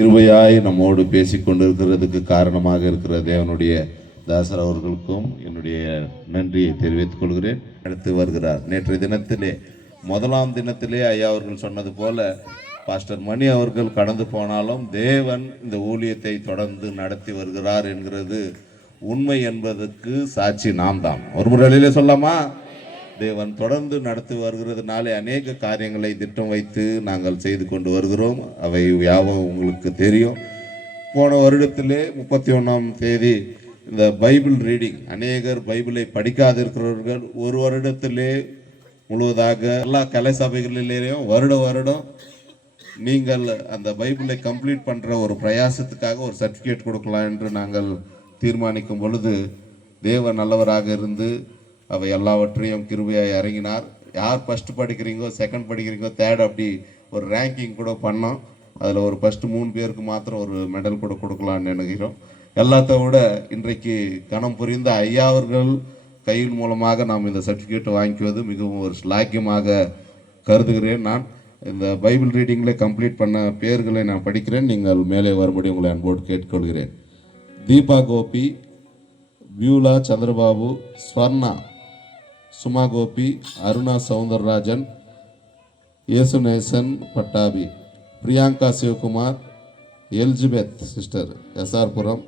கிருபையாய் நம்மோடு பேசி கொண்டிருக்கிறதுக்கு காரணமாக இருக்கிற தேவனுடைய தாசர் அவர்களுக்கும் என்னுடைய நன்றியை தெரிவித்துக் கொள்கிறேன். அடுத்து வருகிறார். நேற்றைய தினத்திலே முதலாம் தினத்திலே ஐயா அவர்கள் சொன்னது போல பாஸ்டர் மணி அவர்கள் கடந்து போனாலும் தேவன் இந்த ஊழியத்தை தொடர்ந்து நடத்தி வருகிறார் என்கிறது உண்மை என்பதற்கு சாட்சி நாம் தான். ஒரு முறையிலே சொல்லாமா? தேவன் தொடர்ந்து நடத்தி வருகிறதுனாலே அநேக காரியங்களை திட்டம் வைத்து நாங்கள் செய்து கொண்டு வருகிறோம். அவை யாவும் உங்களுக்கு தெரியும். போன வருடத்திலே 31ஆம் தேதி இந்த பைபிள் ரீடிங், அநேகர் பைபிளை படிக்காது இருக்கிறவர்கள் ஒரு வருடத்திலே முழுவதாக எல்லா கலை சபைகளிலேயும் வருடம் நீங்கள் அந்த பைபிளை கம்ப்ளீட் பண்ணுற ஒரு பிரயாசத்துக்காக ஒரு சர்டிஃபிகேட் கொடுக்கலாம் என்று நாங்கள் தீர்மானிக்கும் பொழுது தேவன் நல்லவராக இருந்து அவை எல்லாவற்றையும் கிருபையாக இறங்கினார். யார் ஃபஸ்ட்டு படிக்கிறீங்கோ, செகண்ட் படிக்கிறீங்கோ, தேர்ட், அப்படி ஒரு ரேங்கிங் கூட பண்ணோம். அதில் ஒரு ஃபஸ்ட்டு 3 பேருக்கு மாத்திரம் ஒரு மெடல் கூட கொடுக்கலான்னு நினைக்கிறோம். எல்லாத்த விட இன்றைக்கு கணம் புரிந்த ஐயா அவர்கள் கையின் மூலமாக நாம் இந்த சர்டிஃபிகேட்டை வாங்கிக்குவது மிகவும் ஒரு ஸ்லாக்கியமாக கருதுகிறேன். நான் இந்த பைபிள் ரீடிங்கில் கம்ப்ளீட் பண்ண பேர்களை நான் படிக்கிறேன். நீங்கள் மேலே வரும்படி உங்களை அன்போடு கேட்டுக்கொள்கிறேன். தீபா கோபி, வியூலா சந்திரபாபு, ஸ்வர்ணா, சுமா கோபி, அருணா சவுந்தரராஜன், ஏசுநேசன் பட்டாபி, பிரியாங்கா சிவகுமார், எலிஜபெத் சிஸ்டர் எஸ்ஆர்புரம்,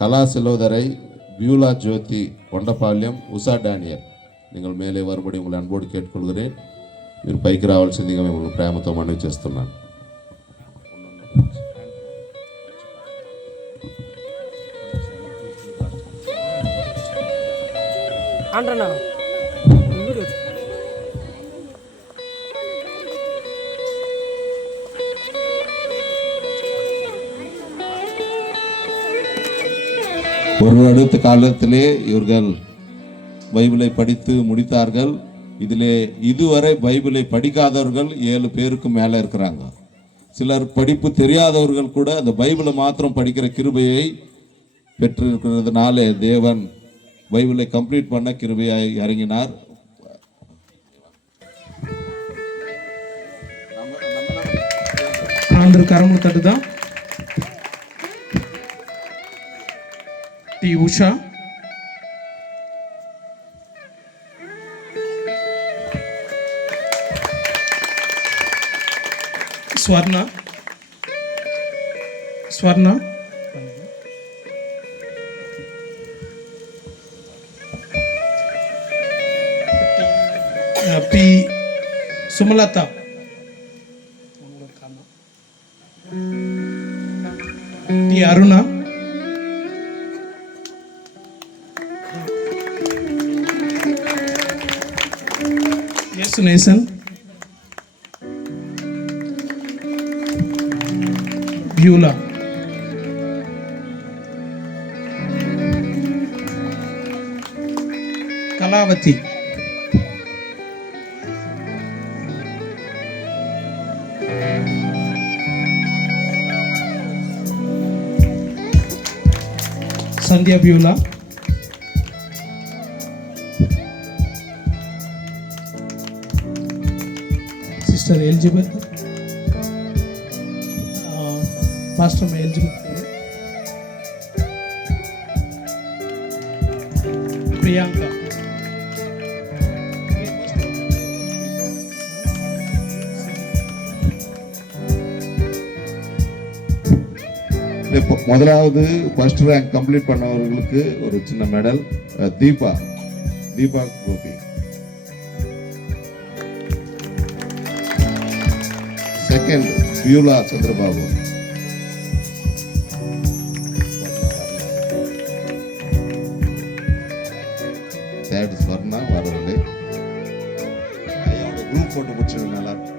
கலா சிலோதரை, வியூலா ஜோதி கொண்டபாளையம், உஷா డానియల్. நீங்கள் மேலே வரும்படி உங்களை అన్బోర్డు కేట్టుకొల్கிறேன். మీరు పైకి రావాల్సిందిగా మిమ్మల్ని ప్రేమతో మనవి చేస్తున్నాను. అంటనా ஒரு அடுத்த காலத்திலே இவர்கள் பைபிளை படித்து முடித்தார்கள். இதிலே இதுவரை பைபிளை படிக்காதவர்கள் 7 பேருக்கு மேலே இருக்கிறாங்க. சிலர் படிப்பு தெரியாதவர்கள் கூட அந்த பைபிளை மாத்திரம் படிக்கிற கிருபையை பெற்றிருக்கிறதுனாலே தேவன் பைபிளை கம்ப்ளீட் பண்ண கிருபையாய் இறங்கினார். అందరూ కరములు తట్టుదాం. T Usha, Swarna, P Sumalatha, T Aruna, Yesunesan, Beulah, Kalavathi, Sandhya Beulah, sister Elizabeth, pastor Elizabeth, Priyanka, முதலாவது ஃபர்ஸ்ட் ரேங்க் கம்ப்ளீட் பண்ணவர்களுக்கு ஒரு சின்ன medal. Deepa Gopi, second Beulah Chandrababu, third Swarna வரவில்லை. ஐயாவோட குரூப் போட்டு முடிச்சது நல்லா இருக்கும்.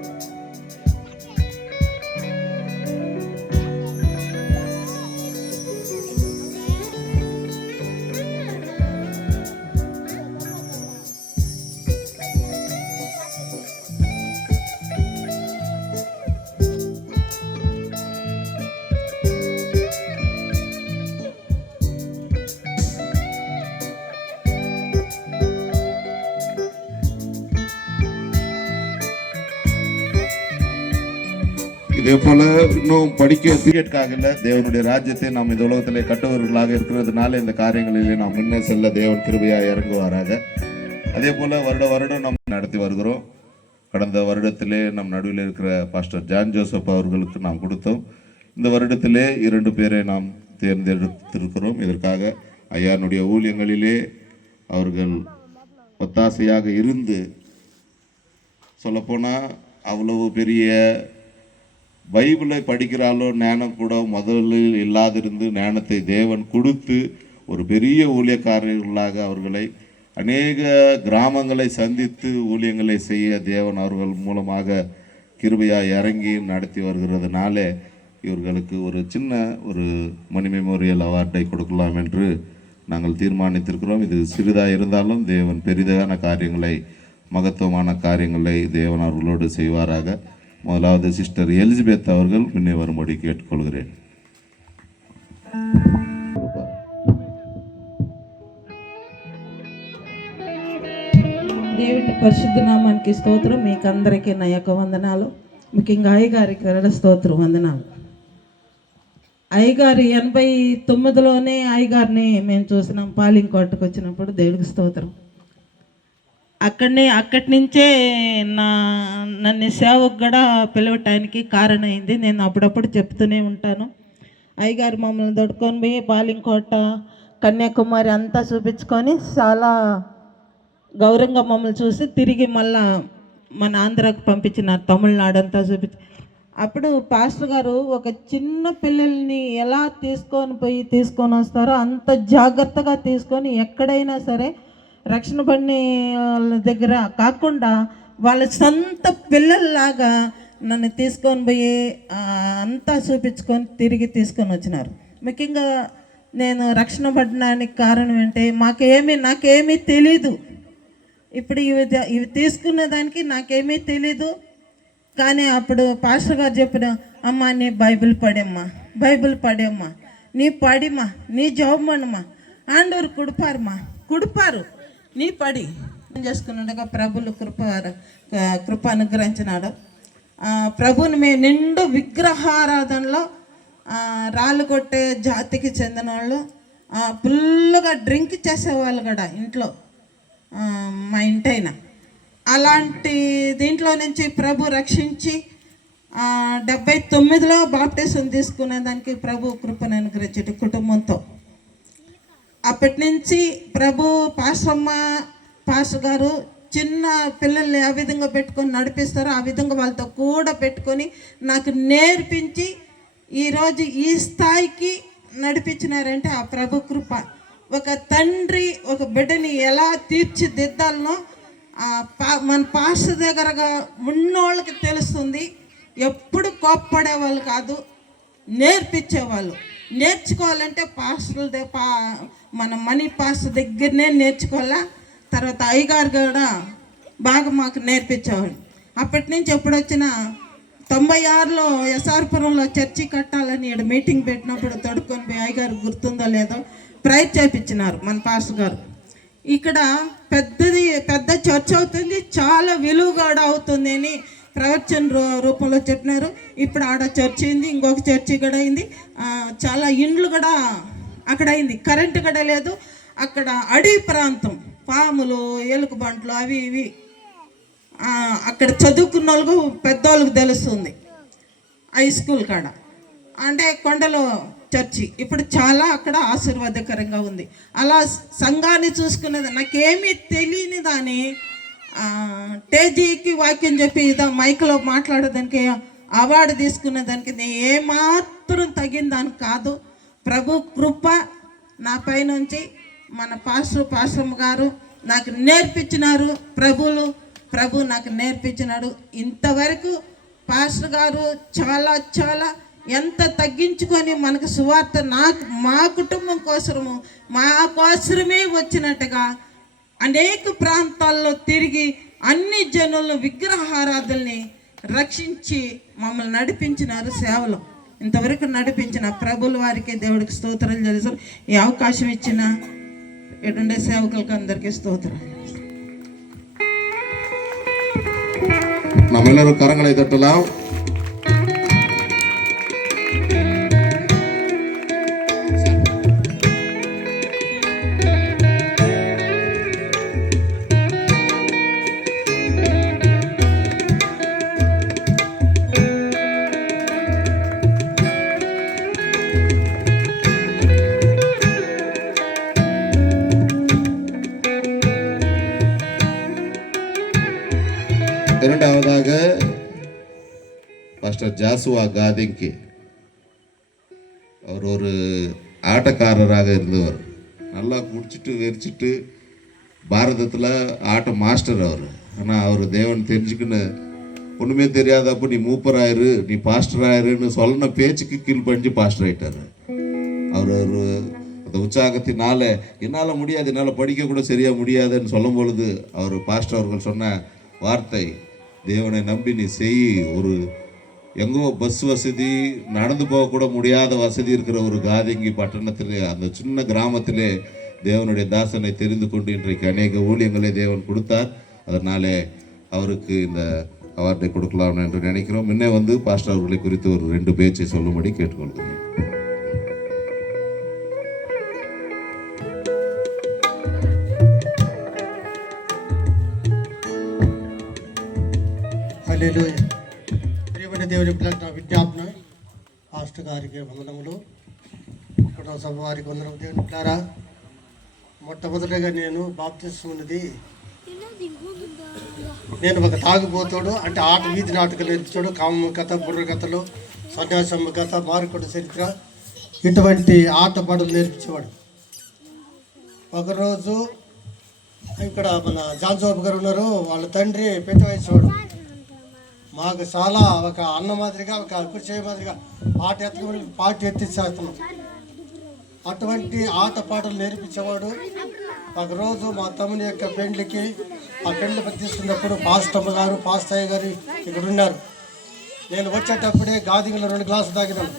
அதே போல இன்னும் படிக்க கிரிக்கெட்டுக்காக இல்லை, தேவனுடைய ராஜ்யத்தை நாம் இந்த உலகத்திலே கட்டுவர்களாக இருக்கிறதுனால இந்த காரியங்களிலே நாம் முன்னே செல்ல தேவன் கிருபையாக இறங்குவாராக. அதே போல வருடம் நாம் நடத்தி வருகிறோம். கடந்த வருடத்திலே நம் நடுவில் இருக்கிற பாஸ்டர் ஜான் ஜோசப் அவர்களுக்கு நாம் கொடுத்தோம். இந்த வருடத்திலே 2 பேரை நாம் தேர்ந்தெடுத்திருக்கிறோம். இதற்காக ஐயானுடைய ஊழியங்களிலே அவர்கள் ஒத்தாசையாக இருந்து, சொல்லப்போனால் அவ்வளவு பெரிய பைபிளை படிக்கிறாலோ ஞானம் கூட முதலில் இல்லாதிருந்து ஞானத்தை தேவன் கொடுத்து ஒரு பெரிய ஊழியக்காரர்களாக அவர்களை அநேக கிராமங்களை சந்தித்து ஊழியங்களை செய்ய தேவன் அவர்கள் மூலமாக கிருபையாக இறங்கி நடத்தி வருகிறதுனால இவர்களுக்கு ஒரு சின்ன ஒரு மணி மெமோரியல் அவார்டை கொடுக்கலாம் என்று நாங்கள் தீர்மானித்திருக்கிறோம். இது சிறிதாக இருந்தாலும் தேவன் பெரிதான காரியங்களை, மகத்துவமான காரியங்களை தேவன் அவர்களோடு செய்வாராக. முதலாவது சிஸ்டர் எலிசபெத் அவர்கள் முன்னே வரும்படி கேட்டுக்கொள்கிறேன். దేవుని పరిశుద్ధ నామానికి స్తోత్రం. మీకు అందరికీ నా యొక్క వందనాలు. ముఖ్యంగా అయ్యగారికి స్తోత్రం, వందనాలు. అయ్యగారు 89లోనే అయ్యగారిని మేము చూసినాం. పాలింకోటకు వచ్చినప్పుడు దేవుడికి స్తోత్రం. అక్కడి నుంచే నన్ను సేవకు కూడా పిలవటానికి కారణమైంది. నేను అప్పుడప్పుడు చెప్తూనే ఉంటాను. అయ్యగారు మమ్మల్ని దొడుకొని పోయి పాలింకోట, కన్యాకుమారి అంతా చూపించుకొని చాలా గౌరవంగా మమ్మల్ని చూసి తిరిగి మళ్ళా మన ఆంధ్రాకు పంపించినారు. తమిళనాడు అంతా అప్పుడు పాస్టర్ గారు ఒక చిన్న పిల్లల్ని ఎలా తీసుకొని వస్తారో అంత జాగ్రత్తగా తీసుకొని ఎక్కడైనా సరే రక్షణ బండి దగ్గర కాకుండా వాళ్ళ సొంత పిల్లల్లాగా నన్ను తీసుకొని పోయి అంతా చూపించుకొని తిరిగి తీసుకొని వచ్చినారు. ముఖ్యంగా నేను రక్షణ పడడానికి కారణం ఏంటి, నాకేమీ తెలీదు. ఇప్పుడు ఇవి తీసుకునే దానికి నాకేమీ తెలీదు. కానీ అప్పుడు పాస్టర్ గారు చెప్పిన, అమ్మా నీ బైబిల్ పడేమ్మా, నీ పడిమ్మా, నీ జాబ్ మనమ్మా, ఆండూరు కుడిపారు నీ పడి చేసుకున్నట్టుగా ప్రభులు కృప అనుగ్రహించినాడు. ప్రభుని మేము నిండు విగ్రహారాధనలో రాళ్ళు కొట్టే జాతికి చెందిన వాళ్ళు, ఫుల్గా డ్రింక్ చేసేవాళ్ళు కూడా ఇంట్లో, మా ఇంటైనా. అలాంటి దీంట్లో నుంచి ప్రభు రక్షించి 79లో బాప్టిజం తీసుకునేదానికి ప్రభు కృపను అనుగ్రహించాడు కుటుంబంతో. అప్పటి నుంచి ప్రభు పాస్టర్ గారు చిన్న పిల్లల్ని ఏ విధంగా పెట్టుకొని నడిపిస్తారో ఆ విధంగా వాళ్ళతో కూడా పెట్టుకొని నాకు నేర్పించి ఈరోజు ఈ స్థాయికి నడిపించినారంటే ఆ ప్రభు కృప. ఒక తండ్రి ఒక బిడ్డని ఎలా తీర్చిదిద్దాలనో మన పాస్టర్ దగ్గరగా ఉన్నోళ్ళకి తెలుస్తుంది. ఎప్పుడు కోప్పడేవాళ్ళు కాదు, నేర్పించేవాళ్ళు. నేర్చుకోవాలంటే మన మనీ పాస్టర్ దగ్గరనే నేర్చుకోవాలా. తర్వాత అయ్యగారు కూడా బాగా మాకు నేర్పించేవాళ్ళు. అప్పటి నుంచి ఎప్పుడు వచ్చినా 96లో ఎస్ఆర్పురంలో చర్చి కట్టాలని ఇక్కడ మీటింగ్ పెట్టినప్పుడు తడుకొని పోయి అయ్యగారు గుర్తుందో లేదో ప్రైజ్ చేయించినారు మన పాస్టర్ గారు. ఇక్కడ పెద్ద చర్చ్ అవుతుంది, చాలా విలువ కూడా అవుతుంది అని ప్రవచన రూపంలో చెప్పినారు. ఇప్పుడు ఆడ చర్చి అయింది, ఇంకొక చర్చి కూడా అయింది, చాలా ఇండ్లు కూడా అక్కడ అయింది. కరెంటు కూడా లేదు. అక్కడ అడవి ప్రాంతం, పాములు, ఎలుకబంట్లు అవి ఇవి అక్కడ చదువుకున్న వాళ్ళకు పెద్దవాళ్ళకు తెలుస్తుంది. హై స్కూల్ కాడ అంటే కొండలో చర్చి ఇప్పుడు చాలా అక్కడ ఆశీర్వాదకరంగా ఉంది. అలా సంఘాన్ని చూసుకునేది నాకేమీ తెలియని దాన్ని టేజీకి వాక్యం చెప్పి మైక్లో మాట్లాడేదానికి అవార్డు తీసుకునేదానికి నేను ఏమాత్రం తగిన దానికి కాదు. ప్రభు కృప నా పైనుంచి మన పాస్టర్ గారు నాకు నేర్పించినారు. ప్రభు నాకు నేర్పించినాడు. ఇంతవరకు పాస్టర్ గారు చాలా ఎంత తగ్గించుకొని మనకు సువార్త మా కుటుంబం కోసమే వచ్చినట్టుగా అనేక ప్రాంతాల్లో తిరిగి అన్ని జనులను విగ్రహారాధనని రక్షించి మమ్మల్ని నడిపించినారు సేవలో. ఇంతవరకు నడిపించిన ప్రభుల వారికి దేవుడికి స్తోత్రాలు చేస్తారు. ఈ అవకాశం ఇచ్చిన ఎటుండే సేవకులకు అందరికీ స్తోత్రాలు. நம்மெல்லாரும் கரங்களை தட்டலாம். ஜாசுவா காதிங்கு. அவர் ஒரு ஆட்டக்காரராக இருந்தவர். நல்லா குடிச்சிட்டு வெறிச்சிட்டு பாரதத்தில் ஆட்ட மாஸ்டர் அவர். ஆனால் அவர் தேவன் தெரிஞ்சுக்கின்னு ஒன்றுமே தெரியாதப்போ நீ மூப்பராயிரு, நீ பாஸ்டர் ஆயிருன்னு சொன்ன பேச்சுக்கு கீழ் பண்ணிச்சு பாஸ்டர் ஆகிட்டார். அவர் ஒரு அந்த உற்சாகத்தினால என்னால் முடியாது, என்னால் படிக்க கூட சரியாக முடியாதுன்னு சொல்லும் பொழுது அவர் பாஸ்டர் அவர்கள் சொன்ன வார்த்தை, தேவனை நம்பி நீ செய். ஒரு எங்கோ பஸ் வசதி, நடந்து போகக்கூட முடியாத வசதி இருக்கிற ஒரு காதிங்கி பட்டணத்திலே, அந்த சின்ன கிராமத்திலே தேவனுடைய தாசனை தெரிந்து கொண்டு இன்றைக்கு அநேக ஊழியங்களை தேவன் கொடுத்தார். அதனாலே அவருக்கு இந்த அவார்டை கொடுக்கலாம் என்று நினைக்கிறோம். முன்னே பாஸ்டர் அவர்களை குறித்து ஒரு 2 பேச்சை சொல்லும்படி கேட்டுக்கொள்கிறேன். ప్రియమైన దేవుని పిల్లలకు నా విజ్ఞాపన, పాస్టర్ గారికి వందనములు, కుటుంబ సభ వారికి వందనము. దేవుని పిల్లారా, మొట్టమొదటిగా నేను బాప్తిస్మం ఉన్నది, నేను ఒక తాగుబోతాడు అంటే ఆట వీధి నాటకాలు నేర్పించాడు, కామ కథ, బుర్ర కథలు, సన్యాసమ్మ కథ, మారుకొండ చరిత్ర, ఇటువంటి ఆట పాటలు నేర్పించేవాడు. ఒకరోజు ఇక్కడ మన జాన్జోబు గారు ఉన్నారు, వాళ్ళ తండ్రి పెద్ద వయసువాడు. మాకు చాలా ఒక అన్న మాదిరిగా, ఒక కుర్చీ మాదిరిగా పాట ఎత్తిచ్చేస్తున్నాం. అటువంటి ఆట పాటలు నేర్పించేవాడు. ఒకరోజు మా తమ్ముని యొక్క పెండ్లికి, ఆ పెండ్లి తీసుకున్నప్పుడు పాస్టమ్మ గారు, పాస్తయ్య గారు ఇక్కడ ఉన్నారు. నేను వచ్చేటప్పుడే గాదిగలో 2 గ్లాసులు తాగినాను.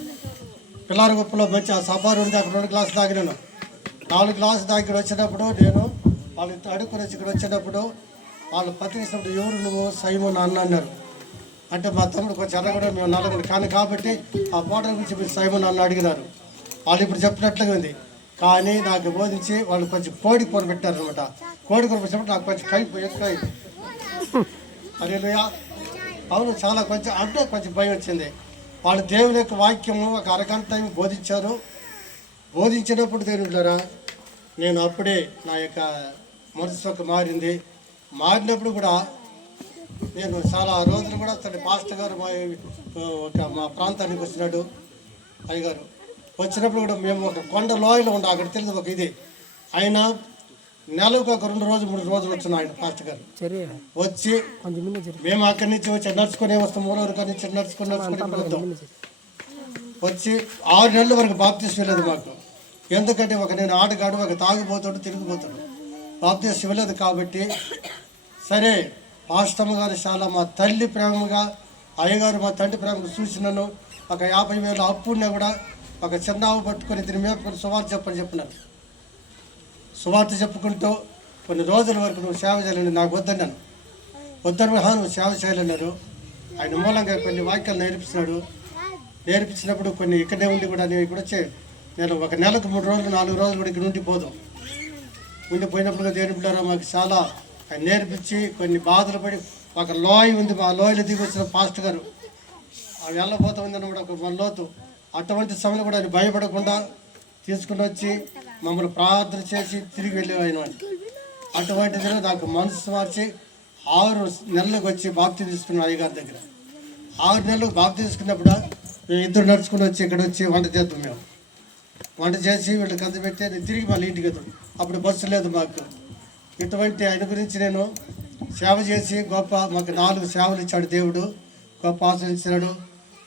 పిల్లార గుప్పలో మంచి ఆ సభారు ఉంది, అక్కడ 2 గ్లాసులు తాగినాను. 4 గ్లాసులు తాగి వచ్చినప్పుడు నేను వాళ్ళు అడుక్కుని వచ్చి ఇక్కడ వచ్చేటప్పుడు వాళ్ళు పత్రిస్తున్నప్పుడు, ఎవరు నువ్వు? సైమన్ అన్న అన్నారు. అంటే మా తమ్ముడు కొంచెం ఎర్రగూడ, మేము నల్లగూడ కానీ కాబట్టి ఆ పోటల గురించి మీరు సైమన్ అన్న అడిగినారు. వాళ్ళు ఇప్పుడు చెప్పినట్లుగా ఉంది. కానీ నాకు బోధించి వాళ్ళు కొంచెం కోడి కూర పెట్టారనమాట. కోడి కూర పెట్టినప్పుడు నాకు కొంచెం కైపు ఎక్కువైంది. హల్లెలూయా. అవును, చాలా కొంచెం అంటే కొంచెం భయం వచ్చింది. వాళ్ళు దేవుని యొక్క వాక్యము ఒక అరగంట టైం బోధించారు. బోధించినప్పుడు దేవునిలారా, నేను అప్పుడే నా యొక్క మనసు మారింది. మారినప్పుడు కూడా నేను చాలా రోజులు కూడా పాస్టర్ గారు మా ప్రాంతానికి వచ్చినాడు. అయ్యగారు వచ్చినప్పుడు కూడా మేము ఒక కొండ లోయలో ఉండే, అక్కడ తెలియదు ఒక ఇది. ఆయన నెలకు ఒక 2 రోజులు 3 రోజులు వచ్చిన ఆయన పాస్టర్ గారు వచ్చి, మేము అక్కడి నుంచి వచ్చి నడుచుకునే వస్తాం, మూలవరకు నుంచి నడుచుకుని వెళ్తాం. వచ్చి 6 నెలల వరకు బాప్తీసం ఇవ్వలేదు మాకు. ఎందుకంటే నేను ఆటగాడు, ఒక తాగిపోతాడు, తిరిగిపోతాడు. బాప్తీసం ఇవ్వలేదు కాబట్టి సరే పాస్టమ్మ గారు చాలా మా తల్లి ప్రేమగా, అయ్యగారు మా తండ్రి ప్రేమగా చూసి నన్ను ఒక 50,000 అప్పున్నా కూడా ఒక చిన్నావు పట్టుకొని దీని మేపుకొని సువార్త చెప్పినారు. సువార్త చెప్పుకుంటూ కొన్ని రోజుల వరకు నువ్వు సేవ చేయాలని నాకు వద్దన్నాను. వద్దని నువ్వు సేవ చేయాలన్నారు. ఆయన మూలంగా కొన్ని వాక్యాలు నేర్పించినప్పుడు కొన్ని ఇక్కడే ఉండి కూడా నేను ఇక్కడ వచ్చే, నేను ఒక నెలకు 3 రోజులు 4 రోజులు కూడా ఇక్కడ ఉండిపోయినప్పుడు దేవుని బిడ్డలారా, మాకు చాలా ఆయన నేర్పించి కొన్ని బాధలు పడి, ఒక లోయ ఉంది, ఆ లోయలో దిగి వచ్చిన పాస్టర్ గారు అవి వెళ్ళబోతా ఉందన్నమాట, ఒక లోతు. అటువంటి సమయంలో కూడా ఆయన భయపడకుండా తీసుకుని వచ్చి మమ్మల్ని ప్రార్థన చేసి తిరిగి వెళ్ళేవాయన. అటువంటిది నాకు మనసు మార్చి 6 నెలలకు వచ్చి బాప్తి తీసుకున్నాను అయ్యగారి దగ్గర. 6 నెలలకు బాప్తి తీసుకున్నప్పుడు మేము ఇద్దరు నడుచుకుని వచ్చి ఇక్కడ వచ్చి వంట చేద్దాం. మేము వంట చేసి వీళ్ళు కంద పెట్టి నేను తిరిగి మళ్ళీ ఇంటికి వెళ్తాం. అప్పుడు బస్సు లేదు మాకు. ఇటువంటి ఆయన గురించి నేను సేవ చేసి మాకు 4 సేవలు ఇచ్చాడు దేవుడు. గొప్ప ఆశ్రయించాడు,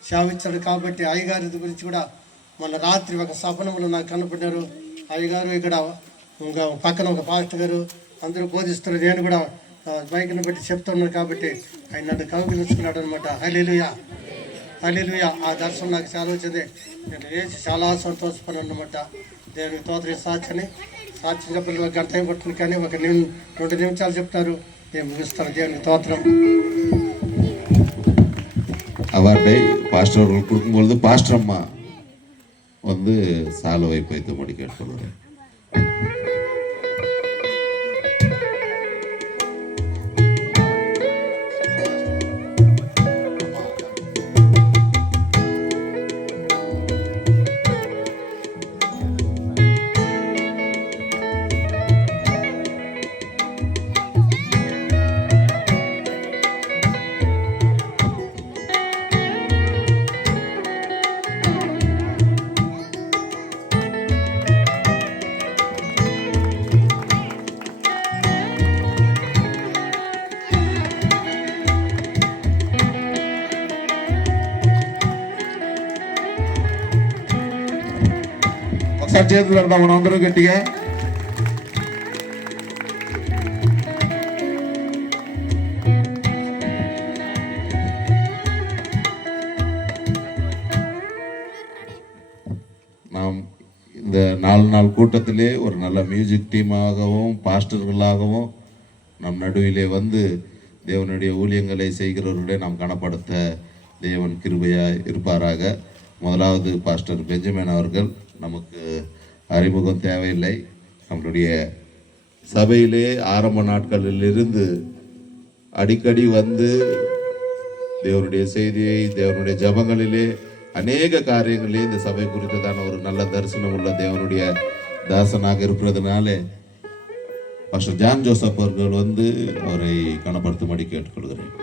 సేవ ఇచ్చాడు. కాబట్టి అయ్యగారి గురించి కూడా మొన్న రాత్రి ఒక సపనంలో నాకు కనపడినారు. అయ్యగారు ఇక్కడ ఇంకా పక్కన ఒక పాస్టర్ గారు అందరూ బోధిస్తున్నారు. నేను కూడా మైక్ని పెట్టి చెప్తున్నాను కాబట్టి ఆయన నన్ను కౌగిలించుకున్నాడు అనమాట. హల్లెలూయా, హల్లెలూయా. ఆ దర్శనం నాకు చాలా వచ్చింది. నేను వేసి చాలా సంతోషపడినాను అనమాట. దేవుని తోతరి సాక్షిని చెప్పిన 1 గంట టైం పట్టింది, కానీ 2 నిమిషాలు చెప్తారు. నేను ముగిస్తాను. దేవుని తోత్రం. அவார்டை பாஸ்டர் அவர்கள் கொடுக்கும்பொழுது பாஸ்டர் அம்மா சாலுவை வைத்து கேட்டுக்கொள்கிறேன். ఒకసారి చేతులు పెడదాం మనం అందరూ గట్టిగా. நாம் இந்த 4 நாள் கூட்டத்திலே ஒரு நல்ல மியூசிக் டீமாகவும் பாஸ்டர்களாகவும் நம் நடுவிலே வந்து தேவனுடைய ஊழியங்களை செய்கிறவர்களே நாம் கனப்படுத்த தேவன் கிருபையாக இருப்பாராக. முதலாவது பாஸ்டர் பெஞ்சமின் அவர்கள், நமக்கு அறிமுகம் தேவையில்லை. நம்மளுடைய சபையிலே ஆரம்ப நாட்களிலிருந்து அடிக்கடி வந்து தேவனுடைய செய்தியை, தேவனுடைய ஜபங்களிலே அநேக காரியங்களிலே இந்த சபை குறித்ததான ஒரு நல்ல தரிசனம் உள்ள தேவனுடைய தாசனாக இருக்கிறதுனால பாஸ்டர் ஜான் ஜோசப் அவர்கள் வந்து அவரை கனப்படுத்தும்படி கேட்டுக்கொள்கிறேன்.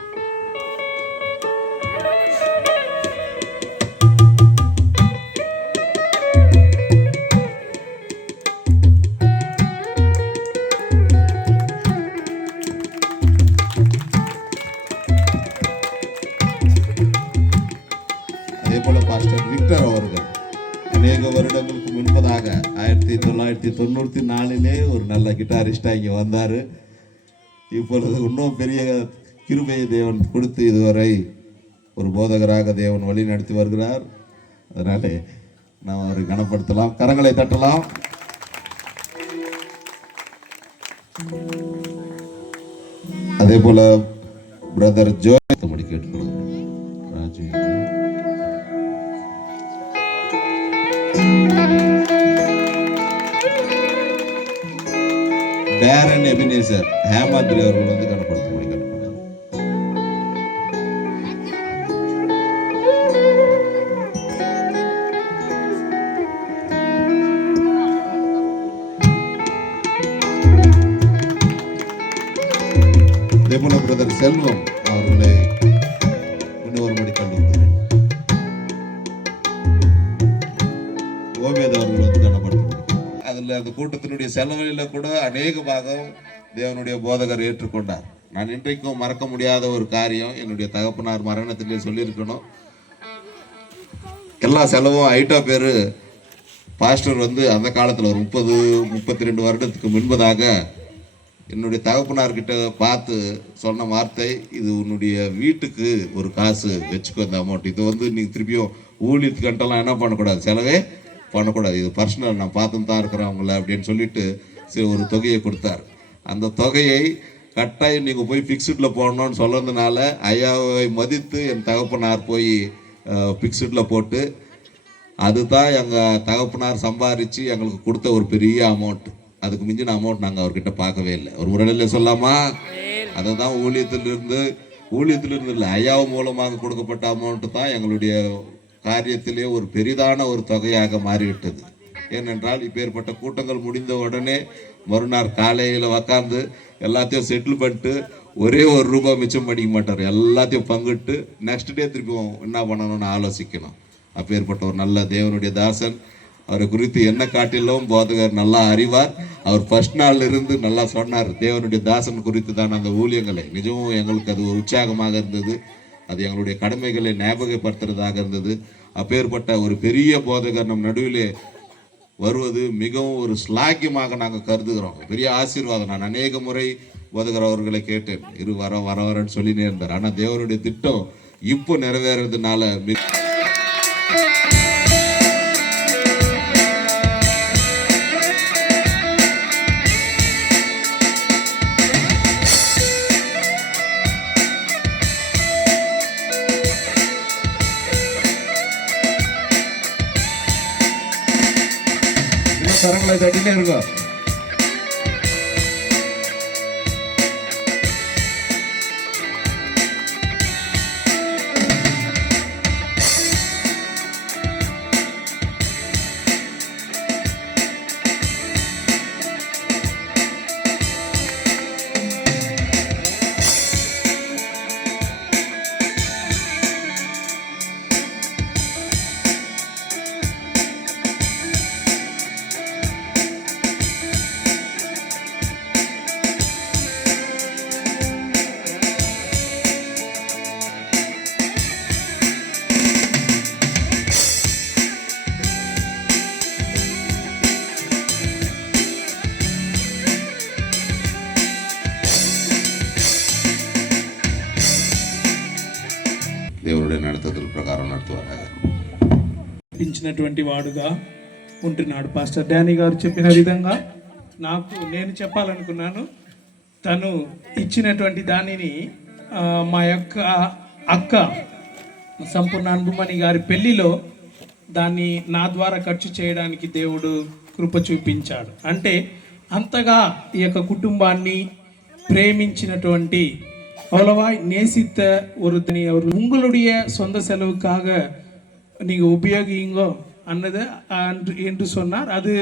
அதே போல பாஸ்டர் விக்டர் அவர்கள் அநேக வருடங்களுக்கு முன்பதாக 1994 ஒரு நல்ல கிட்டாரிஸ்டாக இங்கே வந்தார். இப்பொழுது இன்னும் பெரிய கிருபையை தேவன் கொடுத்து இதுவரை ஒரு போதகராக தேவன் வழி நடத்தி வருகிறார். அதனால நாம் அவரை கனப்படுத்தலாம், கரங்களை தட்டலாம். அதே போல பிரதர் ஜோ மணி கேட்டுக்கொள்கிறேன். ராஜு டேரன் எபினேசர் ஹேமாத்ரி அவர்கள் வந்து கனப்படுத்தும்படி கேட்டுக்கொள்கிறேன். அதே போல பிரதர் செல்வம் அவர்களை இன்னொரு மணி கண்டுபிடிக்கிறேன். ஓவேத் அவர்கள் வந்து கனப்படுத்த. அதில் அந்த கூட்டத்தினுடைய செலவில கூட அநேக பாகம் தேவனுடைய போதகர் ஏற்றுக்கொண்டார். நான் இன்றைக்கும் மறக்க முடியாத ஒரு காரியம், என்னுடைய தகப்பனார் மரணத்திலே சொல்லியிருக்கணும். எல்லா செலவும் ஐட்டா பேர் பாஸ்டர் வந்து அந்த காலத்தில் ஒரு 32 வருடத்துக்கு முன்பதாக என்னுடைய தகப்பனார்கிட்ட பார்த்து சொன்ன வார்த்தை, இது உன்னுடைய வீட்டுக்கு ஒரு காசு வச்சுக்கோ, இந்த அமௌண்ட் இது வந்து நீங்கள் திருப்பியும் ஊழியத்துக்கண்டெல்லாம் என்ன பண்ணக்கூடாது, செலவே பண்ணக்கூடாது, இது பர்சனல், நான் பார்த்துன்னு தான் இருக்கிறேன் அவங்கள அப்படின்னு சொல்லிட்டு சரி ஒரு தொகையை கொடுத்தார். அந்த தொகையை கட்டாயம் நீங்கள் போய் ஃபிக்ஸ்டில் போடணும்னு சொல்கிறதுனால ஐயாவை மதித்து என் தகப்பனார் போய் ஃபிக்ஸ்டில் போட்டு, அதுதான் எங்கள் தகப்பனார் சம்பாரித்து எங்களுக்கு கொடுத்த ஒரு பெரிய அமௌண்ட். அதுக்கு மிஞ்சின அமௌண்ட் நாங்கள் அவர்கிட்ட பார்க்கவே இல்லை. ஒரு முறையில் சொல்லாமா, அதை தான் ஊழியத்திலிருந்து இல்லை, ஐயாவு மூலமாக கொடுக்கப்பட்ட அமௌண்ட்டு தான் எங்களுடைய காரியத்திலே ஒரு பெரிதான ஒரு தொகையாக மாறிவிட்டது. ஏனென்றால் இப்பேற்பட்ட கூட்டங்கள் முடிந்த உடனே மறுநாள் காலையில் உக்காந்து எல்லாத்தையும் செட்டில் பண்ணிட்டு ஒரே ₹1 மிச்சம் பண்ணிக்க மாட்டார். எல்லாத்தையும் பங்கிட்டு நெக்ஸ்ட் டே திருப்பியும் என்ன பண்ணணும்னு ஆலோசிக்கணும். அப்பேற்பட்ட ஒரு நல்ல தேவனுடைய தாசன். அவரை குறித்து என்ன காட்டிலும் போதகர் நல்லா அறிவார். அவர் ஃபர்ஸ்ட் நாள்ல இருந்து நல்லா சொன்னார் தேவனுடைய தாசன் குறித்து தான் அந்த ஊழியங்களை. நிஜமும் எங்களுக்கு அது ஒரு உற்சாகமாக இருந்தது. அது எங்களுடைய கடமைகளை ஞாபகப்படுத்துறதாக இருந்தது. அப்பேற்பட்ட ஒரு பெரிய போதகர் நம் நடுவிலே வருவது மிகவும் ஒரு ஸ்லாக்கியமாக நாங்கள் கருதுகிறோம். பெரிய ஆசீர்வாதம். நான் அநேக முறை போதகர் அவர்களை கேட்டேன், வரன்னு சொல்லினே இருந்தார். ஆனால் தேவனுடைய திட்டம் இப்போ நிறைவேறதுனால கரங்களை தட்டினே இருக்கும். ఇచ్చినటువంటి వాడుగా ఉంటున్నాడు. పాస్టర్ డానీ గారు చెప్పిన విధంగా నేను చెప్పాలనుకున్నాను. తను ఇచ్చినటువంటి దానిని మా యొక్క అక్క సంపూర్ణ అన్బుమణి గారి పెళ్లిలో దాన్ని నా ద్వారా ఖర్చు చేయడానికి దేవుడు కృప చూపించాడు. అంటే అంతగా ఈ యొక్క కుటుంబాన్ని ప్రేమించినటువంటి அவ்வளவாய் நேசித்த ஒருத்தனை அவர் உங்களுடைய சொந்த செலவுக்காக நீங்கள் உபயோகிங்கோ அன்னது என்று சொன்னார். அது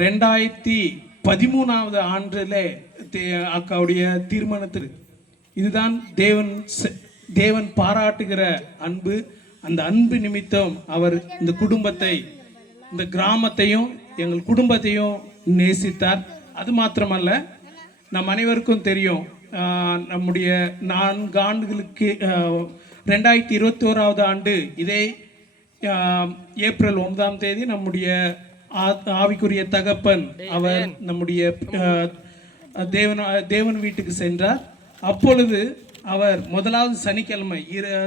2013 ஆண்டில் அக்காவுடைய தீர்மானத்தில் இதுதான் தேவன் பாராட்டுகிற அன்பு. அந்த அன்பு நிமித்தம் அவர் இந்த குடும்பத்தை, இந்த கிராமத்தையும் எங்கள் குடும்பத்தையும் நேசித்தார். அது மாத்திரமல்ல, நம் அனைவருக்கும் தெரியும், நம்முடைய 4 ஆண்டுகளுக்கு 2021 ஆண்டு இதே ஏப்ரல் 9ஆம் தேதி நம்முடைய ஆவிக்குரிய தகப்பன் அவர் நம்முடைய தேவன் வீட்டுக்கு சென்றார். அப்பொழுது அவர் முதலாவது சனிக்கிழமை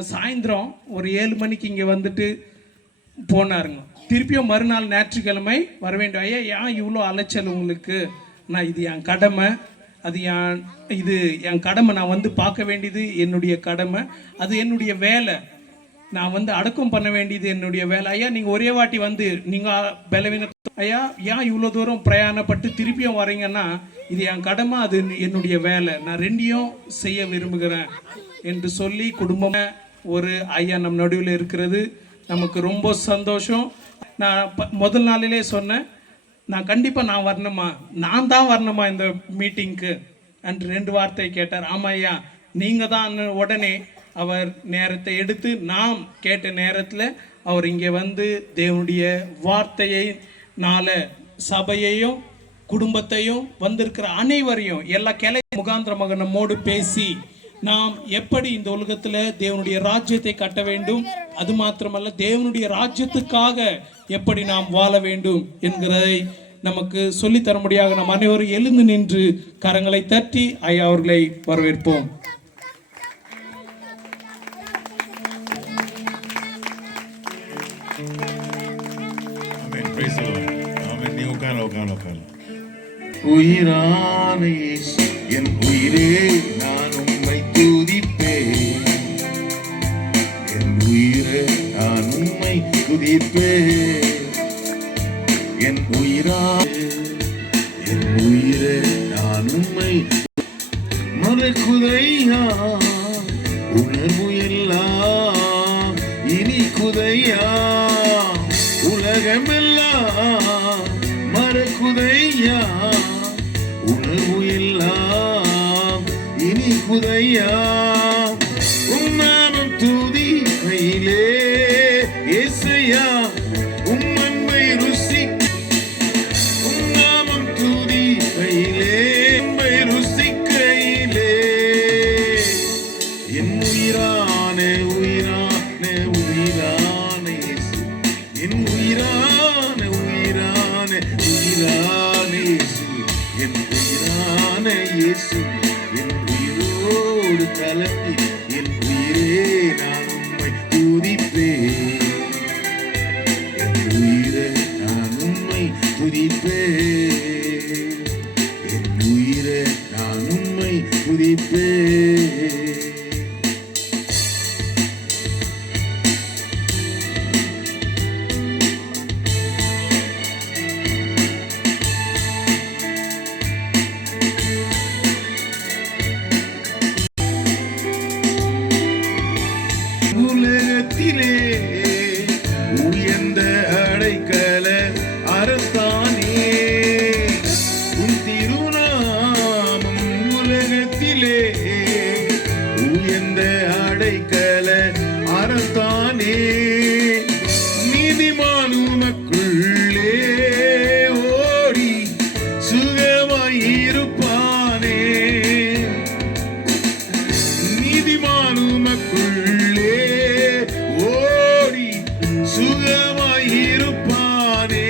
சாயந்தரம் ஒரு 7 மணிக்கு இங்கே வந்துட்டு போனாருங்க. திருப்பியும் மறுநாள் ஞாயிற்றுக்கிழமை வர வேண்டும். ஐயா, ஏன் இவ்வளோ அலைச்சல் உங்களுக்கு? நான் இது என் கடமை, இது என் கடமை, நான் வந்து பார்க்க வேண்டியது என்னுடைய கடமை, அது என்னுடைய வேலை, நான் வந்து அடக்கம் பண்ண வேண்டியது என்னுடைய வேலை. ஐயா, நீங்கள் ஒரே வாட்டி வந்து நீங்கள் பலவீன ஐயா, ஏன் இவ்வளோ தூரம் பிரயாணப்பட்டு திருப்பியும் வரீங்கன்னா இது என் கடமை, அது என்னுடைய வேலை, நான் ரெண்டையும் செய்ய விரும்புகிறேன் என்று சொல்லி குடும்பம் ஒரு ஐயா நம் நடுவில் இருக்கிறது நமக்கு ரொம்ப சந்தோஷம். நான் முதல் நாளிலே சொன்னேன், நான் கண்டிப்பாக நான் வரணுமா, நான் தான் வரணுமா இந்த மீட்டிங்க்கு என்று 2 வார்த்தை கேட்டார். ஆமாம் ஐயா, நீங்கள் தான். உடனே அவர் நேரத்தை எடுத்து நாம் கேட்ட நேரத்தில் அவர் இங்கே வந்து தேவனுடைய வார்த்தையை சபையையும் குடும்பத்தையும் வந்திருக்கிற அனைவரையும் எல்லா கிளை முகாந்திரமாக நம்மோடு பேசி நாம் எப்படி இந்த உலகத்தில் தேவனுடைய ராஜ்யத்தை கட்ட வேண்டும், அது மாத்திரமல்ல தேவனுடைய ராஜ்யத்துக்காக எப்படி நாம் வாழ வேண்டும் என்கிறதை நமக்கு சொல்லித்தரும்படியாக நாம் அனைவரும் எழுந்து நின்று கரங்களை தட்டி ஐயா அவர்களை வரவேற்போம். உயிரான இயேசு என் உயிரே, நான் உம்மை துதிப்பேன். என் உயிரே, நான் உம்மை துதிப்பேன். என் உயிரே, நான் உம்மை மறக்குதையா, உணர்வு எல்லாம் இனி குதையா, உலகமெல்லாம் மறக்குதையா, உணர்வு எல்லாம் இனி குதையா. உன்னானும் துதி கையிலே ஏசையா, உம்மன்பை ருசி, உன்னாமம் துதி கையிலே உம்மை ருசிக்கையிலே. என் உயிரான உயிரான உயிரான இயேசு, என் உயிரான உயிரான உயிரான இயேசு, என் உயிரான இயேசு, என் உயிரோடு கலந்து என் உயிரே நான் உம்மை துதிப்பேன். என் உயிரே நான் உம்மை துதிப்பேன். என் உயிரே நான் உம்மை துதிப்பேன். உலகத்திலே உயர்ந்த அடைக்கல அறத்தானே உன் திருநாமம், உலகத்திலே உயர்ந்த அடைக்கல அறத்தானே. நீதிமானுமக்குள்ளே ஓடி சுகமாயிருப்பானே, நீதிமானுமக்குள்ளே ஓடி சுகமாயிருப்பானே.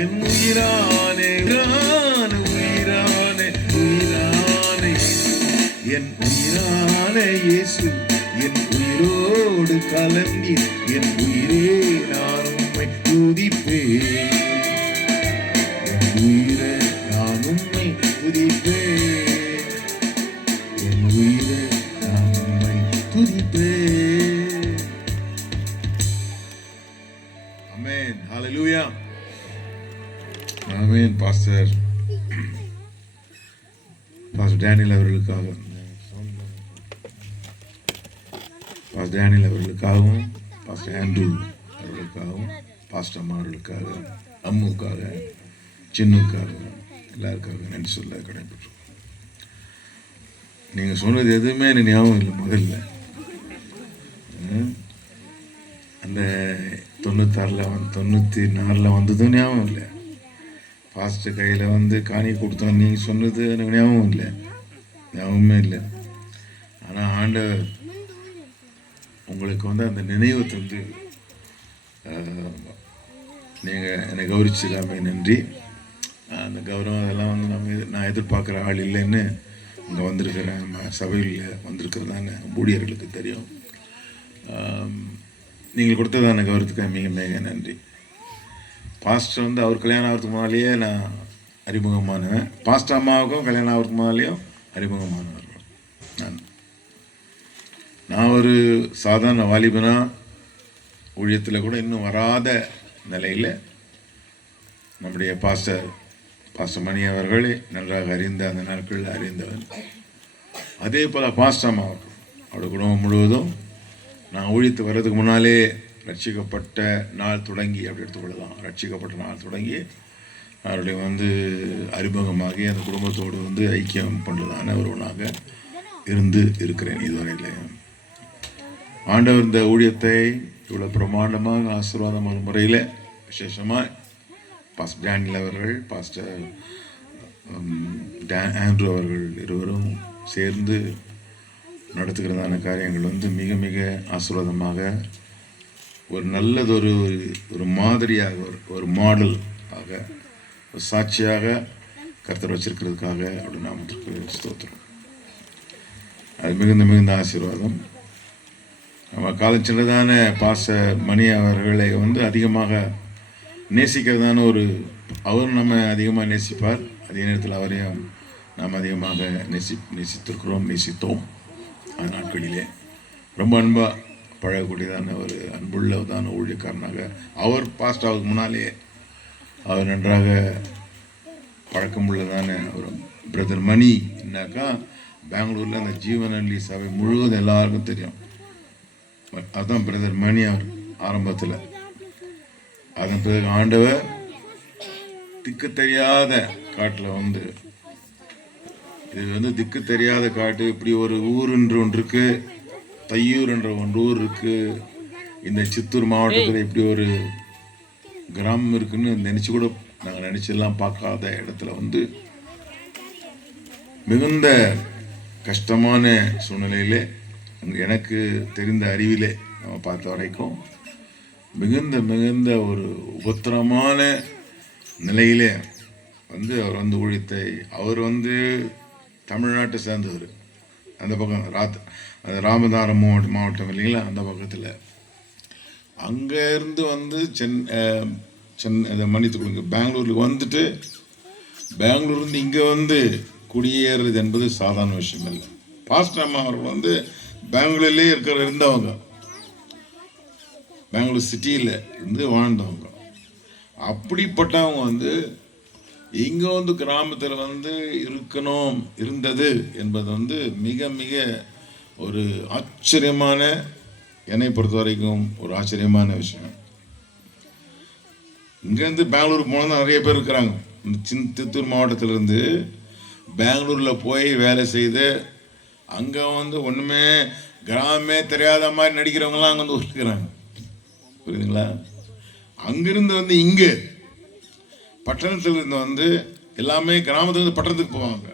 என் உயிரான உயிரான உயிரான உயிரான என் உயிரான இயேசு, என் உயிரோடு கலந்தீர் என் உயிரே நான் உம்மை துதிப்பேன் என் உயிரே நான் உம்மை துதிப்பேன் என் உயிரே நான் உம்மை துதிப்பேன். Amen. Hallelujah. Amen. Pastor Daniel அவர்களுக்காக பாஸ்டர் டேனியல் அவர்களுக்காகவும் பாஸ்டர் ஆண்ட்ரூ அவர்களுக்காகவும் பாஸ்டர் அம்மா அவர்களுக்காக அம்முக்காக சின்னுக்காக எல்லாருக்காக நன்றி சொல்ல கடைபெற்றோம். நீங்கள் சொன்னது எதுவுமே எனக்கு ஞாபகம் இல்லை. முதல்ல அந்த 94 வந்ததும் ஞாபகம் இல்லை. பாஸ்டர் கையில் வந்து காணி கொடுத்தோம் நீங்கள் சொன்னது எனக்கு ஞாபகமே இல்லை. ஆனால் ஆண்டவர் உங்களுக்கு வந்து அந்த நினைவு தந்து நீங்கள் என்னை கௌரவிச்சுக்காம நன்றி. அந்த கௌரவம் அதெல்லாம் வந்து நான் எதிர்பார்க்குற ஆள் இல்லைன்னு இங்கே வந்திருக்கிறேன் சபையில் வந்திருக்கிறதான ஊழியர்களுக்கு தெரியும். நீங்கள் கொடுத்ததான கௌரவத்துக்கு மிக மிக நன்றி. பாஸ்டர் வந்து அவர் கல்யாணம் ஆகிறதுக்கு முன்னாலேயே நான் அறிமுகமானேன். பாஸ்டர் அம்மாவுக்கும் கல்யாணம் ஆகிறதுக்கு முன்னாலேயும் அறிமுகமானவர்கள். நான் ஒரு சாதாரண வாலிபனா ஊழியத்தில் கூட இன்னும் வராத நிலையில் நம்முடைய பாஸ்டர் மணி அவர்களே நன்றாக அறிந்த அந்த நாட்களில் அறிந்தவர். அதே போல் பாஸ்டர் அம்மா அவருடைய குடும்பம் முழுவதும் நான் ஊழியத்து வர்றதுக்கு முன்னாலே ரட்சிக்கப்பட்ட நாள் தொடங்கி அப்படி எடுத்துக்கொள்ளலாம். ரட்சிக்கப்பட்ட நாள் தொடங்கி அவருடைய வந்து அறிமுகமாகி அந்த குடும்பத்தோடு வந்து ஐக்கியம் பண்ணுறதான ஒருவனாக இருக்கிறேன் இதுவரையில். ஆண்டவர் இந்த ஊழியத்தை இவ்வளோ பிரமாண்டமாக ஆசீர்வாதமான முறையில் விசேஷமாக பாஸ்டர் டேனியல் அவர்கள் பாஸ்டர் ஆண்ட்ரூ அவர்கள் இருவரும் சேர்ந்து நடத்துகிறதான காரியங்கள் வந்து மிக மிக ஆசீர்வாதமாக ஒரு நல்லதொரு ஒரு மாதிரியாக ஒரு மாடல் ஆக ஒரு சாட்சியாக கர்த்தர் வச்சிருக்கிறதுக்காக அப்படி நாமத்திற்கு ஸ்தோத்திரம். அது மிகுந்த ஆசீர்வாதம். நம்ம காலம் சின்னதான மணி அவர்களை வந்து அதிகமாக நேசிக்கிறதான அவரும் நம்ம அதிகமாக நேசிப்பார். அதே நேரத்தில் அவரையும் நாம் அதிகமாக நேசித்தோம். அந்த நாட்களிலே ரொம்ப அன்பாக பழகக்கூடியதான ஒரு அன்புள்ளதான ஊழியக்காரனாக அவர் பாஸ்டாவுக்கு முன்னாலே அவர் நன்றாக பழக்கமுள்ளதான ஒரு பிரதர் மணி என்னாக்கா பெங்களூரில் அந்த ஜீவனல்லி சபை முழுவதும் எல்லாருக்கும் தெரியும். அதுதான் பிரதர் மணி அவர் ஆரம்பத்தில். அதன் பிறகு ஆண்டவர் திக்கு தெரியாத காட்டில் வந்து இது வந்து திக்கு தெரியாத காட்டு, இப்படி ஒரு ஊர் என்று ஒன்று இருக்கு, தையூர் என்ற ஊர் இருக்கு, இந்த சித்தூர் மாவட்டத்தில் இப்படி ஒரு கிராமம் இருக்குன்னு நினச்சி கூட நாங்கள் நினச்செல்லாம் பார்க்காத இடத்துல வந்து மிகுந்த கஷ்டமான சூழ்நிலையிலே எனக்கு தெரிந்த அறிவிலே நம்ம பார்த்த வரைக்கும் மிகுந்த ஒரு உபத்திரமான நிலையிலே வந்து அவர் வந்து ஊழியத்தை அவர் வந்து தமிழ்நாட்டை சேர்ந்தவர். அந்த பக்கம் அந்த ராமநாதபுரம் மாவட்டம் இல்லைங்களா, அந்த பக்கத்தில் அங்கேருந்து வந்து சென்னை மன்னித்துக்கொள்ளுங்க பெங்களூருக்கு வந்துட்டு பெங்களூர்லேருந்து இங்கே வந்து குடியேறுறது என்பது சாதாரண விஷயம் இல்லை. பாஸ்டர் அம்மா அவர்கள் வந்து பெங்களூர்லேயே இருந்தவங்க, பெங்களூர் சிட்டியில் இருந்து வாழ்ந்தவங்க. அப்படிப்பட்டவங்க வந்து இங்கே வந்து கிராமத்தில் வந்து இருந்தது என்பது வந்து மிக மிக ஒரு ஆச்சரியமான, என்னை பொறுத்த வரைக்கும் ஒரு ஆச்சரியமான விஷயம். இங்கேருந்து பெங்களூருக்கு போனால் நிறைய பேர் இருக்கிறாங்க. இந்த சித்தூர் மாவட்டத்திலேருந்து பெங்களூரில் போய் வேலை செய்து அங்கே வந்து ஒன்றுமே கிராமமே தெரியாத மாதிரி நடிக்கிறவங்களாம் அங்கே வந்து இருக்கிறாங்க. புரியுதுங்களா? அங்கிருந்து வந்து இங்கே பட்டணத்திலிருந்து வந்து எல்லாமே கிராமத்துலேருந்து பட்டணத்துக்கு போவாங்க.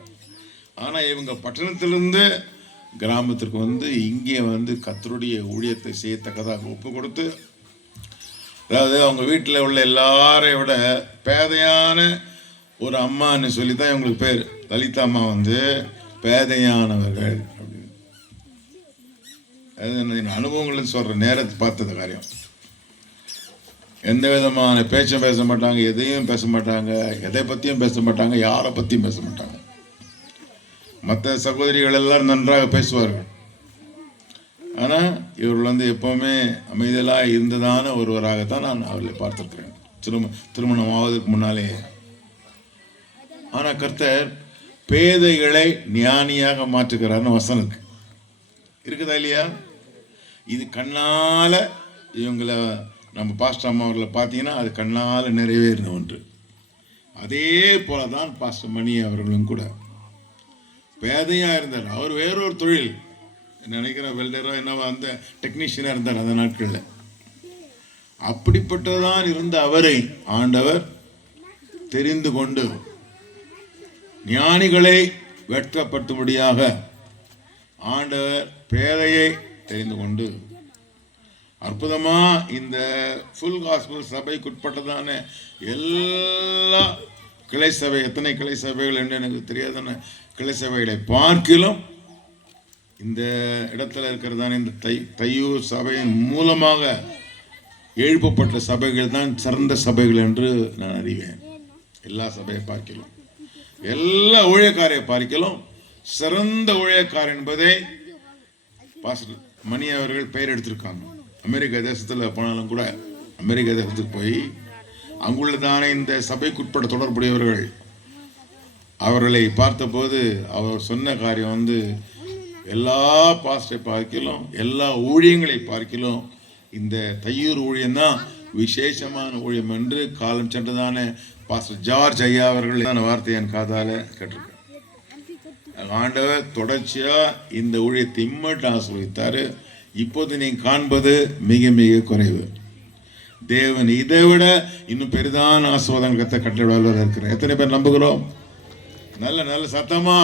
ஆனால் இவங்க பட்டணத்திலிருந்து கிராமத்திற்கு வந்து இங்கே வந்து கர்த்தருடைய ஊழியத்தை செய்யத்தக்கதாக ஒப்பு கொடுத்து, அதாவது அவங்க வீட்டில் உள்ள எல்லாரையும் விட பேதையான ஒரு அம்மான்னு சொல்லி தான் இவங்களுக்கு பேர். லலிதா அம்மா வந்து பேதையானவர்கள் அப்படின்னு. அது என் அனுபவங்கள் சொல்கிற நேரத்தை பார்த்தது காரியம். எந்த விதமான பேச்சும் பேச மாட்டாங்க, எதையும் பேச மாட்டாங்க, எதை பற்றியும் பேச மாட்டாங்க, யாரை பற்றியும் பேச மாட்டாங்க. மற்ற சகோதரிகள் எல்லாம் நன்றாக பேசுவார்கள். ஆனால் இவர்கள் எப்போவுமே அமைதியாக இருந்ததான ஒருவராகத்தான் நான் அவர்களை பார்த்துருக்கிறேன் திருமணம் ஆவதற்கு முன்னாலே. ஆனால் கர்த்தர் பேதைகளை ஞானியாக மாற்றுகிறார்னு வசனம் இருக்குதா இல்லையா? இது கண்ணால் இவங்களை நம்ம பாஸ்டர் அம்மா அவர்களை பார்த்தீங்கன்னா அது கண்ணால் நிறைவேறின ஒன்று. அதே போல தான் பாஸ்டர் மணி அவர்களும் கூட பேதையாக இருந்தார். அவர் வேறொரு தொழில் நினைக்கிற வெல்டரோ என்னவோ அந்த டெக்னீஷியனாக இருந்தார் அந்த நாட்களில். அப்படிப்பட்டதான் இருந்த அவரை ஆண்டவர் தெரிந்து கொண்டு ஞானிகளை வெட்கப்பட்டும்படியாக ஆண்டவர் பேதையை தெரிந்து கொண்டு அற்புதமா இந்த ஃபுல் காஸ்பல் சபைக்குட்பட்டதான எல்லா கிளை சபை, எத்தனை கிளை சபைகள் என்று எனக்கு தெரியாதான கிளை சபைகளை பார்க்கிலும் இந்த இடத்துல இருக்கிறதான இந்த தையூர் சபையின் மூலமாக எழுப்பப்பட்ட சபைகள் தான் சிறந்த சபைகள் என்று நான் அறிவேன். எல்லா சபையை பார்க்கலாம், எல்லா ஊழியக்காரை பார்க்கலாம் சிறந்த ஊழியக்காரர் என்பதை பாஸ்டர் மணி அவர்கள் பெயர் எடுத்திருக்காங்க. அமெரிக்க தேசத்தில் போனாலும் கூட அமெரிக்க தேசத்துக்கு போய் அங்குள்ளதான இந்த சபைக்குட்பட்ட தொடர்புடையவர்கள் அவர்களை பார்த்தபோது அவர் சொன்ன காரியம் எல்லா பாஸ்டரை பார்க்கலாம், எல்லா ஊழியங்களை பார்க்கலாம் இந்த தையூர் ஊழியம்தான் விசேஷமான ஊழியம் என்று காலம் சென்றதான பாஸ்டர் ஜார்ஜ் ஐயா அவர்கள் வார்த்தை என் காதால கேட்டிருக்கேன். ஆண்டவர் தொடர்ச்சியா இந்த ஊழியத்தை இம்மட்டு ஆசீர்வதித்தாரு. இப்போது நீங்க காண்பது மிக மிக குறைவு. தேவன் இதை விட இன்னும் பெரிதான ஆசீர்வாதம் கத்த கட்டளையாளர் இருக்கிறார். எத்தனை பேர் நம்புகிறோம்? நல்ல நல்ல சத்தமா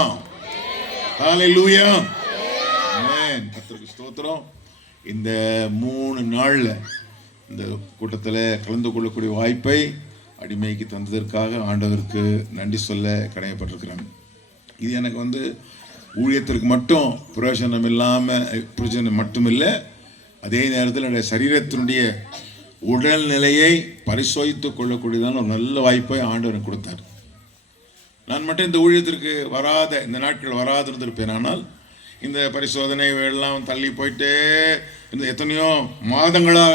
ஹல்லேலூயா, ஆமென். கர்த்தருக்கு ஸ்தோத்திரம். இந்த 3 நாள்ல இந்த கூட்டத்தில் கலந்து கொள்ளக்கூடிய வாய்ப்பை அடிமைக்கு தந்ததற்காக ஆண்டவருக்கு நன்றி சொல்ல கடமைப்பட்டிருக்கிறாங்க. இது எனக்கு ஊழியத்திற்கு மட்டும் பிரயோஜனம் மட்டும் இல்லை, அதே நேரத்தில் என்னுடைய சரீரத்தினுடைய உடல்நிலையை பரிசோதித்து கொள்ளக்கூடியதான ஒரு நல்ல வாய்ப்பை ஆண்டவர் கொடுத்தார். நான் மட்டும் இந்த ஊழியத்திற்கு இந்த நாட்கள் வராது இருந்திருப்பேன். ஆனால் இந்த பரிசோதனை எல்லாம் தள்ளி போயிட்டே இந்த எத்தனையோ மாதங்களாக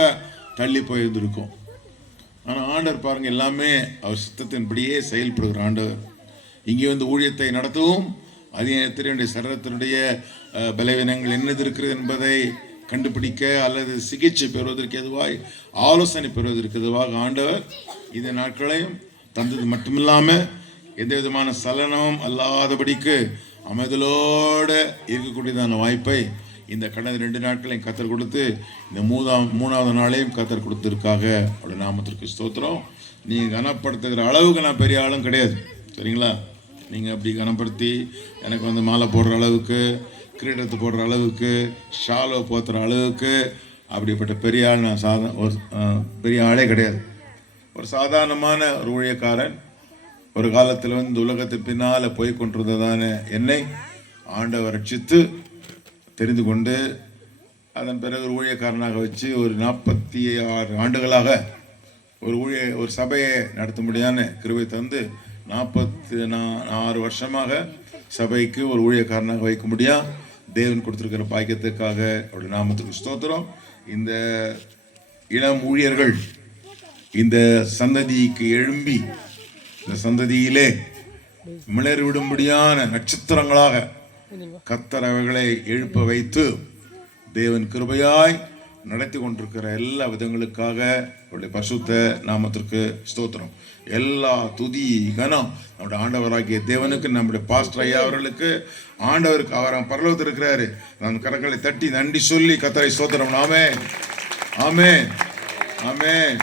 தள்ளி போயிருந்திருக்கும். ஆனால் ஆண்டவர் பாருங்க, எல்லாமே அவர் சித்தத்தின்படியே செயல்படுகிற ஆண்டவர். இங்கே ஊழியத்தை நடத்தவும் அதே நேரத்தில் சரீரத்தினுடைய பலவீனங்கள் என்னது இருக்கிறது என்பதை கண்டுபிடிக்க அல்லது சிகிச்சை பெறுவதற்கு எதுவாய் ஆலோசனை பெறுவதற்கு எதுவாக ஆண்டவர் இந்த நாட்களையும் தந்தது மட்டுமில்லாமல் எந்த விதமான சலனமும் அல்லாதபடிக்கு அமைதலோடு இருக்கக்கூடியதான வாய்ப்பை இந்த கடந்த 2 நாட்களையும் கத்தர் கொடுத்து இந்த 3வது நாளையும் கத்தர் கொடுத்ததற்காக அவருடைய நாமத்திற்கு ஸ்தோத்திரம். நீங்கள் கனப்படுத்துகிற அளவுக்கு நான் பெரிய ஆளும் கிடையாது, சரிங்களா? நீங்கள் அப்படி கனப்படுத்தி எனக்கு மாலை போடுற அளவுக்கு, கிரீடத்தை போடுற அளவுக்கு, ஷாலோ போத்துற அளவுக்கு அப்படிப்பட்ட பெரிய ஆள் நான் ஒரு பெரிய ஆளே கிடையாது. ஒரு சாதாரணமான ஒரு ஊழியக்காரன். ஒரு காலத்தில் இந்த உலகத்தின் பின்னால் போய் கொண்டிருந்ததான என்னை ஆண்டவர் ரட்சித்து தெரிந்து கொண்டு அதன் பிறகு ஒரு ஊழியக்காரனாக வச்சு ஒரு 46 ஆண்டுகளாக ஒரு சபையை நடத்தும்படியான கிருபை தந்து 46 வருஷமாக சபைக்கு ஒரு ஊழியக்காரனாக வைக்க முடியும் தேவன் கொடுத்திருக்கிற பாக்கியத்துக்காக அவருடைய நாமத்துக்கு ஸ்தோத்திரம். இந்த இளம் ஊழியர்கள் இந்த சந்ததிக்கு எழும்பி இந்த சந்ததியிலே மிளறி விடும்படியான நட்சத்திரங்களாக கர்த்தர் அவர்களை எழுப்ப வைத்து தேவன் கிருபையாய் நடத்தி கொண்டிருக்கிற எல்லா விதங்களுக்காக அவருடைய பரிசுத்த நாமத்திற்கு ஸ்தோத்திரம். எல்லா துதி கனம் நம்முடைய ஆண்டவராகிய தேவனுக்கு, நம்முடைய பாஸ்டர் ஐயா அவர்களுக்கு, ஆண்டவருக்கு. அவர் பரலோகத்தில் இருக்கிறாரு. நம் கரங்களை தட்டி நன்றி சொல்லி கர்த்தரை ஸ்தோத்திரம். ஆமென், ஆமென், ஆமென்.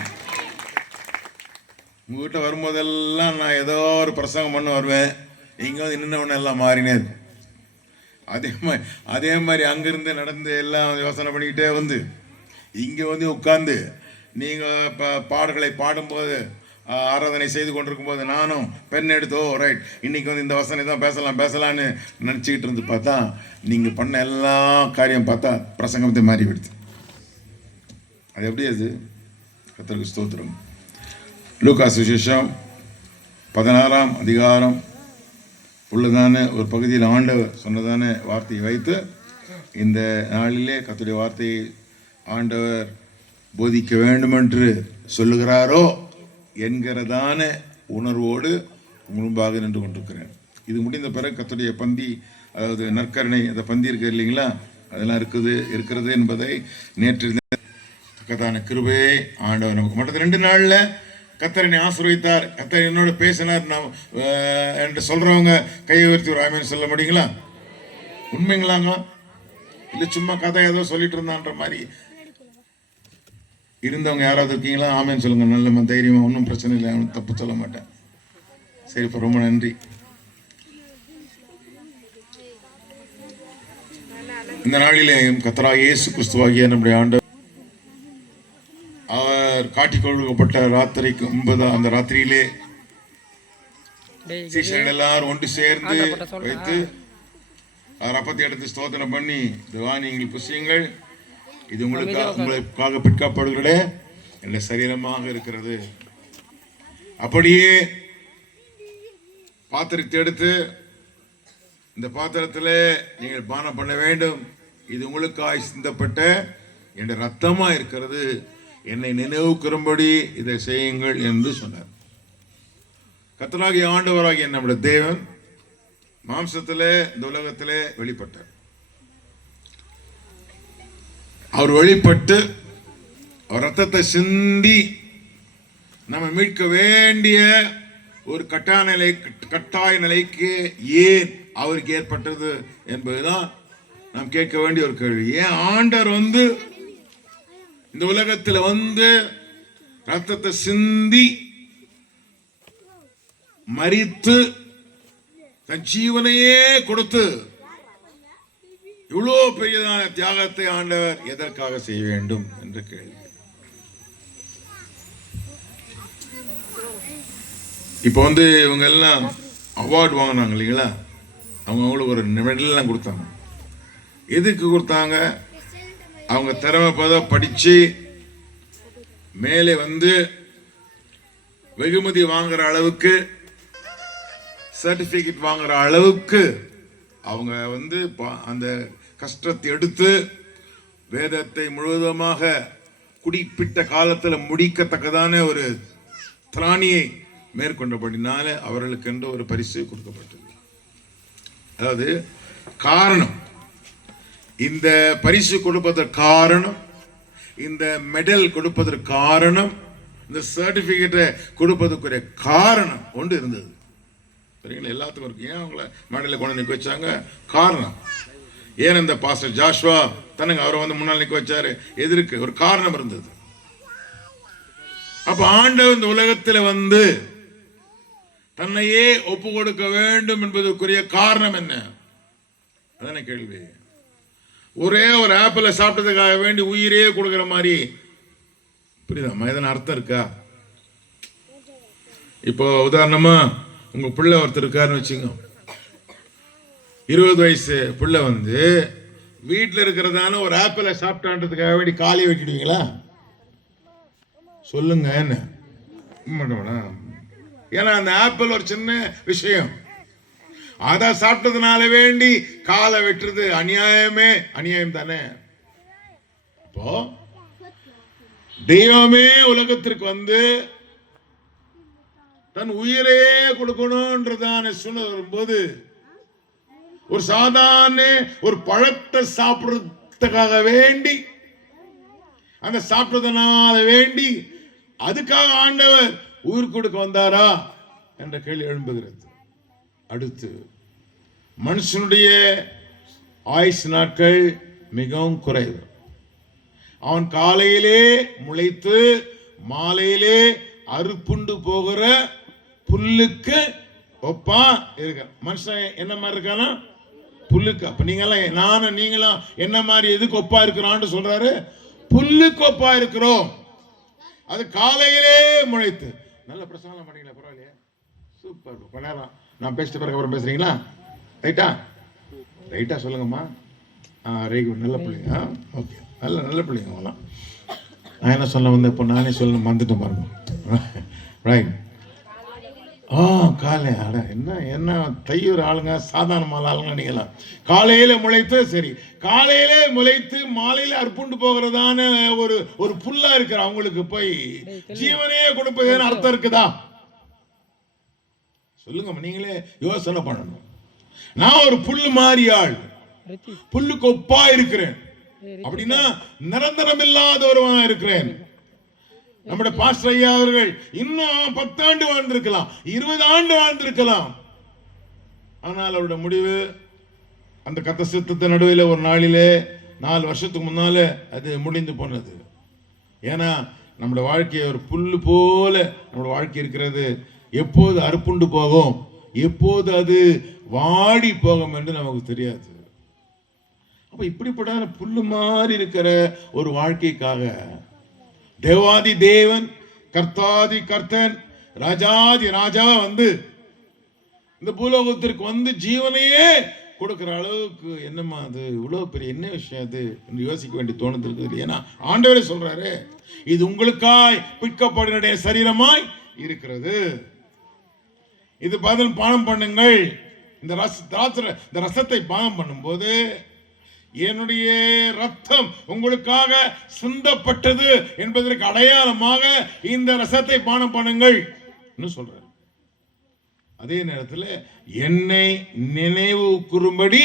உங்ககிட்ட வரும்போதெல்லாம் நான் ஏதோ ஒரு பிரசங்கம் பண்ண வருவேன். இங்கே இன்னொன்று எல்லாம் மாறினே இருக்கும். அதே மாதிரி அங்கிருந்து நடந்து எல்லாம் யோசனை பண்ணிக்கிட்டே இங்கே உட்காந்து நீங்கள் பாடல்களை பாடும்போது ஆராதனை செய்து கொண்டிருக்கும் போது நானும் பெண் எடுத்தோ ரைட் இன்னைக்கு வந்து இந்த வசனம் தான் பேசலான்னு நினச்சிக்கிட்டு இருந்து பார்த்தா நீங்கள் பண்ண எல்லா காரியம் பார்த்தா பிரசங்கத்தை மாறி விடுது. அது எப்படி? அது கர்த்தருக்கு ஸ்தோத்திரம். லூக்கா சுவிசேஷம் 16ஆம் அதிகாரம் உள்ளதான ஒரு பகுதியில் ஆண்டவர் சொன்னதான வார்த்தையை வைத்து இந்த நாளிலே கர்த்தருடைய வார்த்தையை ஆண்டவர் போதிக்க வேண்டும் என்று சொல்லுகிறாரோ என்கிறதான உணர்வோடு முன்பாக நின்று கொண்டிருக்கிறேன். இது முடிந்த பிறகு கர்த்தருடைய பந்தி, அதாவது நற்கரணை, அந்த பந்தி இருக்கு இல்லைங்களா, அதெல்லாம் இருக்கிறது என்பதை நேற்று கத்தான கிருபையை ஆண்டவர் நமக்கு மற்ற 2 நாளில் கர்த்தரனை ஆசீர்வதித்தார், கர்த்தர் என்னோட பேசினார் நாம் என்று சொல்றவங்க கையை உயர்த்தி ஒரு ஆமேன்னு சொல்ல முடியுங்களா? உண்மைங்களாங்க? இல்லை சும்மா கதை ஏதோ சொல்லிட்டு இருந்தான்ற மாதிரி இருந்தவங்க யாராவது இருக்கீங்களா? ஆமேன்னு சொல்லுங்க. நல்ல தைரியமா, ஒன்றும் பிரச்சனை இல்லை, அவனுக்கு தப்பு சொல்ல மாட்டேன். சரி, இப்போ ரொம்ப நன்றி. இந்த நாளிலே கர்த்தராகிய இயேசு கிறிஸ்துவாகிய நம்முடைய ஆண்டவர் அவர் காட்டிக் கொடுக்கப்பட்ட ராத்திரிக்கு முன்பதாக அந்த ராத்திரியிலே சீஷர்கள் எல்லாரும் ஒன்று சேர்ந்து வைத்து அவர் அப்பத்தை எடுத்து ஸ்தோத்திரம் பண்ணி, இதுவா நீங்கள் புசியுங்கள், இது உங்களுக்காக பிற்கப்படுகிற என்ற சரீரமாக இருக்கிறது. அப்படியே பாத்திரத்தை எடுத்து இந்த பாத்திரத்தில் நீங்கள் பானம் பண்ண வேண்டும், இது உங்களுக்காய் சிந்தப்பட்ட என்ற ரத்தமா இருக்கிறது, என்னை நினைவுக்குறும்படி இதை செய்யுங்கள் என்று சொன்னார். கர்த்தராகிய ஆண்டவராகிய நம்முடைய தேவன் மாம்சத்திலே இந்த உலகத்திலே வெளிப்பட்டார். அவர் வெளிப்பட்டு அவர் ரத்தத்தை சிந்தி நம்ம மீட்க வேண்டிய ஒரு கட்டாய நிலைக்கு ஏன் அவருக்கு ஏற்பட்டது என்பதுதான் நாம் கேட்க வேண்டிய ஒரு கேள்வி. ஏன் ஆண்டவர் வந்து இந்த உலகத்தில் வந்து ரத்தத்தை சிந்தி மரித்து தன் ஜீவனையே கொடுத்து இவ்வளோ பெரியதான தியாகத்தை ஆண்டவர் எதற்காக செய்ய வேண்டும் என்ற கேள்வி. இப்போ வந்து இவங்க எல்லாம் அவார்டு வாங்கினாங்க இல்லைங்களா, அவங்களுக்கு ஒரு மெடல்லாம் கொடுத்தாங்க. எதுக்கு கொடுத்தாங்க? அவங்க திறமை படிச்சு மேலே வந்து வெகுமதி வாங்குற அளவுக்கு, சர்டிபிகேட் வாங்குற அளவுக்கு அவங்க வந்து அந்த கஷ்டத்தை எடுத்து வேதத்தை முழுவதுமாக குடிப்பிட்ட காலத்தில் முடிக்கத்தக்கதான ஒரு திராணியை மேற்கொண்டபடினால அவர்களுக்கு என்று ஒரு பரிசு கொடுக்கப்பட்டது. அதாவது காரணம், இந்த பரிசு கொடுப்பதற்கு காரணம், இந்த மெடல் கொடுப்பதற்கு காரணம், இந்த சர்டிபிகேட்டை கொடுப்பதற்குரிய காரணம் ஒன்று இருந்தது. சரிங்களா? எல்லாத்துக்கும் இருக்கு. ஏன் அவங்கள மேடையில் கொண்டு நிற்க வச்சாங்க? காரணம். ஏன் இந்த பாஸ்டர் ஜாஷ்வா தனக்கு அவரை வந்து முன்னால் நிற்க வச்சாரு? எதற்கு? ஒரு காரணம் இருந்தது. அப்ப ஆண்டவர் இந்த உலகத்தில் வந்து தன்னையே ஒப்பு கொடுக்க வேண்டும் என்பதற்குரிய காரணம் என்ன? அதான கேள்வி. ஒரே ஒரு ஆப்பிளை சாப்பிட்டதுக்காக வேண்டி உயிரே கொடுக்கிற மாதிரி, புரியுதா? இதன் அர்த்தம் இருக்கா? இப்போ உதாரணமா உங்க பிள்ளை ஒருத்தர் இருக்காருன்னு வச்சுங்க, 20 வயசு பிள்ளை வந்து வீட்டில் இருக்கிறதான ஒரு ஆப்பிளை சாப்பிட்டான்றதுக்காக வேண்டி காலி வச்சுடுவீங்களா? சொல்லுங்க. என்ன? ஏன்னா அந்த ஆப்பிள் ஒரு சின்ன விஷயம், அதை சாப்பிட்டதுனால வேண்டி காலை வெட்டுறது அநியாயமே, அநியாயம் தானே. இப்போ தெய்வமே உலகத்திற்கு வந்து தன் உயிரையே கொடுக்கணும்ன்றதான சூழ்நிலை வரும்போது ஒரு சாதாரண ஒரு பழத்தை சாப்பிடுறதுக்காக வேண்டி, அந்த சாப்பிட்டதுனால வேண்டி அதுக்காக ஆண்டவர் உயிர் கொடுக்க வந்தாரா என்ற கேள்வி எழும்புகிறது. அடுத்து, மனுஷனுடைய ஆயுசு நாட்கள் மிகவும் குறைவு. அவன் காலையிலே முளைத்து மாலையிலே அறுப்புண்டு போகிற புல்லுக்கு ஒப்பா இருக்க. மனுஷன் என்ன மாதிரி இருக்கானா? புல்லுக்கு. அப்ப நீங்களும் என்ன மாதிரி எதுக்கு ஒப்பா இருக்கிறான்னு சொல்றாரு? புல்லுக்கு ஒப்பா இருக்கிறோம். அது காலையிலே முளைத்து நல்ல பிரசங்கம்லாம் பண்ணீங்களா? பரவாயில்லையா? சூப்பர். கொஞ்ச நேரம் நான் பேசிட்டு பிறகு அப்புறம் பேசுறீங்களா? ரைட்டா சொல்லுங்கம்மா. நல்ல பிள்ளைங்க. ஓகே, நல்ல பிள்ளைங்க அவங்களாம். நான் என்ன சொல்ல வந்தேன் இப்போ, நானே சொல்ல மறந்துட்டேன் பாருங்க. ரைட். காலை என்ன தையூர் ஆளுங்க, சாதாரணமான ஆளுங்க நீங்களாம். காலையில முளைத்து சரி, காலையில முளைத்து மாலையில அற்புண்டு போகிறதான ஒரு புல்லா இருக்கிற அவங்களுக்கு போய் ஜீவனையே கொடுப்பதுன்னு அர்த்தம் இருக்குதா? சொல்லுங்க, நீங்களே யோசனை பண்ணணும். நான் ஒரு புல்லு மாதிரி ஆள், புல்லுக்கு ஒப்பா இருக்கிறேன். அப்படின்னா நிரந்தரம் இல்லாத ஒருவனா இருக்கிறேன். நம்முடைய பாஸ்டர் ஐயா அவர்கள் இன்னும் 10 ஆண்டு வாழ்ந்திருக்கலாம், 20 ஆண்டு வாழ்ந்திருக்கலாம். ஆனால் அவருடைய முடிவு அந்த கத்த சித்தத்தின் நடுவில் ஒரு நாளிலே 4 வருஷத்துக்கு முன்னால அது முடிந்து போனது. ஏன்னா நம்முடைய வாழ்க்கையை ஒரு புல்லு போல நம்முடைய வாழ்க்கை இருக்கிறது. எப்போது அறுப்புண்டு போகும், எப்போது அது வாடி போகும் என்று நமக்கு தெரியாது. அப்ப இப்படிப்பட்ட புல்லு மாதிரி இருக்கிற ஒரு வாழ்க்கைக்காக தேவாதி தேவன், கர்த்தாதி கர்த்தன், ராஜாதி ராஜா வந்து இந்த பூலோகத்திற்கு வந்து ஜீவனையே கொடுக்கிற அளவுக்கு என்னம்மா அது, இவ்வளவு பெரிய என்ன விஷயம் அது என்று யோசிக்க வேண்டி தோணுது இருக்குது. ஏன்னா ஆண்டவரே சொல்றாரு, இது உங்களுக்காய் பிற்கப்படினுடைய சரீரமாய் இருக்கிறது, இது பதில் பானம் பண்ணுங்கள். இந்த ரசத்தை பானம் பண்ணும்போது என்னுடைய ரத்தம் உங்களுக்காக சிந்தப்பட்டது என்பதற்கு அடையாளமாக இந்த ரசத்தை பானம் பண்ணுங்கள் சொல்ற. அதே நேரத்தில் என்னை நினைவு கூறும்படி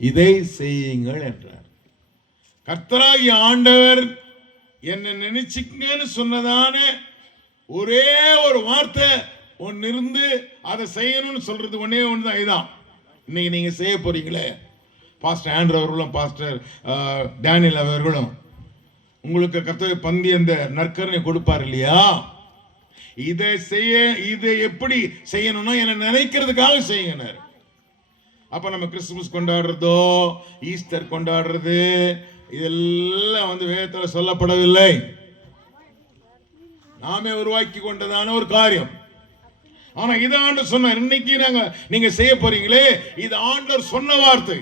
இதை செய்யுங்கள் என்றார். கர்த்தராகிய ஆண்டவர் என்னை நினைச்சுங்கன்னு சொன்னதான ஒரே ஒரு வார்த்தை ஒன்னு இருந்து அதை செய்யணும்னு சொல்றது ஒன்னே ஒண்ணுதான். இதுதான் இன்னைக்கு நீங்க செய்ய போறீங்களே. பாஸ்டர் ஆண்ட்ரூ அவர்களும் பாஸ்டர் டேனியல் அவர்களும் உங்களுக்கு கர்த்தருடைய பந்தி அந்த நற்கருணை கொடுப்பார் இல்லையா? இதை செய்ய, இதை எப்படி செய்யணும்னா என்ன நினைக்கிறதுக்காக செய்யுங்க. அப்ப நம்ம கிறிஸ்துமஸ் கொண்டாடுறதோ ஈஸ்டர் கொண்டாடுறது இதெல்லாம் வந்து வேதத்தில் சொல்லப்படவில்லை, நாமே உருவாக்கி கொண்டதான ஒரு காரியம். ஆனா இது ஆண்டவர் சொன்னார். இன்னைக்கு நீங்க செய்ய போறீங்களே, இது ஆண்டவர் சொன்ன வார்த்தை.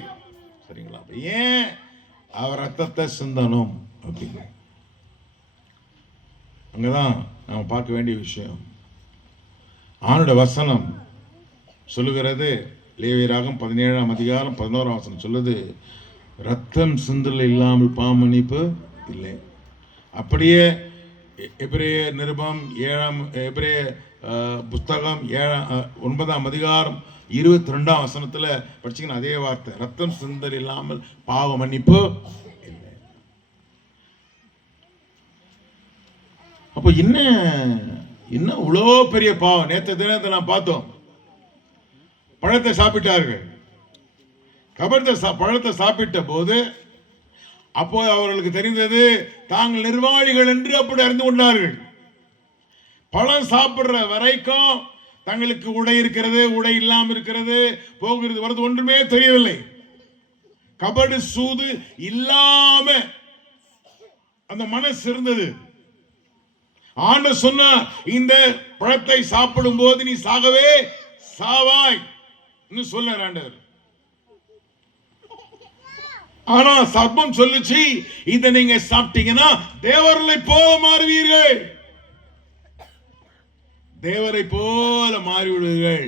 சரிங்களா? ஏன் அவர் ரத்தத்தை சிந்தனும் அப்படின்னு அங்கதான் நாம பார்க்க வேண்டிய விஷயம். ஆண்டோட வசனம் சொல்லுகிறது, லேவியராகமம் 17ஆம் அதிகாரம் 11ஆம் வசனம் சொல்லுது, ரத்தம் சிந்தல் இல்லாமல் பாவமன்னிப்பு இல்லை. அப்படியே எபிரேய நிருபம் 7ஆம் எபிரேய புஸ்தகம் 9ஆம் அதிகாரம் 22ஆம் வசனத்துல படிச்சீங்கன்னா அதே வார்த்தை, ரத்தம் சிந்தல் இல்லாமல் பாவ மன்னிப்பு இல்லை. அப்போ என்ன இவ்வளோ பெரிய பாவம். நேற்று தினத்தை நான் பார்த்தோம், பழத்தை சாப்பிட்டார்கள். பழத்தை சாப்பிட்ட போது அப்போ அவர்களுக்கு தெரிந்தது தாங்கள் நிர்வாணிகள் என்று அப்படி அறிந்து கொண்டார்கள். பழம் சாப்பிடுற வரைக்கும் தங்களுக்கு உடை இருக்கிறது, உடை இல்லாம இருக்கிறது, போகிறது வருது ஒன்றுமே தெரியவில்லை. கபடு சூது இல்லாம அந்த மனசு இருந்தது. ஆண்டவர் சொன்ன இந்த பழத்தை சாப்பிடும் போது நீ சாகவே சாவாய் சொன்னார் ஆண்டவர். ஆனா சர்ப்பம் சொல்லுச்சு, இதை நீங்க சாப்பிட்டீங்கன்னா தேவர்களை போல மாறுவீர்கள், தேவரை போல மாறிவிடுவீர்கள்,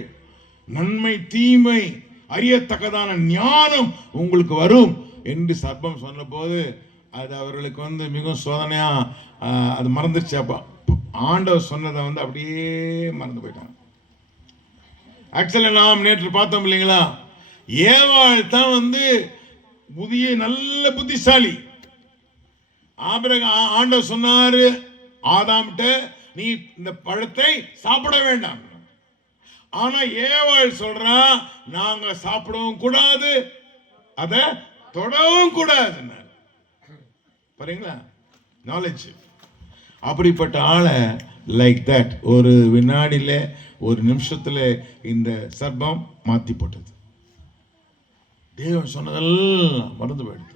நன்மை தீமை அறியத்தக்கதான ஞானம் உங்களுக்கு வரும் என்று சர்ப்பம் சொன்ன போது அது அவர்களுக்கு வந்து மிகவும் சோதனையா அது மறந்துருச்சு. அப்ப ஆண்டவர் சொன்னதை வந்து அப்படியே மறந்து போயிட்டாங்க. ஆக்சுவலா நாம் நேற்று பார்த்தோம் இல்லைங்களா, ஏவாள் தான் வந்து புதிய நல்ல புத்திசாலி. ஆண்டவர் சொன்னாரு ஆதாம்கிட்ட, நீ இந்த பழத்தை சாப்பிட வேண்டாம். ஆனா ஏவாள் சொல்றா, நாங்க சாப்பிடவும் கூடாது, அதை தொடவும் கூடாது. பாருங்களா நாலேஜ். அப்படிப்பட்ட ஆளை லைக் தட் ஒரு வினாடியில ஒரு நிமிஷத்துல இந்த சர்ப்பம் மாத்தி போட்டது. தேவன் சொன்னதெல்லாம் மறந்து போயிடுது.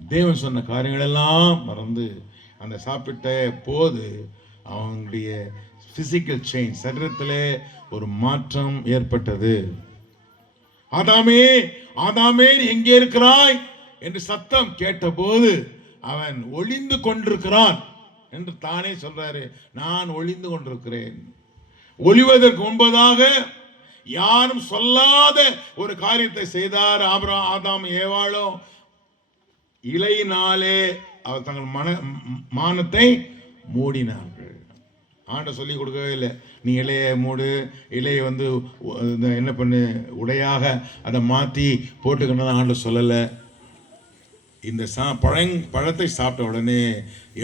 தேவன் சொன்ன காரியங்கள் எல்லாம் மறந்து அந்த சாப்பிட்ட போது அவனுடைய பிசிக்கல் சேஞ்ச், சரீரத்திலே ஒரு மாற்றம் ஏற்பட்டது. ஆதாமே ஆதாமே எங்கே இருக்கிறாய் என்று சத்தம் கேட்டபோது அவன் ஒளிந்து கொண்டிருக்கிறான் என்று தானே சொல்றாரு. நான் ஒளிந்து கொண்டிருக்கிறேன். ஒளிவதற்கு முன்பதாக யாரும் சொல்லாத ஒரு காரியத்தை செய்தார் ஆதாம் ஏவாளும். இலையினாலே அவர் தங்கள் மானத்தை மூடினார்கள். ஆண்ட சொல்லி கொடுக்கவே இல்லை, நீ இலையை மூடு, இலையை வந்து என்ன பண்ணு, உடையாக அதை மாற்றி போட்டுக்கணும் ஆண்ட சொல்லலை. இந்த பழத்தை சாப்பிட்ட உடனே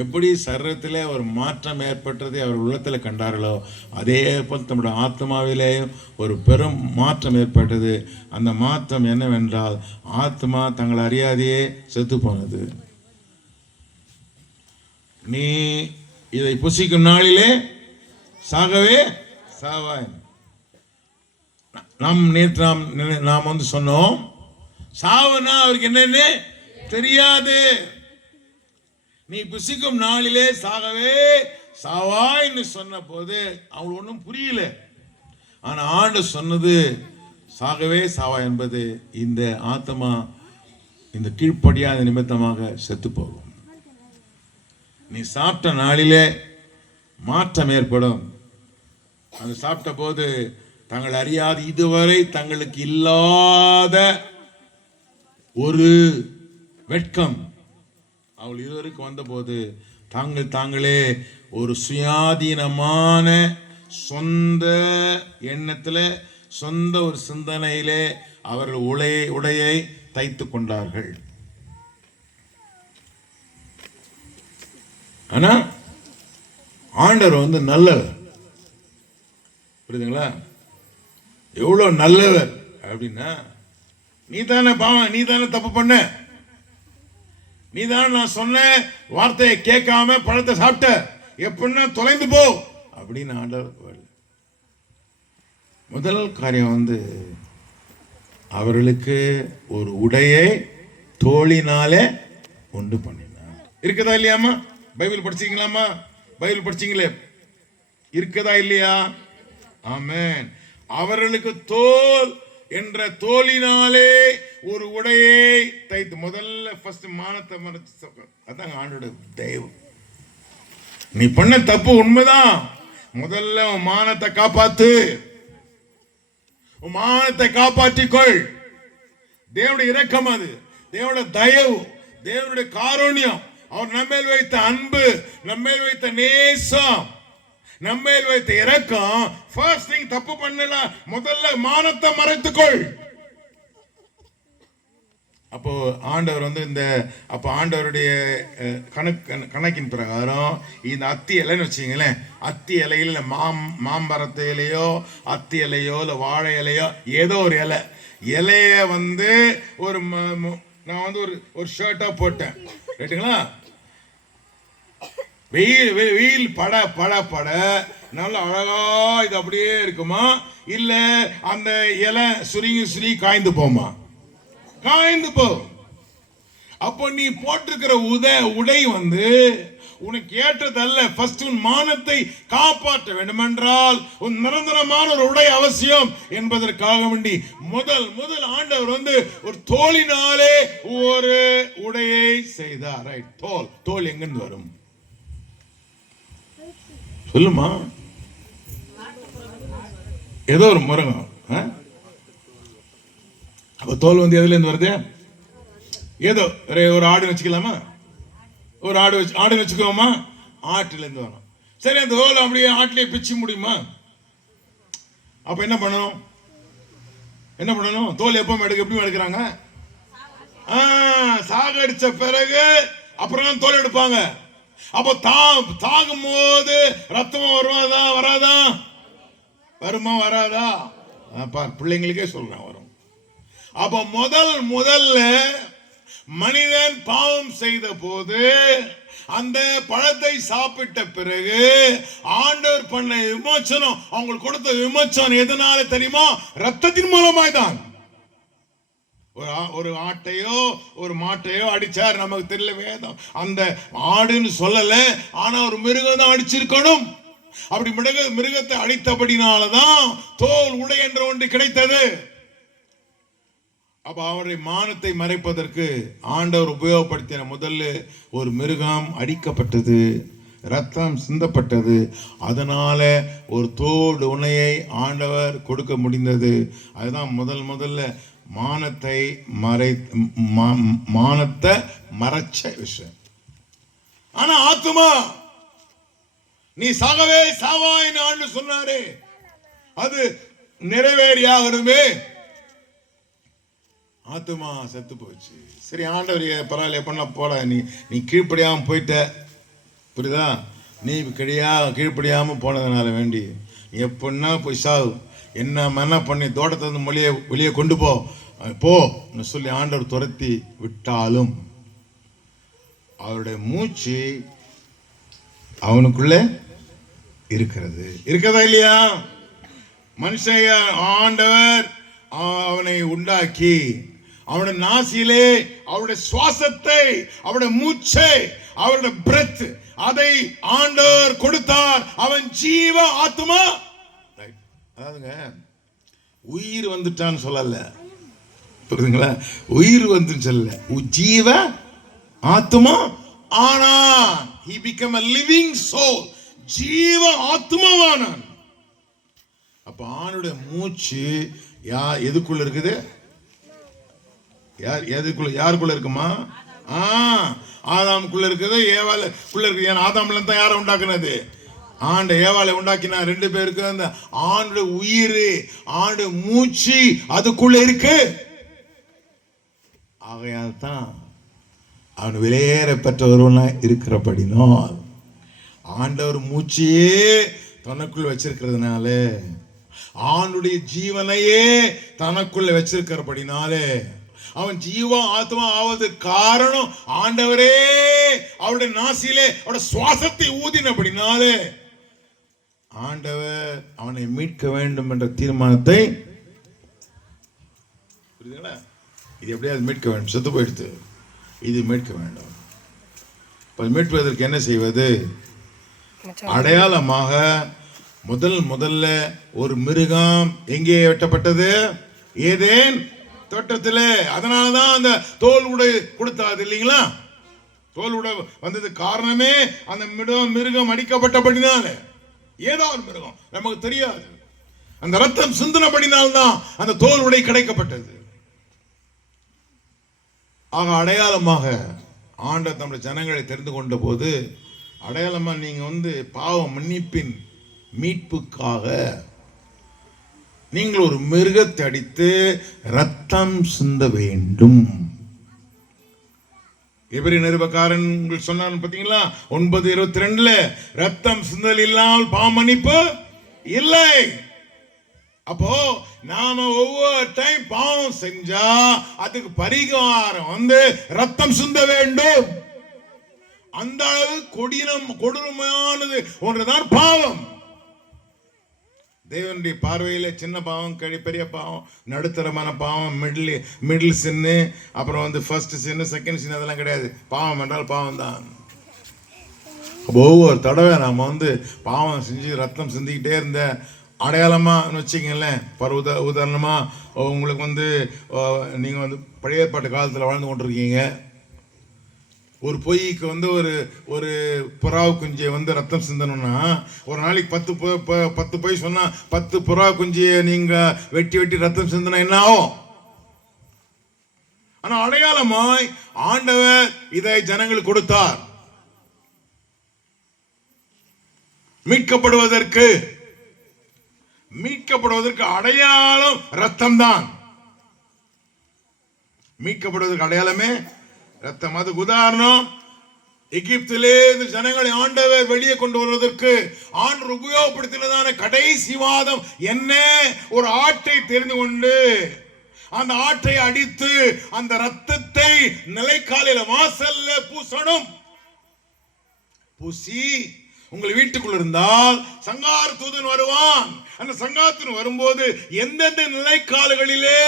எப்படி சரீரத்தில் ஒரு மாற்றம் ஏற்பட்டதை அவர் உள்ளத்தில் கண்டார்களோ அதே போல் தம்முடைய ஆத்மாவிலேயும் ஒரு பெரும் மாற்றம் ஏற்பட்டது. அந்த மாற்றம் என்னவென்றால் ஆத்மா தங்களை அறியாதையே செத்து போனது. நீ இதை புசிக்கும் நாளிலே சாகவே சாவாய். நாம் வந்து சொன்னோம், சாவுனா அவருக்கு என்னன்னு தெரியாது. நீ புசிக்கும் நாளிலே சாகவே சாவாய்ன்னு சொன்ன போது அவங்களுக்கு ஒன்றும் புரியல. ஆனா ஆண்டு சொன்னது சாகவே சாவாய் என்பது இந்த ஆத்மா இந்த கீழ்ப்படியாத நிமித்தமாக செத்து போகும். நீ சாப்பிட்ட நாளிலே மாற்றம் ஏற்படும். அது சாப்பிட்ட போது தங்கள் அறியாது இதுவரை தங்களுக்கு இல்லாத ஒரு வெட்கம் அவள் இதுவரைக்கும் வந்தபோது தாங்களே ஒரு சுயாதீனமான சொந்த எண்ணத்தில் சொந்த ஒரு சிந்தனையிலே அவர்கள் உடையை தைத்து கொண்டார்கள். ஆனா ஆண்டவர் வந்து நல்லவர், புரியுதுங்களா? எவ்வளவு நல்லவர் அப்படின்னா, நீ தானே பாவம், நீ தானே தப்பு பண்ண, நீ தான் நான் சொன்ன வார்த்தையை கேட்காம பழத்தை சாப்பிட்ட, எப்படின்னா தொலைந்து போ அப்படின்னு ஆண்டவர். முதல் காரியம் வந்து அவர்களுக்கு ஒரு உடையை தோளினாலே உண்டு பண்ணினார். இருக்குதா இல்லையாமா? பைபிள் படிச்சீங்களாமா? பைபிள் படிச்சீங்களே, இருக்குதா இல்லையா? ஆமென். அவர்களுக்கு தோல் என்ற தோலினாலே ஒரு உடையை தைத்து, முதல்ல ஃபர்ஸ்ட் மானத்தை மறைச்சு, அதான் ஆண்டோட தயவு. நீ பண்ண தப்பு உண்மைதான், முதல்ல உன் மானத்தை காப்பாத்து, உன் மானத்தை காப்பாற்றிக்கொள். தேவனுடைய இரக்கம் அது, தேவனுடைய தயவு, தேவனுடைய காருண்யம், அவர் நம்மேல் வைத்த அன்பு, நம்மேல் வைத்த நேசம், நம்மேல் வைத்த இரக்கம். ஃபர்ஸ்ட் திங், தப்பு பண்ணல, முதல்ல மானத்தை மறைத்துக்கொள். அப்போ ஆண்டவர் வந்து அப்போ ஆண்டவருடைய கணக்கின் பிரகாரம் இந்த அத்தி இலைன்னு வச்சுங்களேன், அத்தி இலையில மாம்பரத்து இலையோ அத்தி இலையோ இல்லை வாழை இலையோ ஏதோ ஒரு இலைய வந்து நான் வந்து ஒரு ஷர்ட்டா போட்டேன், ரைட்டுங்களா? வெயில் பட பட பட நல்ல அழகா இது அப்படியே இருக்குமா, இல்ல அந்த இலை சுருங்கி காய்ந்து போமா? காய்ந்து போ. அப்போ நீ போட்டிருக்கிற உடை வந்து உனக்கு ஏற்றதல்ல. ஃபர்ஸ்ட் உன் மானத்தை காப்பாற்ற வேண்டும் என்றால் உன் நிரந்தரமான ஒரு உடை அவசியம் என்பதற்காக வேண்டி முதல் ஆண்டவர் வந்து ஒரு தோலினாலே ஒரு உடையை செய்தார். ரைட், தோல் எங்கிருந்து வரும் சொல்லுமா? ஏதோ ஒரு முருங்கம். அப்ப தோல் வந்து எதுல இருந்து வருது? ஏதோ ஒரு ஆடு வச்சுக்கலாமா? ஒரு ஆடு வச்சுக்கோமா? ஆட்டுல இருந்து வரும். சரி, அந்த தோல் அப்படியே ஆட்டிலே பிச்சு முடியுமா? அப்ப என்ன பண்ணணும்? தோல் எப்பவும் எப்படி எடுக்கிறாங்க? சாகடிச்ச பிறகு அப்புறம் தோல் எடுப்பாங்க. அப்போ தாகும் போது ரத்தம் வராதா? வருமா வராதா? பிள்ளைங்களுக்கே சொல்றேன், வரும். அப்ப முதல்ல மனிதன் பாவம் செய்த போது அந்த பழத்தை சாப்பிட்ட பிறகு ஆண்டவர் பண்ண விமோசனம், அவங்களுக்கு கொடுத்த விமோசனம் எதனால தெரியுமா? ரத்தத்தின் மூலமாய் தான். ஒரு ஆட்டையோ ஒரு மாட்டையோ அடிச்சார், நமக்கு தெரியல, வேதம் அந்த ஆடுன்னு சொல்லல, ஆனா ஒரு மிருகம் தான் அடிச்சிருக்கணும். அப்படி மிருகத்தை அடித்தபடினாலதான் தோல் உடை என்ற ஒன்று கிடைத்தது. அப்ப அவருடைய மானத்தை மறைப்பதற்கு ஆண்டவர் உபயோகப்படுத்தின முதல்ல ஒரு மிருகம் அடிக்கப்பட்டது, ரத்தம் சிந்தப்பட்டது. அதனால ஒரு தோல் உணையை ஆண்டவர் கொடுக்க முடிந்தது. அதுதான் முதல்ல மானத்தை மறைச்ச விஷயம். ஆனா ஆத்துமா நீ சாகவே சாவாயின்னு ஆண்டு சொன்னாரே, அது நிறைவேறியாகணுமே. ஆத்துமா செத்து போச்சு. சரி ஆண்டவர் பரவாயில்ல பண்ண போல, நீ கீழ்ப்படியாம போயிட்ட, புரியுதா? நீ கீழ்ப்படியாம போனதுனால வேண்டி எப்படின்னா போய் சாவு, என்ன பண்ணி தோட்டத்தை வந்து வெளியே கொண்டு போன்னு சொல்லி ஆண்டவர் துரத்தி விட்டாலும் அவருடைய மூச்சு அவனுக்குள்ள இருக்கிறதா இல்லையா? மனுஷன் ஆண்டவர் அவனை உண்டாக்கி அவருடைய நாசியிலே அவருடைய சுவாசத்தை, அவருடைய மூச்சை, அவருடைய பிரெத் அதை ஆண்டவர் கொடுத்தார். அவன் ஜீவ ஆத்துமா. அதாவதுங்க உயிர் வந்துட்டான்னு சொல்லல, புரியுதுங்களா? உயிர் வந்து சொல்லல, ஜீவ ஆத்துமா ஆனா he became a living soul, ஜீவ ஆத்துமாவானான். அப்ப ஆணுடைய மூச்சு எதுக்குள்ள இருக்குது? யாருக்குள்ள இருக்குமா? ஆதாமுக்குள்ள இருக்குது, ஏவாளுக்குள்ள இருக்குது. ஏன்னா ஆதாம்ல தான் யாரை உண்டாக்குனது? ஆண்ட ஏவாளை உண்டாக்கினா. 2 பேருக்கு அந்த ஆணுடைய உயிர், ஆண்டு மூச்சு அதுக்குள்ள இருக்கு. ஆகையால் தான் அவன் வெளியேற பெற்றவர்களா இருக்கிறபடினால் ஆண்டவர் மூச்சையே தனக்குள் வச்சிருக்கிறதுனால, ஆணுடைய ஜீவனையே தனக்குள்ள வச்சிருக்கிறபடினாலே அவன் ஜீவ ஆத்மா ஆவது காரணம் ஆண்டவரே அவருடைய நாசியிலே அவருடைய சுவாசத்தை ஊதினபடினாலே ஆண்டவர் அவனை மீட்க வேண்டும் என்ற தீர்மானத்தை, புரியுதுங்களா? இது எப்படியாவது மீட்க வேண்டும், செத்து போயிடுத்து, இது மீட்க வேண்டும். மீட்பதற்கு என்ன செய்வது? அடையாளமாக முதல்ல ஒரு மிருகம் எங்கே வெட்டப்பட்டது? ஏதேன் தோட்டத்தில். அதனாலதான் அந்த தோல் உடை கொடுத்தாது இல்லைங்களா? தோல் உடை வந்தது காரணமே அந்த மிருகம் அடிக்கப்பட்டபடினால. ஏதோ ஒரு மிருகம் நமக்கு தெரியாது, அந்த ரத்தம் சிந்தினபடினால்தான் அந்த தோல் உடை கிடைக்கப்பட்டது. ஆக அடையாளமாக ஆண்டவர் நம்முடைய ஜனங்களை தெரிந்து கொண்ட போது அடையாளமா நீங்க பாவ மன்னிப்பின் மீட்புக்காக நீங்கள் ஒரு மிருகத்தை அடித்து ரத்தம் சிந்த வேண்டும். எபிரேய நிருபக்காரன் சொன்னான் பாத்தீங்களா? 9:22 ரத்தம் சிந்தல் இல்லாமல் பாவ மன்னிப்பு இல்லை. அப்போ நாம ஒவ்வொரு டைம் பாவம் செஞ்சா அதுக்கு பரிகாரம் ரத்தம் சிந்த வேண்டும். அந்த அளவு கொடூரமானது ஒன்றுதான் பாவம். தேவனுடைய பார்வையில சின்ன பாவம், பெரிய பாவம், நடுத்தரமான பாவம், மிடில் சின்னு, அப்புறம் ஃபர்ஸ்ட் சின்னு, செகண்ட் சின்னு, அதெல்லாம் கிடையாது. பாவம் என்றால் பாவம் தான். ஒவ்வொரு தடவை நாம பாவம் செஞ்சு ரத்தம் சிந்திக்கிட்டே இருந்த அடையாளமா வச்சுக்கங்களேன். உதாரணமா உங்களுக்கு நீங்க பழைய ஏற்பாட்டு காலத்தில் வாழ்ந்து கொண்டிருக்கீங்க. ஒரு பொய்க்கு ஒரு புறா குஞ்சியை ரத்தம் சிந்தணும்னா ஒரு நாளைக்கு 10 பொய் சொன்னா 10 புறா குஞ்சியை நீங்க வெட்டி ரத்தம் சிந்தனா என்ன ஆகும்? ஆனா அடையாளமாய் ஆண்டவர் இதை ஜனங்களுக்கு கொடுத்தார். மீட்கப்படுவதற்கு அடையாளம் ரத்தம் தான். மீட்கப்படுவதற்கு அடையாளமே ரத்தம். அதுக்கு உதாரணம், எகிப்திலே இந்த ஜனங்களை ஆண்டவர் வெளியே கொண்டு வருவதற்கு ஆண்டவர் உபயோகப்படுத்தினதான கடைசி வாதம் என்ன? ஒரு ஆட்டை தெரிந்து கொண்டு அந்த ஆட்டை அடித்து அந்த ரத்தத்தை நிலைக்காலில வாசல்ல பூசணும். பூசி உங்கள் வீட்டுக்குள் இருந்தால் சங்கார தூதன் வருவான், அந்த சங்காரத்தின் வரும்போது எந்தெந்த நிலைக்கால்களிலே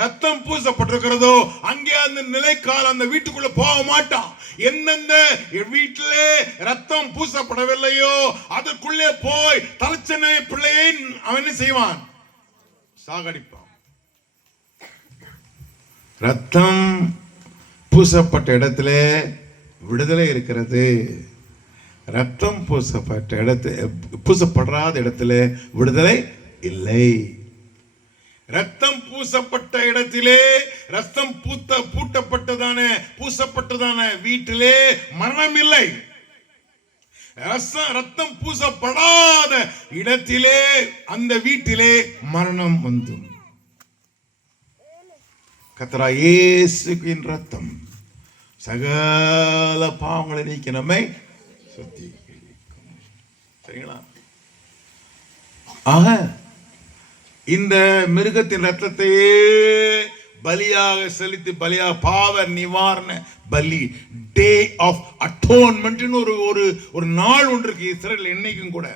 ரத்தம் பூசப்பட்டிருக்கிறதோ அங்கே அந்த நிலைக்கால் அந்த வீட்டுக்குள்ள போக மாட்டான். எந்தெந்த வீட்டிலே ரத்தம் பூசப்படவில்லையோ அதற்குள்ளே போய் தலைச்சனை பிள்ளையை அவன் என்ன செய்வான்? சாகடிப்பான். ரத்தம் பூசப்பட்ட இடத்துல விடுதலை இருக்கிறது. ரத்தம் பூசப்பட்ட பூசப்படாத இடத்துல விடுதலை இல்லை. ரத்தம் பூசப்பட்ட இடத்திலே ரத்தம் பூட்டப்பட்டதான பூசப்பட்டதான வீட்டிலே மரணம் இல்லை. ரத்தம் பூசப்படாத இடத்திலே அந்த வீட்டிலே மரணம் வந்து கர்த்தராகிய இயேசுவின் ரத்தம் சகல பாவங்களை நீக்கி நம்மை சுத்திகரிக்கும். சரிங்களா? ஆக இந்த மிருகத்தின் ரத்தத்தையே பலியாக செலுத்தி பலியாக பாவ நிவாரண பலி, டே ஆஃப் அட்டோன்மெண்ட் ஒரு நாள் ஒன்று இருக்கு இஸ்ரேல் என்னைக்கும் கூட.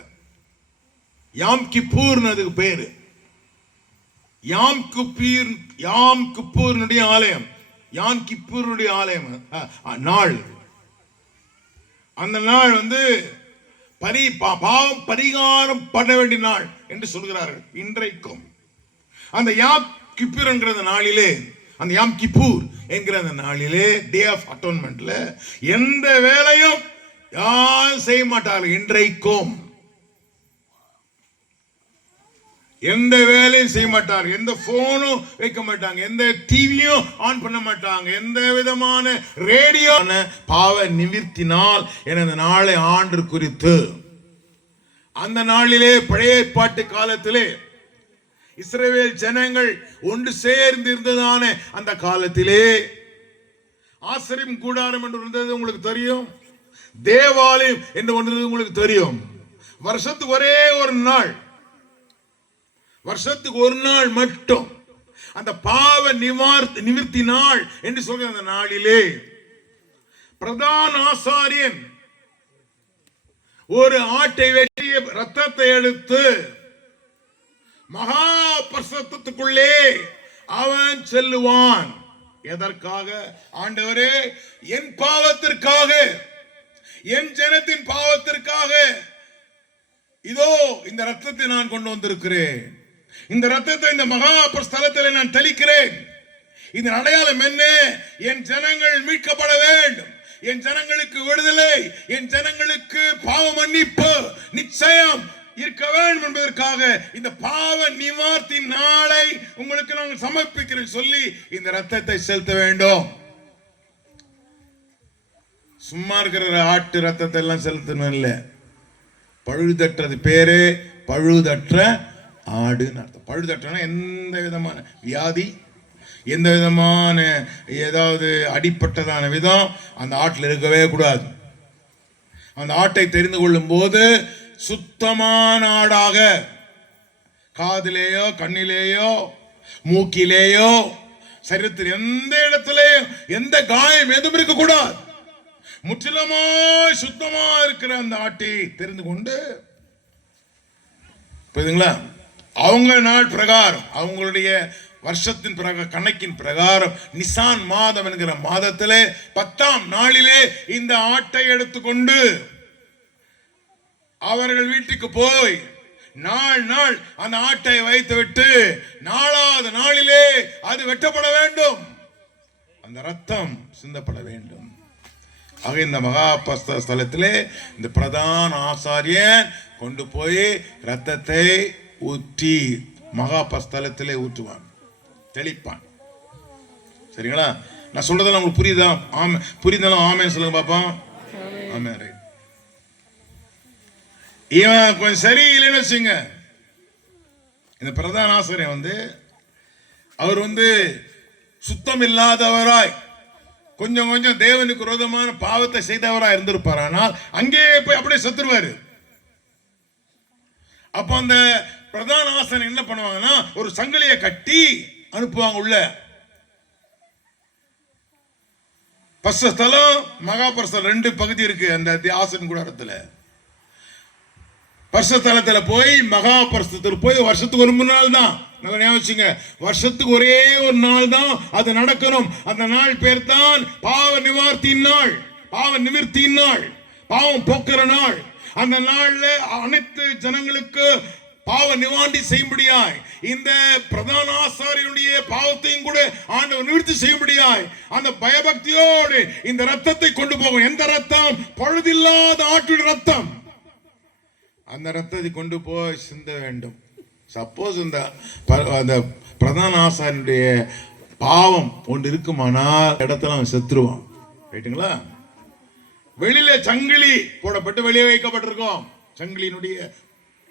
யாம் கிப்பூர்னு அதுக்கு பேரு. யாம் கிப்பூருடைய ஆலயம், யாம் கிப்பூருடைய ஆலயம் நாள். அந்த நாள் வந்து பாவம் பரிகாரம் பண்ண வேண்டிய நாள் என்று சொல்கிறார்கள். இன்றைக்கும் அந்த யாம் கிப்பூர் என்கிற நாளிலே, அந்த யாம் கிப்பூர் என்கிற அந்த நாளிலே, டே ஆஃப் அட்டோன்மெண்ட்ல எந்த வேலையும் யாரும் செய்ய மாட்டார்கள். இன்றைக்கும் எந்த வேலையும் செய்ய மாட்டார், எந்த போனும் வைக்க மாட்டாங்க, எந்த டிவியும் ஆன் பண்ண மாட்டாங்க, எந்த விதமான ரேடியோ. பாவ நிவிர்த்தினால் எனது நாளை ஆண்டு குறித்து அந்த நாளிலே பழைய ஏற்பாட்டு காலத்திலே இஸ்ரவேல் ஜனங்கள் ஒன்று சேர்ந்து இருந்ததான அந்த காலத்திலே ஆசரிப்பு கூடாரம் என்று இருந்தது உங்களுக்கு தெரியும். தேவாலயம் என்று ஒன்று உங்களுக்கு தெரியும். வருஷத்துக்கு ஒரே ஒரு நாள், வருஷத்துக்கு ஒரு நாள் மட்டும் அந்த பாவ நிவிர்த்தி நாள் என்று சொல்ற அந்த நாளிலே பிரதான ஆசாரியன் ஒரு ஆட்டை வெட்டிய ரத்தத்தை எடுத்து மகா பரிசுத்தத்துக்குள்ளே அவன் செல்லுவான். எதற்காக? ஆண்டவரே, என் பாவத்திற்காக, என் ஜனத்தின் பாவத்திற்காக இதோ இந்த ரத்தத்தை நான் கொண்டு வந்திருக்கிறேன். இந்த ரத்தத்தை இந்த மகா ஸ்தலத்தில் நான் தெளிக்கிறேன். இதன் அடையாளம் என்ன? என் ஜனங்கள் மீட்கப்பட வேண்டும், என் ஜனங்களுக்கு விடுதலை, என் ஜனங்களுக்கு பாவ மன்னிப்பு நிச்சயம் இருக்க வேண்டும் என்பதற்காக இந்த பாவ நிவார்த்தி நாளை உங்களுக்கு நாங்கள் சமர்ப்பிக்கிறேன் சொல்லி இந்த ரத்தத்தை செலுத்த வேண்டும். சும்மா இருக்கிற ஆட்டு ரத்தத்தை எல்லாம் செலுத்தணும் இல்ல. பழுதற்றது பேரு பழுதற்ற ஆடுன்னு அர்த்தம். பழுதற்றனா எந்த விதமான வியாதி, எந்த விதமான ஏதாவது அடிப்பட்டதான விதம் அந்த ஆட்டில் இருக்கவே கூடாது. அந்த ஆட்டை தெரிந்து கொள்ளும் போது சுத்தமான ஆடாக, காதிலேயோ கண்ணிலேயோ மூக்கிலேயோ சரீரத்தில் எந்த இடத்திலேயும் எந்த காயம் எதுவும் இருக்கக்கூடாது. முற்றிலுமாய் சுத்தமா இருக்கிற அந்த ஆட்டை தெரிந்து கொண்டு, புரியுதுங்களா? அவங்க நாள் பிரகாரம், அவங்களுடைய வருஷத்தின் கணக்கின் பிரகாரம் நிசான் மாதம் என்கிற மாதத்திலே 10ஆம் நாளிலே இந்த ஆட்டை எடுத்துக்கொண்டு அவர்கள் வீட்டுக்கு போய் நாள் அந்த ஆட்டை வைத்து விட்டு 4ஆவது நாளிலே அது வெட்டப்பட வேண்டும், அந்த ரத்தம் சிந்தப்பட வேண்டும். ஆக இந்த மகா ஸ்தலத்திலே இந்த பிரதான ஆசாரியன் கொண்டு போய் ரத்தத்தை ஊற்றி மகா ஸ்தலத்திலே ஊற்றுவான், தெளிப்பான். சரிங்களா? நான் சொல்றதெல்லாம் உங்களுக்கு புரியுதா? ஆமே, புரியுதாலும் ஆமேன்னு சொல்லுங்க பாப்போம். ஆமே. இவன் கொஞ்சம் சரியில்லைன்னு வச்சுங்க, இந்த பிரதான ஆசிரியர் வந்து அவர் வந்து சுத்தம் இல்லாதவராய் கொஞ்சம் கொஞ்சம் தேவனுக்கு விரோதமான பாவத்தை செய்தவராய் இருந்திருப்பார். ஆனால் அங்கே போய் அப்படியே செத்துருவாரு. அப்ப அந்த பிரதான ஆசாரியர் என்ன பண்ணுவாங்கன்னா ஒரு சங்கிலியை கட்டி அனுப்புவாங்க உள்ள. பரிசுத்தலம் மகா பரிசுத்தலம் 2 பகுதி இருக்கு அந்த ஆசன் கூடாரத்துல. பரிசுத்தலத்துல போய் மகா பரிசுத்தத்துல போய் வருஷத்துக்கு ஒரு 3 நாள் தான். நல்லா ஞாபகம் வச்சுங்க, வருஷத்துக்கு ஒரே ஒரு நாள் தான் அது நடக்கணும். அந்த நாள் பேர் தான் பாவ நிவார்த்தியின் நாள், பாவ நிவர்த்தியின் நாள், பாவம் போக்குற நாள். அந்த நாள்ல அனைத்து ஜனங்களுக்கு பாவ நிவாரணி செய்யும்படியாய், இந்த பிரதான ஆசாரியனுடைய பாவத்தையும் கூட ஆண்டவர் நிவர்த்தி செய்யும்படியாய் அந்த பயபக்தியோடு இந்த ரத்தத்தை கொண்டு போகும். எந்த ரத்தம்? பழுதில்லாத ஆட்டுடைய ரத்தம். அந்த ரத்தத்தை கொண்டு போய் சிந்த வேண்டும். சப்போஸ் இந்த பிரதான ஆசாரியனுடைய பாவம் ஒன்று இருக்குமானால் இடத்துல அவன் செத்துருவான். ரைட்டுங்களா? வெளியில சங்கிலி போடப்பட்டு வெளியே வைக்கப்பட்டிருக்கோம். சங்கிலியினுடைய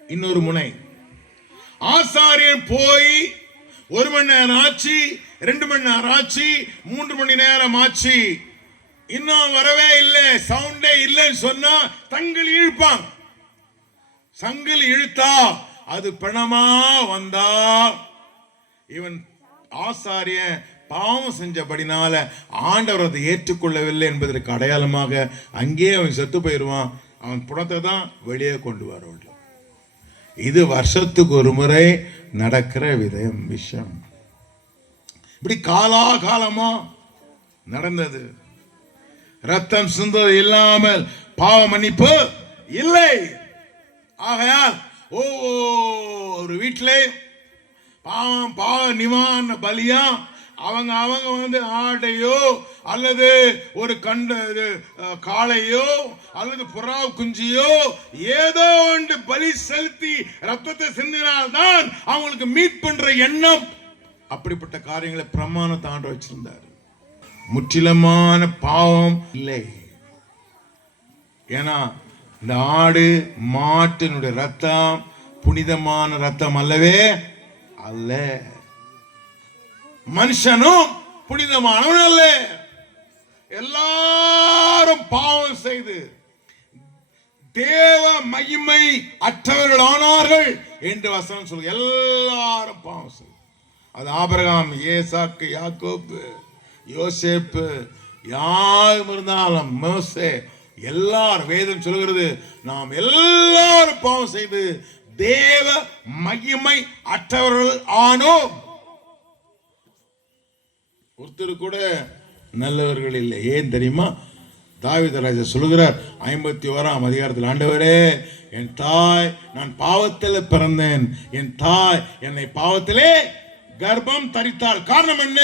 இன்னொரு முனை. ஆசாரியன் போய் 1 மணி நேரம் ஆச்சு, 2 மணி நேரம் ஆச்சு, 3 மணி நேரம் ஆச்சு, இன்னும் வரவே இல்லை, சவுண்டே இல்லைன்னு சொன்னா சங்கிலி இழுப்பான். சங்கிலி இழுத்தா அது பிணமா வந்தா இவன் ஆசாரியன் பாவம் செஞ்சபடினால ஆண்டவர் அதை ஏற்றுக்கொள்ளவில்லை என்பதற்கு அடையாளமாக அங்கே அவன் செத்து போயிடுவான். அவன் புணத்தை தான் வெளியே கொண்டு வரவில்லை. இது வருஷத்துக்கு ஒரு முறை நடக்கிற விஷயம். இப்படி காலாகாலமா நடந்தது. ரத்தம் சிந்தது இல்லாமல் பாவ மன்னிப்பு இல்லை. ஆகையால் ஒரு வீட்டிலே பாவ நிவாரண பலியா அவங்க வந்து ஆடையோ அல்லது ஒரு காளையோ அல்லது புறா குஞ்சியோ ஏதோ ஒன்று பலி செலுத்தி ரத்தத்தை சிந்தினால்தான் அவங்களுக்கு மீட் பண்ற எண்ணம். அப்படிப்பட்ட காரியங்களை பிரமாணத்தை ஆண்டு வச்சிருந்தார். முற்றிலுமான பாவம் இல்லை. ஏன்னா இந்த ஆடு மாட்டினுடைய ரத்தம் புனிதமான ரத்தம் அல்லவே அல்ல. மனுஷனும் புனிதமானவன் அல்ல. எல்லாரும் பாவம் செய்து தேவ மகிமை அற்றவர்கள் ஆனார்கள் என்று வசனம் சொல்லுங்க. எல்லாரும் பாவம் செய்து, அது ஆபிரகாம், ஏசாக்கு, யாக்கோப்பு, யோசேப்பு, யாரும் இருந்தாலும் மோசே, எல்லாரும் வேதம் சொல்கிறது நாம் எல்லாரும் பாவம் செய்து தேவ மகிமை அற்றவர்கள் ஆனோம். ஒருத்தர் கூட நல்லவர்கள் இல்லை. ஏன் தெரியுமா? தாவீது ராஜா சொல்லுகிறார் 51ஆம் அதிகாரத்தில், ஆண்டவரே என் தாய், நான் பாவத்தில் பிறந்தேன், என் தாய் என்னை பாவத்திலே கர்ப்பம் தரித்தாள். காரணம் என்ன?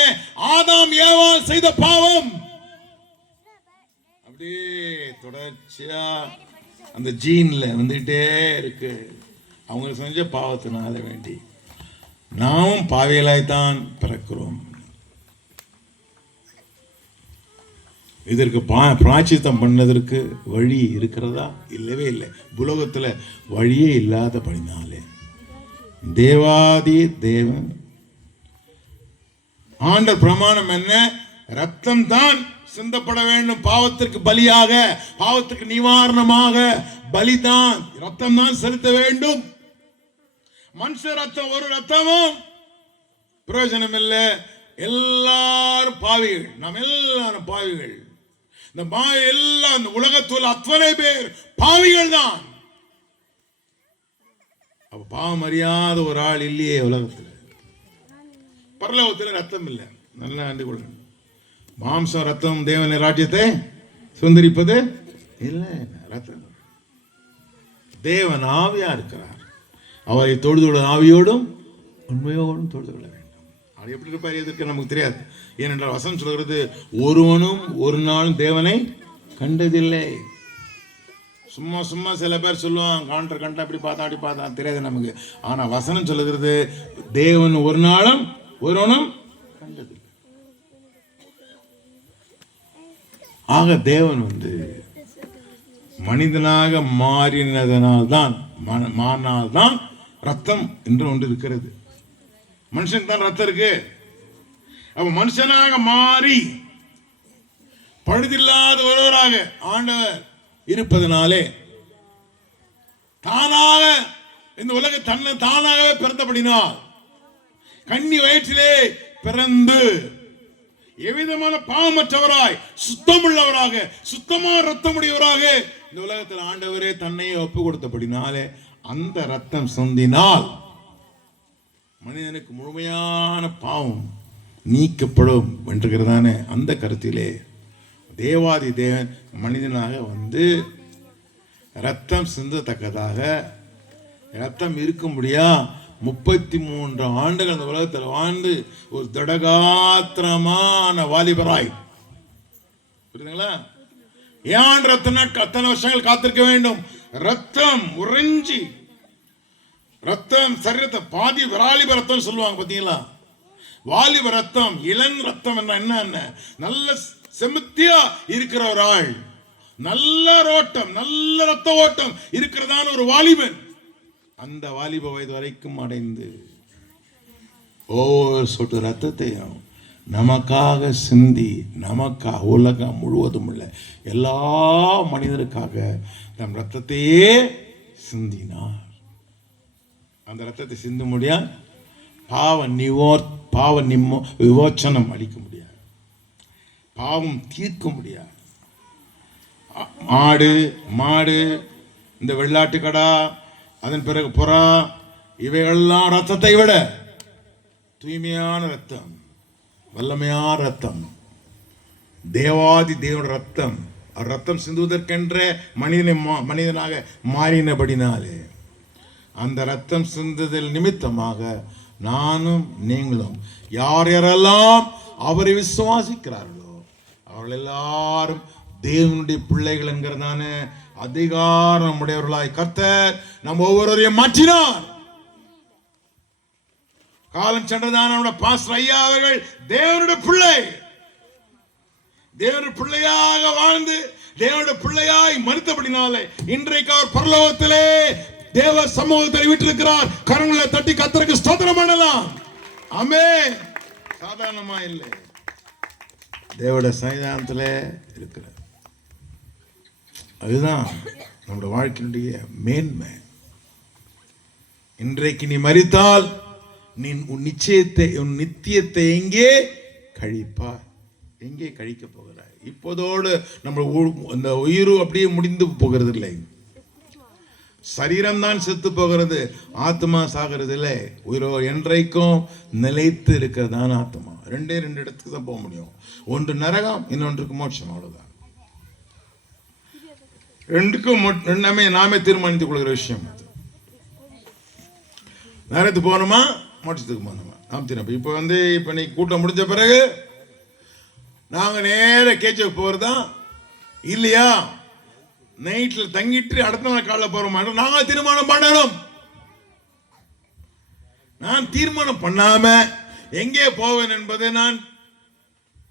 ஆதாம் ஏவாள் செய்த பாவம். அப்படியே தொடர்ச்சியா அந்த ஜீன்ல வந்துட்டே இருக்கு. அவங்க செஞ்ச பாவத்தினால வேண்டி நாமும் பாவியலாய்த்தான் பிறக்கிறோம். இதற்கு பிராயச்சித்தம் பண்ணதற்கு வழி இருக்கிறதா? இல்லவே இல்லை. புலோகத்துல வழியே இல்லாத படினாலே தேவாதி தேவன் ஆண்டவர் பிரமாணம் என்ன? ரத்தம் தான் சிந்தப்பட வேண்டும். பாவத்திற்கு பலியாக, பாவத்திற்கு நிவாரணமாக பலிதான், ரத்தம் தான் செலுத்த வேண்டும். மனுஷ ரத்தம் ஒரு ரத்தமும் பிரயோஜனம் இல்லை. எல்லாரும் பாவிகள், நாம் எல்லாரும் பாவிகள். இந்த எல்லாம் இந்த உலகத்தில் அத்தனை பேர் பாவிகள் தான். அப்ப பாவம் அறியாத ஒரு ஆள் இல்லையே உலகத்தில். பரலோகத்தில் ரத்தம் இல்லை. நல்லா ஆண்டு கொள்ளுங்க. மாம்சம் ரத்தம் தேவனை ராஜ்யத்தை சுதந்திரிப்பது இல்லை. ரத்தம் தேவன் ஆவியா இருக்கிறார். அவரை தொழுதுள்ள ஆவியோடும் உண்மையோடும் தொழுது கொள்ள வேண்டும். அவர் எப்படி இருப்பார் எதற்கு நமக்கு தெரியாது. ஏனென்றால் வசனம் சொல்கிறது, ஒருவனும் ஒரு நாளும் தேவனை கண்டதில்லை. சும்மா சும்மா சில பேர் சொல்லுவாங்க, கண்ட அப்படி பார்த்தா தெரியாது நமக்கு. ஆனா வசனம் சொல்லுகிறது, தேவன் ஒரு நாளும் ஒருவனும் கண்டதில்லை. ஆக தேவன் மனிதனாக மாறினதனால்தான் ரத்தம் என்று ஒன்று இருக்கிறது. மனுஷனுக்கு தான் ரத்தம் இருக்கு. அப்ப மனுஷனாக மாறி பழுதில்லாத ஒருவராக ஆண்டவர் இருப்பதனாலே தானாக இந்த உலக தன்னை தானாகவே பிறந்தபடினால் கன்னி வயிற்றிலே பிறந்து எவ்விதமான பாவமற்றவராய் சுத்தமுள்ளவராக சுத்தமான ரத்தமுடையவராக இந்த உலகத்தில் ஆண்டவரே தன்னையே ஒப்பு கொடுத்தபடினாலே அந்த ரத்தம் சிந்தினால் மனிதனுக்கு முழுமையான பாவம் நீக்கப்படும் என்றுகிறதான அந்த கருத்திலே தேவாதி தேவன் மனிதனாக வந்து ரத்தம் சிந்தத்தக்கதாக ரத்தம் இருக்கும்படியா 33 ஆண்டுகள் அந்த உலகத்தில் வாழ்ந்து ஒரு திடகாத்திரமான வாலிபராய், புரியுதுங்களா? ஏன் அத்தனை வருஷங்கள் காத்திருக்க வேண்டும்? ரத்தம் உறைஞ்சி, ரத்தம் சரீரத்தை பாதி வாலிப ரத்தம் சொல்லுவாங்க பார்த்தீங்களா? வாலிப ரத்தம், இளம் ரத்தம் என்ன நல்ல செமுத்தியா இருக்கிற ஒரு ஆள், நல்ல ஓட்டம், நல்ல ரத்த ஓட்டம் இருக்கிறதான ஒரு வாலிபன் அந்த வாலிப வயது வரைக்கும் அடைந்து சொட்டு ரத்தத்தையும் நமக்காக சிந்தி, நமக்காக உலகம் முழுவதும் உள்ள எல்லா மனிதருக்காக நம் ரத்தத்தையே சிந்தினார். அந்த ரத்தத்தை சிந்த முடியாது, பாவ விமோச்சனம் அளிக்க முடியாது, பாவம் தீர்க்க முடியாது. மாடு இந்த வெள்ளாட்டுக்கடா, அதன் பிறகு புறா, இவைகள்லாம் ரத்தத்தை விட தூய்மையான ரத்தம், வல்லமையான ரத்தம், தேவாதி தேவ ரத்தம். ரத்தம் சிந்துவதற்கென்ற மனிதனாக மாறினபடினாலே அந்த ரத்தம் சிந்துதல் நிமித்தமாக நானும் நீங்களும் யாரெல்லாம் அவரை விசுவாசிக்கிறார்களோ அவர்கள் எல்லாரும் தேவனுடைய பிள்ளைகள் என்கிறதான அதிகாரம் உடையவர்களாய் கர்த்தர் நம் ஒவ்வொருவரையும் மாற்றினார். காலம் சென்றதான நம்முடைய பாஸ்டர் ஐயா அவர்கள் தேவனுடைய பிள்ளை, தேவனுடைய பிள்ளையாக வாழ்ந்து தேவனுடைய பிள்ளையாய் மரித்தபடினாலே இன்றைக்கு அவர் பரலோகத்திலே தேவ சமூகத்தில் விட்டிருக்கிறார். கரங்களை தட்டி கர்த்தருக்கு ஸ்தோத்திரம் பண்ணலாம். ஆமென். சாதாரணமா இல்லை, தேவனுடைய சன்னிதானத்திலே இருக்கிறார். அதுதான் நம்முடைய வாழ்க்கையினுடைய மேன்மை. இன்றைக்கு நீ மரித்தால் நீ உன் நிச்சயத்தை, உன் நித்தியத்தை எங்கே கழிப்பாய்? எங்கே கழிக்க போகிறாய்? இப்போதோடு நம்ம அந்த உயிர் அப்படியே முடிந்து போகிறது இல்லை. சரீரம் தான் செத்து போகிறது, ஆத்மா சாகிறது இல்லை. உயிரோ என்றைக்கும் நிலைத்து இருக்கிறதான ஆத்மா. ரெண்டு இடத்துக்கு தான் போக முடியும். ஒன்று நரகம், இன்னொன்றுக்கு மோட்சம். அவ்வளவுதான். ரெண்டுக்கும் நாமே தீர்மானித்துக் கொள்கிற விஷயம். நரகத்துக்கு போகணுமா, மோட்சத்துக்கு போகணுமா, நாம் தீர்மானம். இப்போ நீ கூட்டம் முடிஞ்ச பிறகு நாங்கள் நேர கேச்சக்கு போகிறதா இல்லையா, நைட்டில் தங்கிட்டு அடுத்த நாள் காலையில் போகிறோமா, நாங்கள் தீர்மானம் பண்ணணும். நான் தீர்மானம் பண்ணாம எங்கே போவேன் என்பதை நான்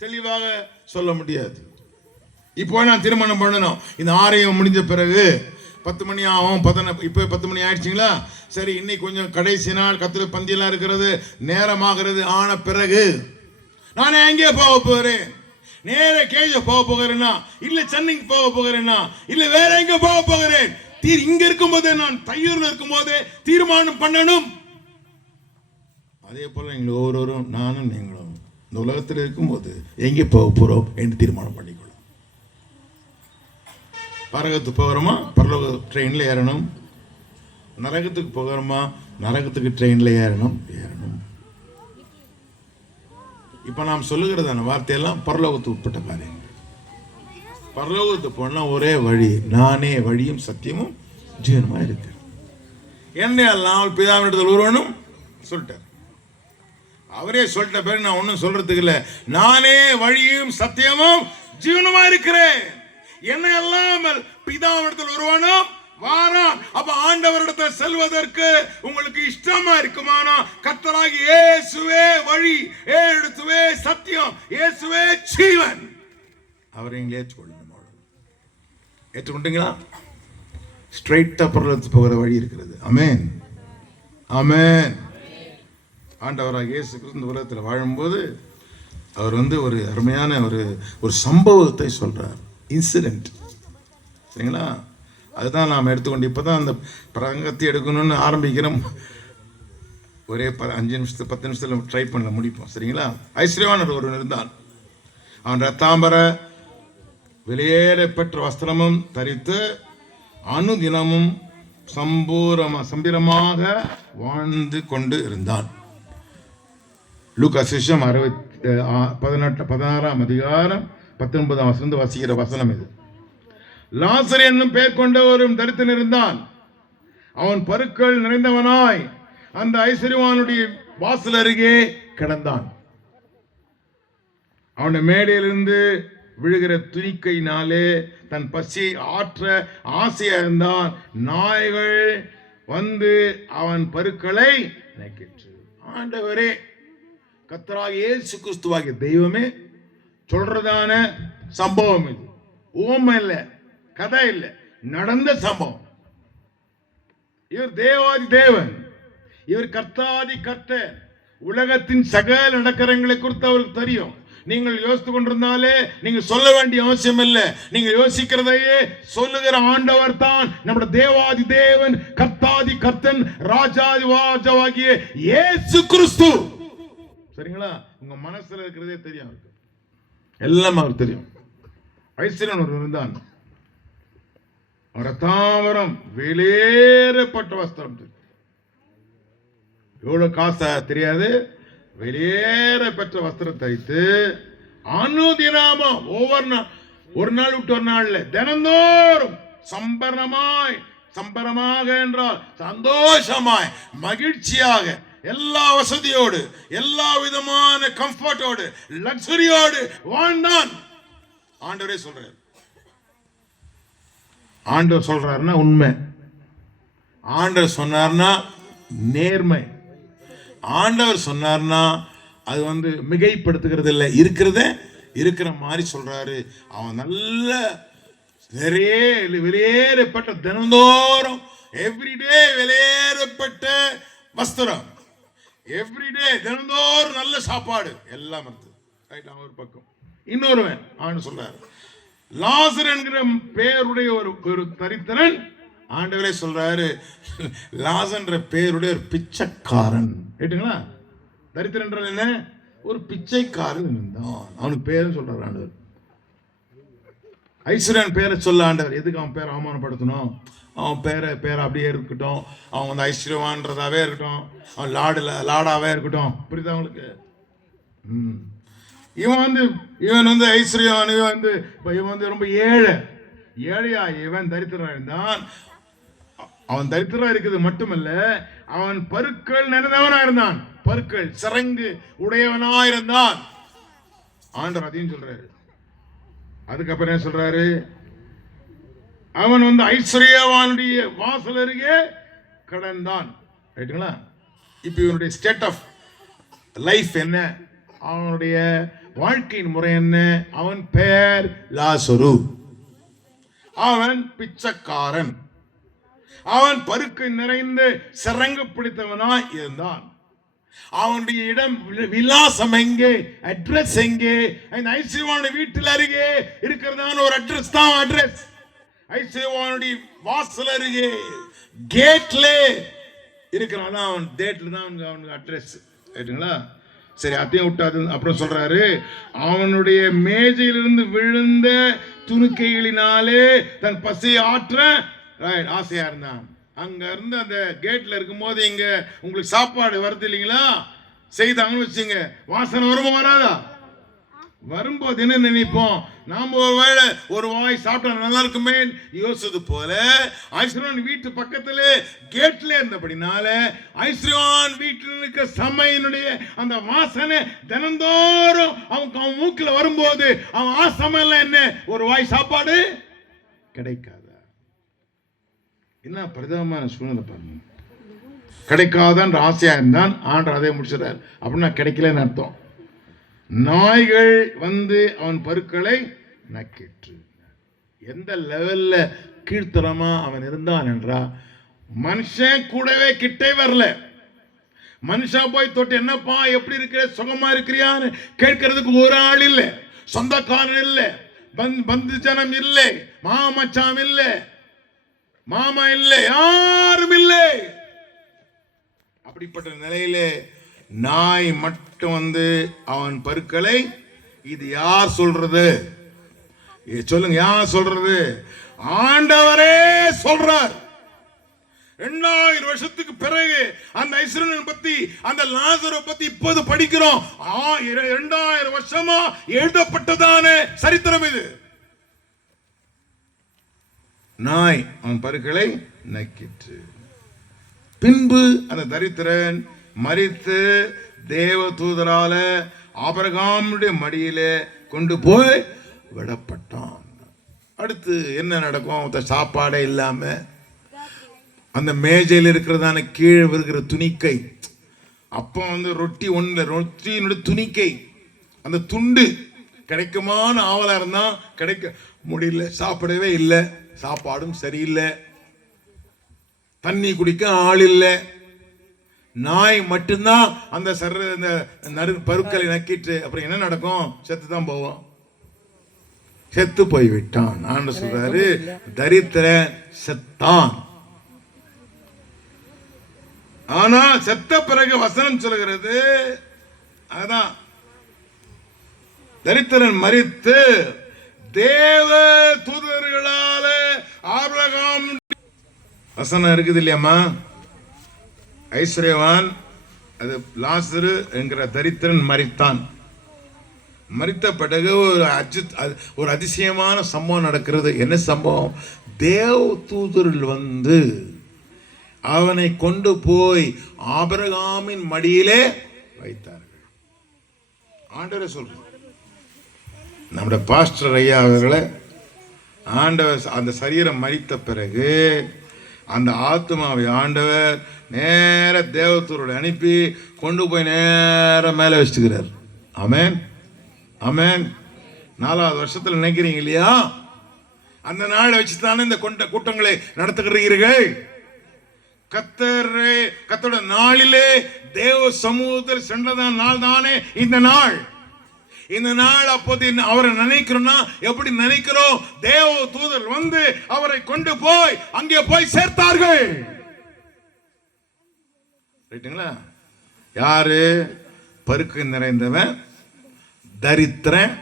தெளிவாக சொல்ல முடியாது. இப்போ நான் தீர்மானம் பண்ணணும். இந்த ஆலயம் முடிஞ்ச பிறகு 10 மணி ஆகும். இப்போ 10 மணி ஆயிடுச்சிங்களா, சரி இன்னைக்கு கொஞ்சம் கடைசி நாள், கத்திர பந்தியெல்லாம் இருக்கிறது, நேரமாகிறது. ஆன பிறகு நான் எங்கே போக போகிறேன்? நேர கேஜ போக போகிறேன்னா, இல்ல சென்னைக்கு போக போகிறேன்னா, இல்ல வேற எங்க போக போகிறேன்? இங்க இருக்கும் போதே, நான் தையூர்ல இருக்கும் போதே தீர்மானம் பண்ணணும். அதே போல எங்களை ஒவ்வொருவரும், நானும் நீங்களும் இந்த உலகத்தில் இருக்கும்போது எங்கே போக போறோம் என்று தீர்மானம் பண்ணிக்கொள்ளும். பரலோகத்துக்கு போகிறோமா, பரலோக ட்ரெயின்ல ஏறணும். நரகத்துக்கு போகிறோமா, நரகத்துக்கு ட்ரெயின்ல ஏறணும். இப்ப நாம் சொல்லுகிறதான வார்த்தையெல்லாம் பரலோகத்துக்கு உட்பட்ட காரியங்கள். பரலோகத்துக்கு போனா ஒரே வழி, நானே வழியும் சத்தியமும் ஜீவனுமா இருக்கு. என்னை எல்லாம் பிதாவினிடத்தில் ஒருவனும் சொல்லிட்டார். அவரே சொல்லிட்ட பிறகு நான் ஒன்னும் சொல்றதுக்கு இல்லை. நானே வழியும் சத்தியமும் ஜீவனுமா இருக்கிறேன். என்னை அல்லாமல் பிதாவினிடத்தில் ஒருவனும் வாரான். அப்ப ஆண்டவரிடத்தில் செல்வதற்கு உங்களுக்கு இஷ்டமா இருக்குமானா, கர்த்தராகி இயேசுவே வழி, இயேசுவே சத்தியம், இயேசுவே ஜீவன், அவரை ஏற்றுக்கொள்ளணும். ஏற்றுக்கொண்டீங்களா? ஸ்ட்ரைட்டா பரலோகத்துக்கு போகிற வழி இருக்கிறது. ஆமென், ஆமென். ஆண்டவராக இயேசு கிறிஸ்து இந்த உலகத்தில் வாழும்போது அவர் ஒரு அருமையான ஒரு சம்பவத்தை சொல்றார். இன்சிடென்ட், சரிங்களா? அதுதான் நாம் எடுத்துக்கொண்டு இப்போதான் அந்த பிரசங்கத்தை எடுக்கணும்னு ஆரம்பிக்கிறோம். ஒரே 5 நிமிஷத்துல 10 நிமிஷத்தில் ட்ரை பண்ண முடிப்போம், சரிங்களா? ஐஸ்வர்யவான் ஒருவன் இருந்தான். அவன் ரத்தாம்பர வெளியேற பெற்ற வஸ்திரமும் தரித்து அனுதினமும் சம்பீரமாக வாழ்ந்து கொண்டு இருந்தான். லூக்கா சுவிசேஷம் 16ஆம் அதிகாரம் 19ஆம் வசனம் வாசிக்கிற வசனம் இது. லாசர் என்னும் பெயர் கொண்ட ஒரு தரித்திரன் இருந்தான். அவன் பருக்கள் நிறைந்தவனாய் அந்த ஐஸ்வர்யவானுடைய வாசல் அருகே கிடந்தான். அவனுடைய மேடையிலிருந்து விழுகிற துணிக்கையினாலே தன் பசியை ஆற்ற ஆசையா இருந்தான். நாய்கள் வந்து அவன் பருக்களை நினைக்கிற்று. ஆண்டவரே, கர்த்தராகிய இயேசு கிறிஸ்துவாகிய தெய்வமே சொல்றதான சம்பவம் இது. ஓமை இல்ல, கதை இல்ல, நடந்த சம்பவம். இவர் தேவாதி தேவன், இவர் கர்த்தாதி கர்த்தர். உலகத்தின் சகல நடக்கிறங்களை குறித்து அவருக்கு தெரியும். நீங்கள் யோசித்து கொண்டிருந்தாலே நீங்க சொல்ல வேண்டிய அவசியம் இல்லை. நீங்க யோசிக்கிறதையே சொல்லுகிற ஆண்டவர் தான் நம்முடைய தேவாதி தேவன், கர்த்தாதி கர்த்தன், ராஜாதி ராஜாவாகிய இயேசு கிறிஸ்து. சரிங்களா? உங்க மனசுல இருக்கிறதே தெரியும் அவருக்கு, எல்லாம் அவருக்கு தெரியும். ஐஸ்வர்யன் ஒரு இருந்தான். ரத்தாமரம் வெளியேறப்பட்ட வஸ்திரம், எவ்வளவு காசா தெரியாது, வெளியேற பெற்ற வஸ்திரம் தைத்து அனுதினமும் ஒரு நாள் விட்டு ஒரு நாள்ல தினந்தோறும் சம்பரமாக என்றால் சந்தோஷமாய் மகிழ்ச்சியாக எல்லா வசதியோடு எல்லா விதமான கம்ஃபர்ட்டோடு லக்ஸரியோடு வாழ்ந்தான். ஆண்டவரே சொல்றார். ஆண்டவர் சொல்றாருன்னா உண்மை, ஆண்டவர் சொன்னார்னா நேர்மை, ஆண்டவர் சொன்னார்னா அது மிகைப்படுத்துகிறது இல்லை, இருக்கிறத இருக்கிற மாதிரி சொல்றாரு. அவன் நல்ல நிறைய வெளியேறப்பட்ட தினந்தோறும் எவ்ரிடே வெளியேறப்பட்ட வஸ்திரம், எவ்ரிடே தினந்தோறும் நல்ல சாப்பாடு எல்லாம் இருக்கு. ரைட்? அவன் ஒரு பக்கம். இன்னொருவன் அவன் சொல்றாரு, லாசர் என்கிற பெயருடைய ஒரு தரித்திரன். ஆண்டவரே சொல்றாரு, லாசன்ற பெயருடைய ஒரு பிச்சைக்காரன். கேட்டுங்களா? தரித்திரன் என்ன? ஒரு பிச்சைக்காரன் இருந்தான். அவனுக்கு பேரும் சொல்றாரு ஆண்டவர். ஐஸ்வர்யன் பேரை சொல்ல ஆண்டவர். எதுக்கு அவன் பேரை அவமானப்படுத்தணும்? அவன் பேரை அப்படியே இருக்கட்டும், அவன் ஐஸ்வர்யவான்றதாவே இருக்கட்டும், அவன் லாடாவே இருக்கட்டும். புரியுதா உங்களுக்கு? இவன் ஐஸ்வர்யவான், இவன் ரொம்ப ஏழையா இவன் தரித்திரன் இருந்தான். அவன் தரித்திரா இருக்குது மட்டுமல்ல, அவன் பருக்கள் நிறைந்தவனா இருந்தான். பருக்கள் சரங்கு உடையவனா இருந்தான். ஆண்டவர் அதையும் சொல்றாரு. அதுக்கப்புறம் என்ன சொல்றாரு? அவன் ஐஸ்வர்யவானுடைய வாசல் அருகே கடந்தான். ரைட்டுங்களா? இப்ப இவனுடைய ஸ்டேட் ஆஃப் லைஃப் என்ன, அவனுடைய வாழ்க்கையின் முறை என்ன? அவன் பெயர் லாசரு. அவன் பிச்சைக்காரன். அவன் பருக்கு நிறைந்து சிறங்கு பிடித்தவனாய் இருந்தான். அவனுடைய இடம், விலாசம் எங்கே, அட்ரஸ் எங்கே? ஐஸ்வர்யவானுடைய வீட்டில் அருகே இருக்கிறதான ஒரு அட்ரஸ் தான் அட்ரஸ். ஐஸ்வர்யவானுடைய வாசல் அருகே கேட்ல இருக்கிறான். அவன் கேட்ல தான் அவனுக்கு அட்ரஸ். ரைட்டுங்களா? சரி, அதையும் விட்டாது. அப்புறம் சொல்றாரு, அவனுடைய மேஜையிலிருந்து விழுந்த துணுக்கைகளினாலே தன் பசியை ஆற்ற ஆசையா இருந்தான். அங்க இருந்து அந்த கேட்ல இருக்கும் போது இங்க உங்களுக்கு சாப்பாடு வருது இல்லைங்களா, செய்தாங்கன்னு வச்சுங்க, வாசனை வருமா வராதா? வரும்போது என்ன நினைப்போம்? நாம ஒருவேளை ஒரு வாய் சாப்பிட்டா நல்லா இருக்குமே யோசிச்சது போல ஐஸ்வர்யவான் வீட்டு பக்கத்துல கேட்ல இருந்தபடினால ஐஸ்வர்யவான் வீட்டில் இருக்க சமையனுடைய அந்த வாசனை தினந்தோறும் அவன் மூக்கில் வரும்போது அவன் ஆசைமையில என்ன ஒரு வாய் சாப்பாடு கிடைக்காத. என்ன பரிதாபமான சூழ்நிலை பாருங்க. கிடைக்காதான் ஆசையா இருந்தான். ஆண்டவர் அதை முடிச்சிடறாரு. அப்படின்னா கிடைக்கலன்னு அர்த்தம். நாய்கள் அவன் பருக்களை நக்கிற்று. எந்த லெவல்ல கீழ்த்தரமா அவன் இருந்தான் என்றா, மனுஷன் கூடவே கிட்டே வரல. மனுஷன் போய் தொட்டு என்னப்பா எப்படி இருக்கிற, சுகமா இருக்கிறியான்னு கேட்கறதுக்கு ஒரு ஆள் இல்லை, சொந்தக்காரன் இல்லை, பந்து ஜனம் இல்லை, மாமச்சாம் இல்லை, மாமா இல்லை, யாரும் இல்லை. அப்படிப்பட்ட நிலையிலே நாய் மட்டும் அவன் பருக்களை, இது யார் சொல்றது? சொல்லுங்க, யார் சொல்றது? ஆண்டவரே சொல்றார். 2000 வருஷத்துக்கு பிறகு அந்த ஐஸ்வர்யன் பத்தி, அந்த லாசரை பத்தி இப்போது படிக்கிறோம். 2000 வருஷமா எழுதப்பட்டதான சரித்திரம் இது. நாய் அவன் பருக்களை நக்கிற்று. பின்பு அந்த தரித்திரன் மரித்து தேவ தூதரால ஆபிரகாமுடைய மடியிலே கொண்டு போய் விடப்பட்டான். அடுத்து என்ன நடக்கும்? சாப்பாடே இல்லாம அந்த மேஜையில் இருக்கிறதான கீழே இருக்கிற துணிக்கை, அப்போ ரொட்டி ரொட்டியினுடைய துணிக்கை, அந்த துண்டு கிடைக்குமான ஆவலா இருந்தா கிடைக்க முடியல, சாப்பிடவே இல்லை, சாப்பாடும் சரியில்லை, தண்ணி குடிக்க ஆள் இல்லை, நாய் மட்டும்தான் அந்த பருக்களை நக்கிட்டு. அப்புறம் என்ன நடக்கும்? செத்து தான் போவோம். செத்து போய்விட்டான். ஆண்டவர் சொல்றாரு, தரித்திரன் செத்தான். ஆனா செத்த பிறகு வசனம் சொல்கிறது, அதான் தரித்திரன் மரித்து தேவ தூதர்களால ஆபிரகாம், வசனம் இருக்குது இல்லையாமா? ஐஸ்வர்யவான், அது லாசரு என்கிற தரித்திரன் மரித்தான். மரித்த பிறகு ஒரு அதிசயமான சம்பவம் நடக்கிறது. என்ன சம்பவம்? தேவ தூதர்கள் அவனை கொண்டு போய் ஆபிரகாமின் மடியிலே வைத்தார்கள். ஆண்டவர் சொல்றார், நம்முடைய பாஸ்டர் ஐயா அவர்களை ஆண்டவர் அந்த சரீரம் மரித்த பிறகு அந்த ஆத்மாவை ஆண்டவர் நேர தேவதூதரை அனுப்பி கொண்டு போய் நேர மேலே வச்சுக்கிறார். ஆமென், ஆமென். 4வது வருஷத்துல நினைக்கிறீங்க இல்லையா? அந்த நாளை வச்சுதானே இந்த கூட்டங்களை நடத்துகிறீர்கள். கர்த்தரோட நாளிலே தேவ சமூகத்தில் சென்றதான் நாள் தானே இந்த நாள். இந்த நாள் அப்போது அவரை நினைக்கிறோம்னா எப்படி நினைக்கிறோம்? தேவ தூதர் அவரை கொண்டு போய் அங்கே போய் சேர்த்தார்கள். ரைட்டுங்களா? யாரு? பருக்கு நிறைந்தவன், தரித்திரன்,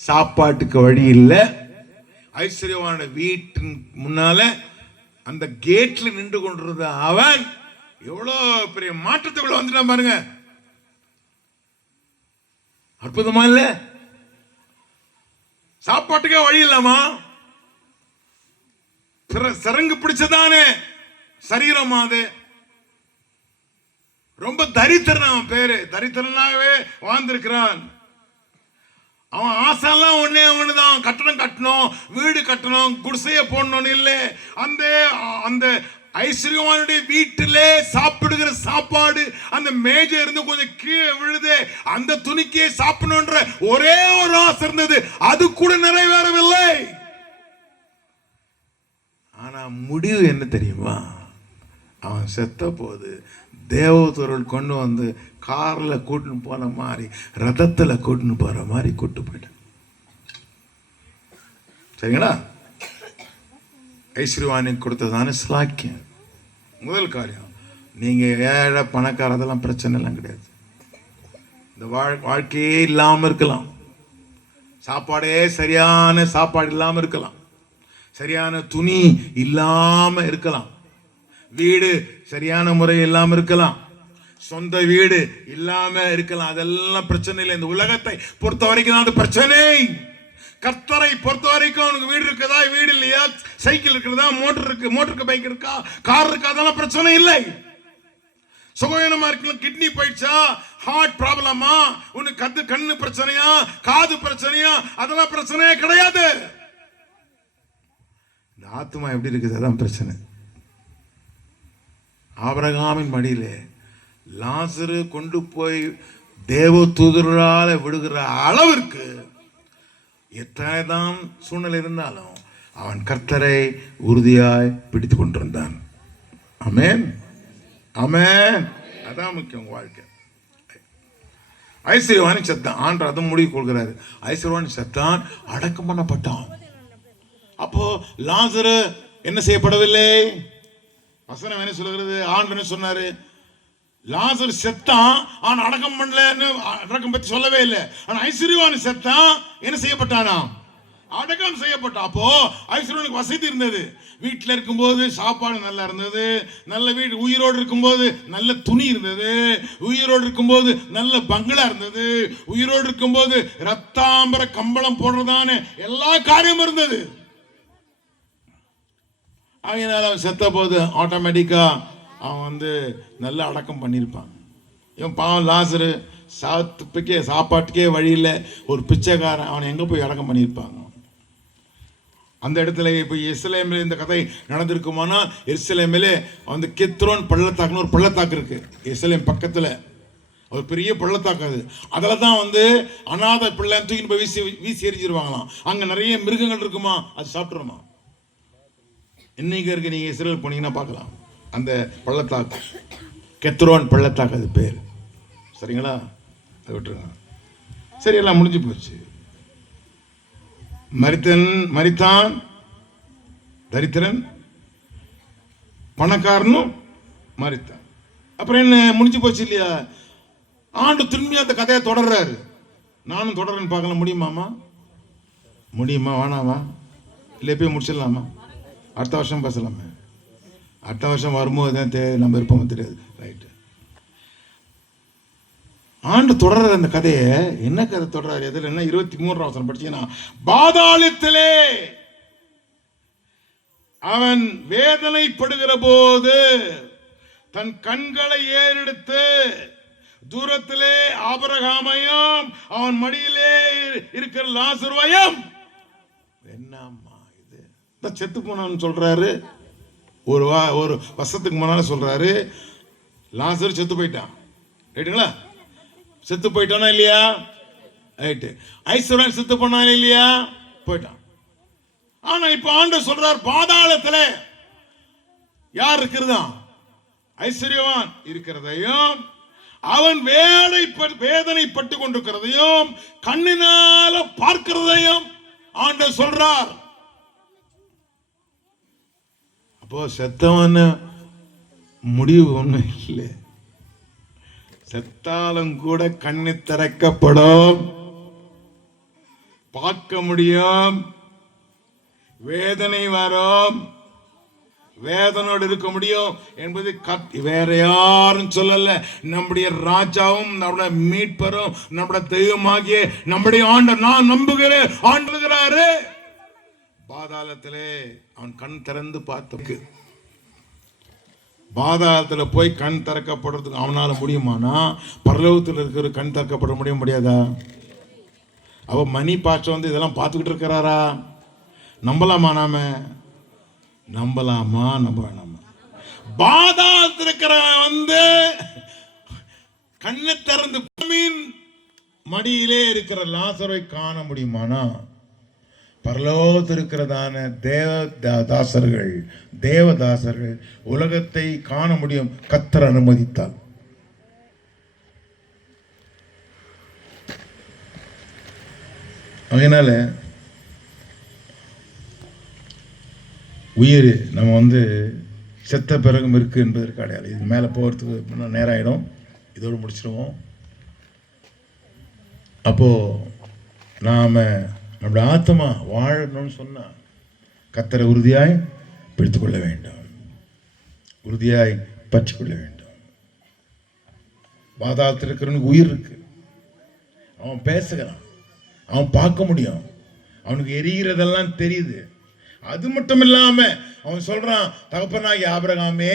சாப்பாட்டுக்கு வழி இல்லை, ஐஸ்வர்யவான வீட்டின் முன்னால அந்த கேட்ல நின்று கொண்டிருந்த அவன் எவ்வளவு பெரிய மாற்றத்துக்குள்ள வந்துட்டான் பாருங்க. அற்புதமா இல்ல? சாப்பாட்டுக்கே வழி இல்லாமா? சரங்கு பிடிச்சதானே சரீரம். அது ரொம்ப தரித்திரன். அவன் பேரு தரித்திரனாகவே வாழ்ந்திருக்கிறான். அவன் ஆசைலாம் ஒண்ணுதான், கட்டணம் கட்டணும், வீடு கட்டணும், குடிசைய போடணும் இல்லை. அந்த ஐஸ்வர்யவானுடைய வீட்டிலே சாப்பிடுகிற சாப்பாடு அந்த மேஜை இருந்து கொஞ்சம் கீழே விழுது, அந்த துணிக்கே சாப்பிடணுன்ற ஒரே ஒரு ஆசை இருந்தது. அது கூட நிறைவேறவில்லை. ஆனா முடிவு என்ன தெரியுமா? அவன் செத்த போது தேவதூதர்கள் கொண்டு கார்ல கூட்டின்னு போன மாதிரி, ரதத்துல கூட்டின்னு போற மாதிரி கூட்டு போயிட்டான். சரிங்களா? ஐஸ்வர்யவானுக்கு கொடுத்ததான ஸ்லாக்கியம். முதல் காரியம், நீங்க ஏழை பணக்கார அதெல்லாம் பிரச்சனை எல்லாம் கிடையாது. இந்த வாழ்க்கையே இல்லாம இருக்கலாம், சாப்பாடே சரியான சாப்பாடு இல்லாம இருக்கலாம், சரியான துணி இல்லாம இருக்கலாம், வீடு சரியான முறை இல்லாம இருக்கலாம், சொந்த வீடு இல்லாம இருக்கலாம். அதெல்லாம் பிரச்சனை இல்லை. இந்த உலகத்தை பொறுத்த வரைக்கும் அது பிரச்சனை. கர்த்தரை பொறுத்த வரைக்கும் உனக்கு வீடு இருக்குதா, வீடு இல்லையா, சைக்கிள் இருக்குதா, மோட்டருக்கு பைக் இருக்கா, கார் இருக்கா, அதெல்லாம் பிரச்சனை இல்லை. சுகவீனமா இருக்கலாம், கிட்னி போயிடுச்சா, ஹார்ட் ப்ராப்ளமா, உனக்கு கண்ணு பிரச்சனையா, காது பிரச்சனையா, அதெல்லாம் பிரச்சனையே கிடையாது. இந்த ஆத்மா எப்படி இருக்குது, அதான் பிரச்சனை. ஆபிரகாமின் மடியிலே லாசரு கொண்டு போய் தேவ தூதரால விடுகிற அளவிற்கு எத்தனைதான் சூழ்நிலை இருந்தாலும் அவன் கர்த்தரை உறுதியாய் பிடித்துக் கொண்டிருந்தான். ஆமென், ஆமென். அதான் முக்கியம் வாழ்க்கை. ஐஸ்வர்யவானி செத்தான். ஆண்டவர் அதை முடிவு கொள்கிறாரு. ஐஸ்வர்யவானி செத்தான், அடக்கம் பண்ணப்பட்டான். அப்போ லாசரு என்ன செய்யப்படவில்லை? வசனம் என்ன சொல்கிறது? ஆண்டவர் என்ன சொன்னாரு? லாசர் செத்தான், ஆனா அடக்கம் பண்ணலன்னு அடக்கம் பத்தி சொல்லவே இல்லை. ஆனா ஐஸ்வர்யவான் செத்தான், என்ன செய்யப்பட்டானா? அடக்கம் செய்யப்பட்ட. அப்போ ஐஸ்வர்யனுக்கு வசதி இருந்தது. வீட்டில் இருக்கும்போது சாப்பாடு நல்லா இருந்தது, நல்ல வீடு, உயிரோடு இருக்கும்போது நல்ல துணி இருந்தது, உயிரோடு இருக்கும்போது நல்ல பங்களா இருந்தது, உயிரோடு இருக்கும்போது ரத்தாம்பர கம்பளம் போடுறதான எல்லா காரியமும் இருந்தது. அதனால அவன் செத்த போது ஆட்டோமேட்டிக்கா அவன் நல்ல அடக்கம் பண்ணியிருப்பான். இவன் பாவம் லாசரு சாப்பாட்டுக்கே வழியில் ஒரு பிச்சைக்காரன், அவனை எங்கே போய் அடக்கம் பண்ணியிருப்பாங்க? அந்த இடத்துல இப்போ எருசலேமில் இந்த கதை நடந்திருக்குமானா, எருசலேமில் கெத்ரோன் பள்ளத்தாக்குன்னு ஒரு பள்ளத்தாக்கு இருக்கு எருசலேம் பக்கத்தில். ஒரு பெரிய பள்ளத்தாக்கு அது. அதில் தான் அநாத பிள்ளை தூக்கின்னு போய் வீசி எரிஞ்சிருவாங்களாம். அங்கே நிறைய மிருகங்கள் இருக்குமா, அது சாப்பிட்ருமா. இன்னைக்கு இருக்கு, நீங்கள் இஸ்ரேல் போனீங்கன்னா பார்க்கலாம். அந்த பள்ளத்தாக்கு கெத்ரோன் பள்ளத்தாக்கு அது பேர். சரிங்களா? அதை விட்டுருங்க. சரி, எல்லாம் முடிஞ்சு போச்சு. மரித்தான் தரித்திரன், பணக்காரனும் மரித்தான். அப்புறம் என்ன, முடிஞ்சு போச்சு இல்லையா? ஆண்டு திரும்பி அந்த கதையை தொடர்றாரு. நானும் தொடர்றேன்னு பார்க்கலாம். முடியுமாமா? முடியுமா? வேணாமா? இல்லை போய் முடிச்சிடலாமா? அடுத்த வருஷம் பேசலாமே. அடுத்த வருஷம் வரும்போது தான் நம்ம இருப்போம் தெரியாது. ரைட்டு. ஆண்டு தொடர்ற அந்த கதையை, என்ன கதை தொடர்றாரு? எதில் என்ன 23ஆம் வசனம் படிச்சீங்கன்னா, பாதாளத்திலே அவன் வேதனைப்படுகிற போது தன் கண்களை ஏறெடுத்து தூரத்திலே ஆபிரகாமையும் அவன் மடியிலே இருக்கிற லாசருவையும், என்னம்மா இது செத்து போனான்னு சொல்றாரு. ஒரு வருஷத்துக்கு முன்னால சொல்றாரு, லாசர் செத்து போயிட்டான். ரைட்டுங்களா? செத்து போயிட்டானா இல்லையா? ரைட்டு. ஐஸ்வர்யன் செத்து போனான் இல்லையா? போயிட்டான். ஆனா இப்ப ஆண்டவர் சொல்றார், பாதாளத்துல யார் இருக்கிறதா? ஐஸ்வர்யவான் இருக்கிறதையும் அவன் வேதனைப்பட்டு கொண்டிருக்கிறதையும் கண்ணினால பார்க்கிறதையும் ஆண்டவர் சொல்றார். அப்போ செத்தவன் முடிவு ஒண்ணு இல்லை. செத்தாலும் கூட கண்ணு திறக்கப்படும், பார்க்க முடியும், வேதனை வரும், வேதனோடு இருக்க முடியும் என்பது வேற யாரும் சொல்லல. நம்முடைய ராஜாவும் நம்முடைய மீட்பரும் நம்முடைய தெய்வமாகிய நம்முடைய ஆண்டவர், நான் நம்புகிறேன் ஆண்டுகிறாரு. பாதாளத்திலே அவன் கண் திறந்து பார்த்து, பாதாளத்தில் போய் கண் திறக்கப்படுறதுக்கு அவனால முடியுமானா, பரலோகத்தில் இருக்கிற கண் திறக்கப்பட முடியாதா? அவ மணி பாஸ்டர் இதெல்லாம் பார்த்துக்கிட்டு இருக்கிறாரா? நம்பலாமா? நாம நம்பலாமா? நம்ப வேணாமா? பாதாளத்தில் இருக்கிற கண்ணை திறந்து மடியிலே இருக்கிற லாசரை காண முடியுமானா, பரலோகத்தில் இருக்கிறதான தேவதாசர்கள் உலகத்தை காண முடியும், கர்த்தர் அனுமதித்தால். அதனால உயிர் நம்ம செத்த பிறகும் இருக்கு என்பதற்கு அடையாளம். இது மேலே போகிறதுக்கு நேரம் ஆகிடும், இதோடு முடிச்சிடுவோம். அப்போ நாம் நம்முடைய ஆத்மா வாழணும்னு சொன்னா கர்த்தரை உறுதியாய் பிடித்து கொள்ள வேண்டும், உறுதியாய் பற்றி கொள்ள வேண்டும். பாதாளத்தில் இருக்கிறவனுக்கு உயிர் இருக்கு, அவன் பேசுகிறான், அவன் பார்க்க முடியும், அவனுக்கு எரிகிறதெல்லாம் தெரியுது. அது மட்டும் இல்லாம அவன் சொல்றான், தகப்பனாகி ஆபிரகாமே,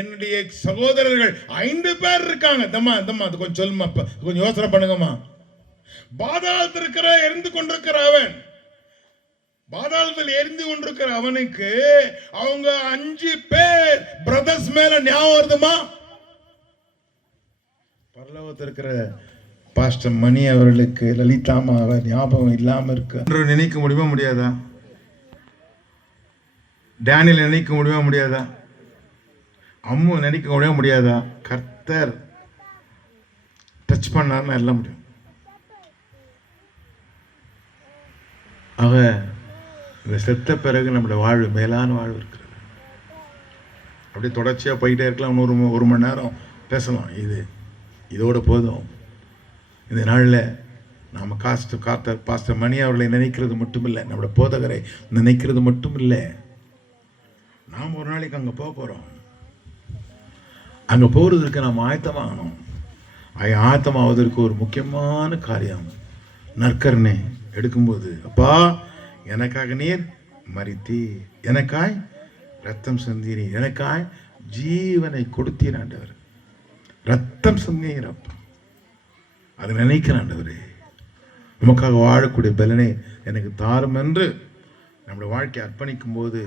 என்னுடைய சகோதரர்கள் 5 பேர் இருக்காங்க. அது கொஞ்சம் சொல்லுமா, கொஞ்சம் யோசனை பண்ணுங்கம்மா. பாதாளத்தில் இருக்கிற எரிந்து கொண்டிருக்கிற அவன், பாதாளத்தில் எரிந்து கொண்டிருக்கிற அவனுக்கு அவங்க 5 பேர் பிரதர்ஸ் மேல ஞாபகம் வருதுமா? பரலோகத்தில் இருக்கிற பாஸ்டர் மணி அவர்களுக்கு லலிதாமா ஞாபகம் இல்லாம இருக்கு நினைக்க முடியுமா? முடியாதா? டேனியல் நினைக்க முடியுமா? முடியாதா? அம்மு நினைக்க முடியாதா? கர்த்தர் டச் பண்ணாருன்னா எல்லாம் முடியும். ஆக இந்த செத்த பிறகு நம்மளுடைய வாழ்வு மேலான வாழ்வு இருக்கிறது. அப்படியே தொடர்ச்சியாக போயிட்டே இருக்கலாம். ஒரு மணி நேரம் பேசலாம். இதோட போதும். இந்த நாளில் நாம் பாஸ்டர் மணி அவர்களை நினைக்கிறது மட்டுமில்லை, நம்முடைய போதகரை நினைக்கிறது மட்டும் இல்லை. நாம் ஒரு நாளைக்கு அங்கே போக போகிறோம். அங்கே போகிறதுக்கு நாம் ஆயத்தமாகணும். ஆயத்தமாவதற்கு ஒரு முக்கியமான காரியம், நற்கருணை எடுக்கும்போது, அப்பா எனக்காக நீர் மரித்தீ, எனக்காய் ரத்தம் சிந்தீர், எனக்காய் ஜீவனை கொடுத்தீர் ஆண்டவர். ரத்தம் சிந்தீர் அப்பா, அதை நினைக்கிற ஆண்டவரே, நமக்காக வாழக்கூடிய பலனை எனக்கு தாரும் என்று நம்முடைய வாழ்க்கையை அர்ப்பணிக்கும் போது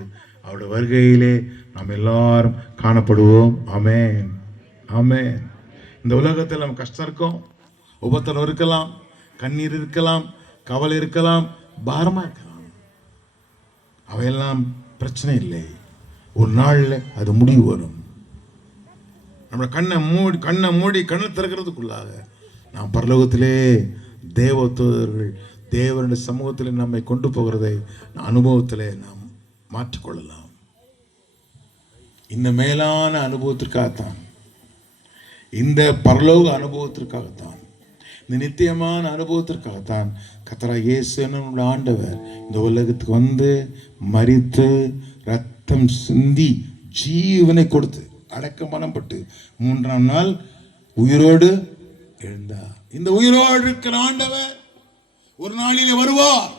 அவருடைய வருகையிலே நாம் எல்லாரும் காணப்படுவோம். ஆமென், ஆமென். இந்த உலகத்தில் நம்ம கஷ்டம் இருக்கும், உபத்திரம் இருக்கலாம், கண்ணீர் இருக்கலாம், கவலை இருக்கலாம், பாரமாக இருக்கலாம். அவையெல்லாம் பிரச்சனை இல்லை. ஒரு நாளில் அது முடிவு வரும். நம்ம கண்ணை மூடி கண்ணை திறக்கிறதுக்குள்ளாக நாம் பரலோகத்திலே தேவதூதர்கள் தேவனுடைய சமூகத்தில் நம்மை கொண்டு போகிறதை அனுபவத்தில் நாம் மாற்றிக்கொள்ளலாம். இந்த மேலான அனுபவத்திற்காகத்தான், இந்த பரலோக அனுபவத்திற்காகத்தான், இந்த நித்தியமான அனுபவத்திற்காகத்தான் கர்த்தராகிய இயேசு என்னுடைய ஆண்டவர் இந்த உலகத்துக்கு வந்து மரித்து ரத்தம் சிந்தி ஜீவனை கொடுத்து அடக்க மனப்பட்டு 3ஆம் நாள் உயிரோடு எழுந்தார். இந்த உயிரோடு இருக்கிற ஆண்டவர் ஒரு நாளிலே வருவார்.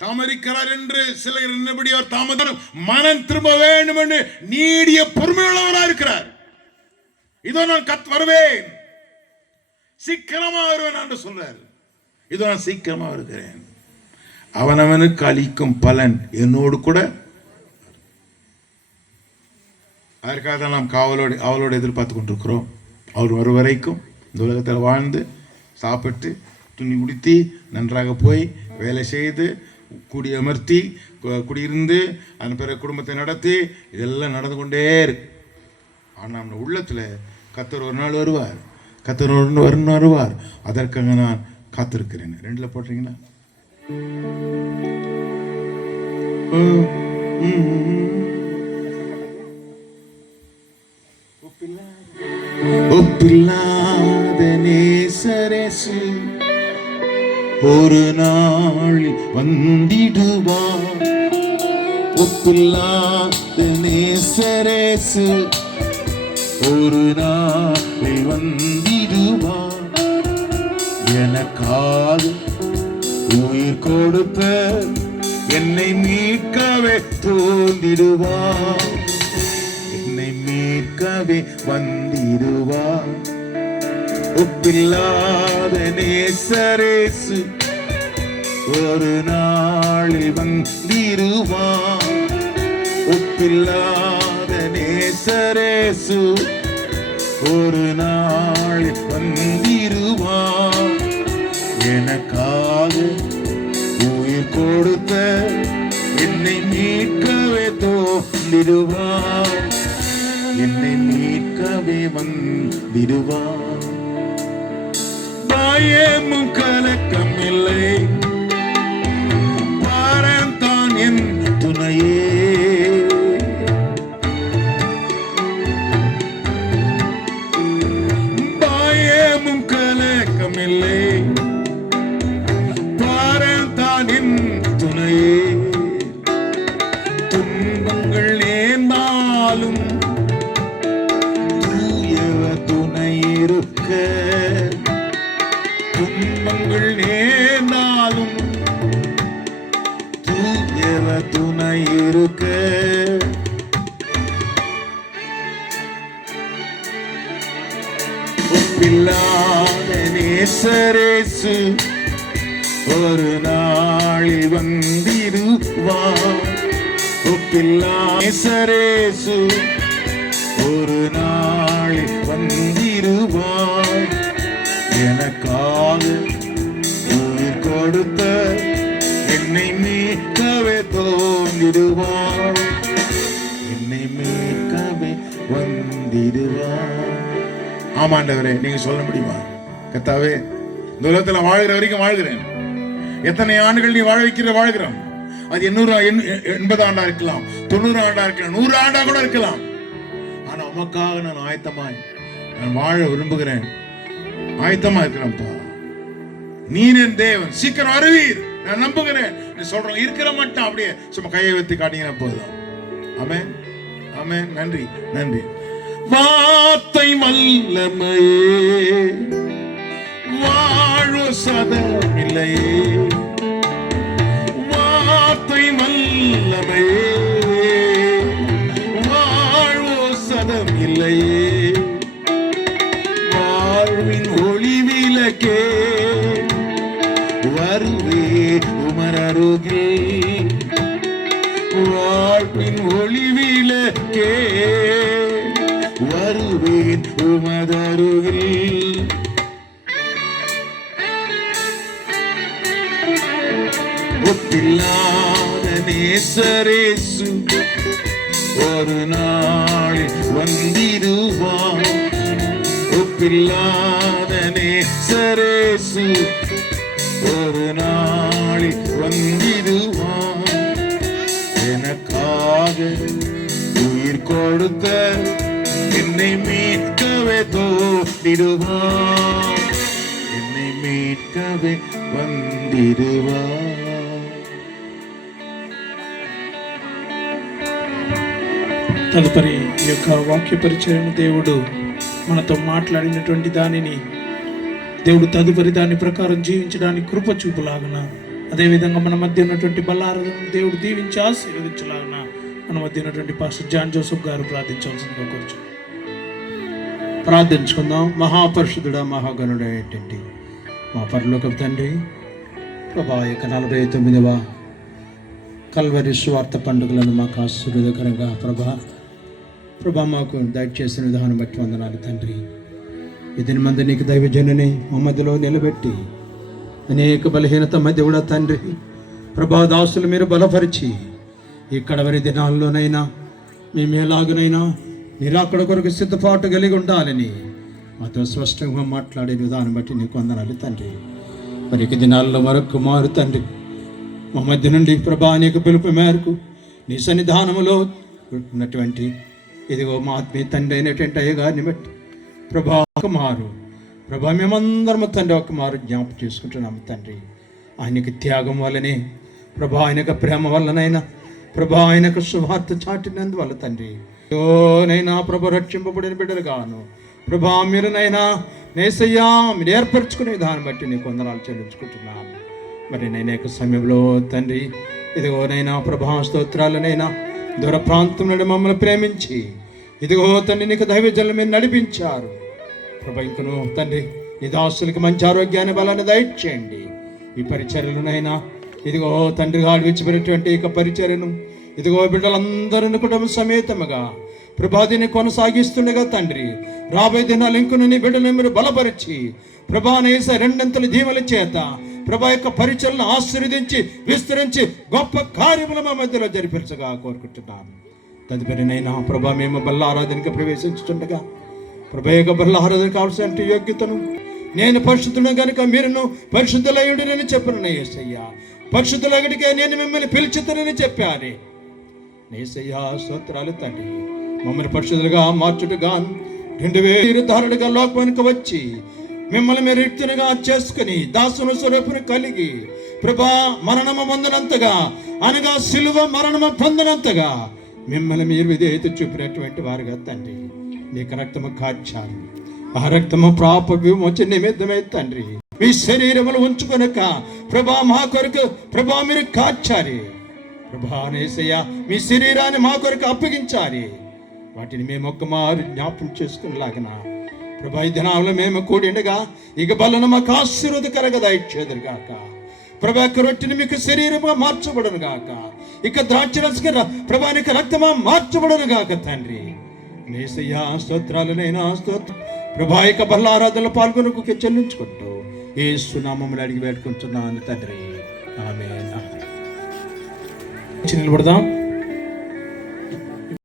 தாமரிக்கிறார் என்று சிலர் என்னபடி அவர் தாமதம் மனம் திரும்ப வேண்டும் என்று நீடிய பொறுமையுள்ளவராக இருக்கிறார். இதோ நான் வருவேன், சீக்கிரமா வருவேன் என்று சொல்றார். இதோ நான் சீக்கிரமா வருகிறேன். அவனவனுக்கு அளிக்கும் பலன் என்னோடு கூட. அதற்காக தான் நாம் அவளோடு எதிர்பார்த்து கொண்டிருக்கிறோம். அவர் வரும் வரைக்கும் இந்த உலகத்தில் வாழ்ந்து சாப்பிட்டு துணி உடுத்தி நன்றாக போய் வேலை செய்து குடியமர்த்தி குடியிருந்து அதன் பிறகு குடும்பத்தை நடத்தி இதெல்லாம் நடந்து கொண்டே இருக்கு. ஆனால் நம்ம உள்ளத்தில் கர்த்தர் ஒரு நாள் வருவார், கர்த்தர் வருவார். அதற்காக நான் காத்திருக்கிறேன். 2ல போட்டீங்கன்னா ஒப்பில்லாத நேசரேசு ஒரு நாள் வந்திடுவார். ஒப்பில்லாத நேசரேசு ஒரு நாளில் வந்திடுவார். எனக்காக உயிர் கொடுத்த என்னை மீட்கவே தோன்றிடுவார். என்னை மீட்கவே வந்திடுவார். ஒப்பில்லாத நேசரேசு ஒரு நாளில் வந்திடுவார். ஒப்பில்லாத நேசரேசு ஒரு நாளில் வந்திடுவார். எனக்காக உயிர் கொடுத்த என்னை மீட்கவே தோன்றிடுவார். என்னை மீட்கவே வந்திடுவார். பயமும் கலக்கம் இல்லை, பாரன் தான் என் துணையே. பயமும் கலக்கம் இல்லை, பாரன் தான் என் துணையே. துன்பங்கள் நேர்ந்தாலும் தூயவ துணை இருக்க. துன்பங்கள் நேர்ந்தாலும் தூயவ துணை இருக்க. ஒப்பில்லாத நேசரேசு ஒரு நாளில் வந்திடுவார். ஒப்பில்லாத நேசரேசு ஒரு நாளில் வந்திடுவார். எனக்காக உயிர் கொடுத்த என்னை மீட்கவே தோன்றிடுவார். என்னை மீட்கவே வந்திடுவார். ஆமாண்டவரே, நீங்க சொல்ல முடியுமா? கர்த்தாவே, இந்த உலகத்தில் வாழ்கிற வரைக்கும் வாழ்கிறேன். எத்தனை ஆண்டுகள் நீ வாழ வாழ்கிறோம். அது 80 ஆண்டா இருக்கலாம், 90 ஆண்டா இருக்கலாம், 100 ஆண்டா கூட இருக்கலாம். ஆனா உமக்காக நான் ஆயத்தமாய் நான் வாழ விரும்புகிறேன். ஆயத்தமா இருக்கிறேன்ப்பா. நீர் என் தேவன், சீக்கிரம் வருவீர், நான் நம்புகிறேன் சொல்றோம். இருக்கிற மட்டும் அப்படியே சும்மா கையை வைத்து காட்டிங்கன்னா போதும். ஆமென், ஆமென். நன்றி, நன்றி. வார்த்தை வல்லமையே, வாழ்வு சதம் இல்லையே. வார்த்தை வல்லமையே, வாழ்வு சதம் இல்லையே. வாழ்வின் ஒளி விளக்கே, வருவே உமர் அருகில். வாழ்வின் ஒளி விளக்கே, வருவேன் உமது அருகில். ஒப்பில்லாத நேசரேசு ஒரு நாளில் வந்திடுவான். ஒப்பில்லாத நேசரேசு ஒரு நாளில் வந்திடுவான். எனக்காக உயிர் கொடுத்த என்னை மீட்கவே தோன்றிடுவான். என்னை மீட்கவே வந்திடுவான். తదుపరి ఈ యొక్క వాక్య పరిచయను దేవుడు మనతో మాట్లాడినటువంటి దానిని దేవుడు తదుపరి దాని ప్రకారం జీవించడానికి కృప చూపులాగున, అదేవిధంగా మన మధ్య ఉన్నటువంటి బల్లారాధనను దేవుడు దీవించి ఆశీర్వదించలాగున మన మధ్య ఉన్నటువంటి పాస్టర్ జాన్ జోసెఫ్ గారు ప్రార్థించవలసిందిగా కోరుచు. ప్రార్థించుకుందాం. మహాపరిశుద్ధుడా, మహాగణుడైనటువంటి మా పరలోకపు తండ్రి, ప్రభా యొక్క 49వ కల్వరి సువార్త పండుగలను మాకు ఆశీర్వాదకరంగా ప్రభా మాకు దయచేసిన విధానం బట్టి వందనాలు తండ్రి. ఇదిని మంది నీకు దైవజనుని మా మధ్యలో నిలబెట్టి అనేక బలహీనత మధ్య కూడా తండ్రి ప్రభా దాసులు మీరు బలపరిచి ఈ కడవరి దినాల్లోనైనా మేము ఎలాగనైనా నిరాకడ కొరకు సిద్ధపాటు కలిగి ఉండాలని మాతో స్పష్టంగా మాట్లాడే విధానం బట్టి నీకు వందనాలు తండ్రి. మరి ఈ దినాల్లో మరొక కుమారు తండ్రి మా మధ్య నుండి ప్రభా నీకు పిలుపు మేరకు నీ సన్నిధానములో ఉన్నటువంటి ఇదిగో మా ఆత్మీయ తండ్రి అయినటువంటి అయ్యగారిని బట్టి ప్రభా కుమారు ప్రభా మేమందరము తండ్రి ఒక మారు జ్ఞాపకం చేసుకుంటున్నాము తండ్రి. ఆయనకి త్యాగం వల్లనే ప్రభా, ఆయనకు ప్రేమ వల్లనైనా ప్రభా, ఆయనకు సువార్త చాటినందువల్ల తండ్రి నైనా ప్రభు రక్షింపబడిన బిడ్డలుగాను ప్రభా మీరునైనా నేసయ్యా మీరు ఏర్పరచుకునే విధానం బట్టి నీకు వందనాలు చెల్లించుకుంటున్నాము. మరి నేనేక సమయంలో తండ్రి ఇదిగోనైనా ప్రభా స్తోత్రాలనైనా దూర ప్రాంతం నుండి మమ్మల్ని ప్రేమించి ఇదిగో తండ్రి నీకు దైవజనులు మీరు నడిపించారు ప్రభా. ఇంకను తండ్రి నీ దాసులకి మంచి ఆరోగ్యాన్ని బలాన్ని దయచేయండి. ఈ పరిచర్యలనైనా ఇదిగో తండ్రి గాడు విచ్చిపెట్టినటువంటి ఇక పరిచర్యను ఇదిగో బిడ్డలందరిని కుటుంబ సమేతముగా ప్రభాదిని కొనసాగిస్తుండగా తండ్రి రాబోయే దినాలు ఇంకొన్ని నీ బిడ్డలను మీరు బలపరిచి ప్రభానేస రెండంతల దీవెల చేత ప్రభా యొక్క పరిచయలను ఆశీర్వదించి విస్తరించి గొప్ప కార్యములు మా మధ్యలో జరిపించగా కోరుకుంటున్నాను. తదుపరినైనా ప్రభా మేము బల్ల ఆరాధనకి ప్రవేశించుతుండగా ప్రభా యొక్క బల్ల ఆరాధన కావాల్సిన యోగ్యతను నేను పరిశుద్ధుడు కనుక మీరును పరిశుద్ధులయుడినని చెప్పిన యేసయ్యా, పరిశుద్ధులగడికే నేను మిమ్మల్ని పిలిచితనని చెప్పారు. యేసయ్యా స్తోత్రాలు తండ్రి. మమ్మల్ని పరిశుద్ధులుగా మార్చుటగా 2000 ధారుడుగా లోకానికి వచ్చి మిమ్మల్ని మీరు రిక్తునిగా చేసుకుని దాసుని స్వరూపుని కలిగి ప్రభా మరణము పొందినంతగా అనగా సిలువ మరణము పొందినంతగా మిమ్మల్ని మీరు విధేయత చూపినటువంటి వారుగా తండ్రి నీకు రక్తము కార్చారు. ఆ రక్తము పాప విమోచన నిమిత్తమై తండ్రి మీ శరీరములు ఉంచుకొనక ప్రభా మా కొరకు ప్రభా మీరు కార్చారు. ప్రభా యేసయ్యా మీ శరీరాన్ని మా కొరకు అప్పగించారు. వాటిని మేము ఒక్క మారు జ్ఞాపకం చేసుకునేలాగన ప్రభా ఈ దినాల్లో మేము కూడిండగా ఇక బలను మాకు ఆశీర్వాదకరంగా దయచేదురుగాక. ప్రభా యొక్క రొట్టెని మీకు శరీరముగా మార్చబడను గాక. ఇక ద్రాక్షరస ప్రభానికి రక్తమా మార్చబడను గాక తండ్రి. యేసయ్యా స్తోత్రాలనైనా స్తోత్రం ప్రభా యొక్క బల్లారాధనలో పాల్గొనకు చెల్లించుకుంటూ యేసు నామములో అడిగి వేడుకుంటున్నాను తండ్రి. ఆమేన్. నిలబడదాం.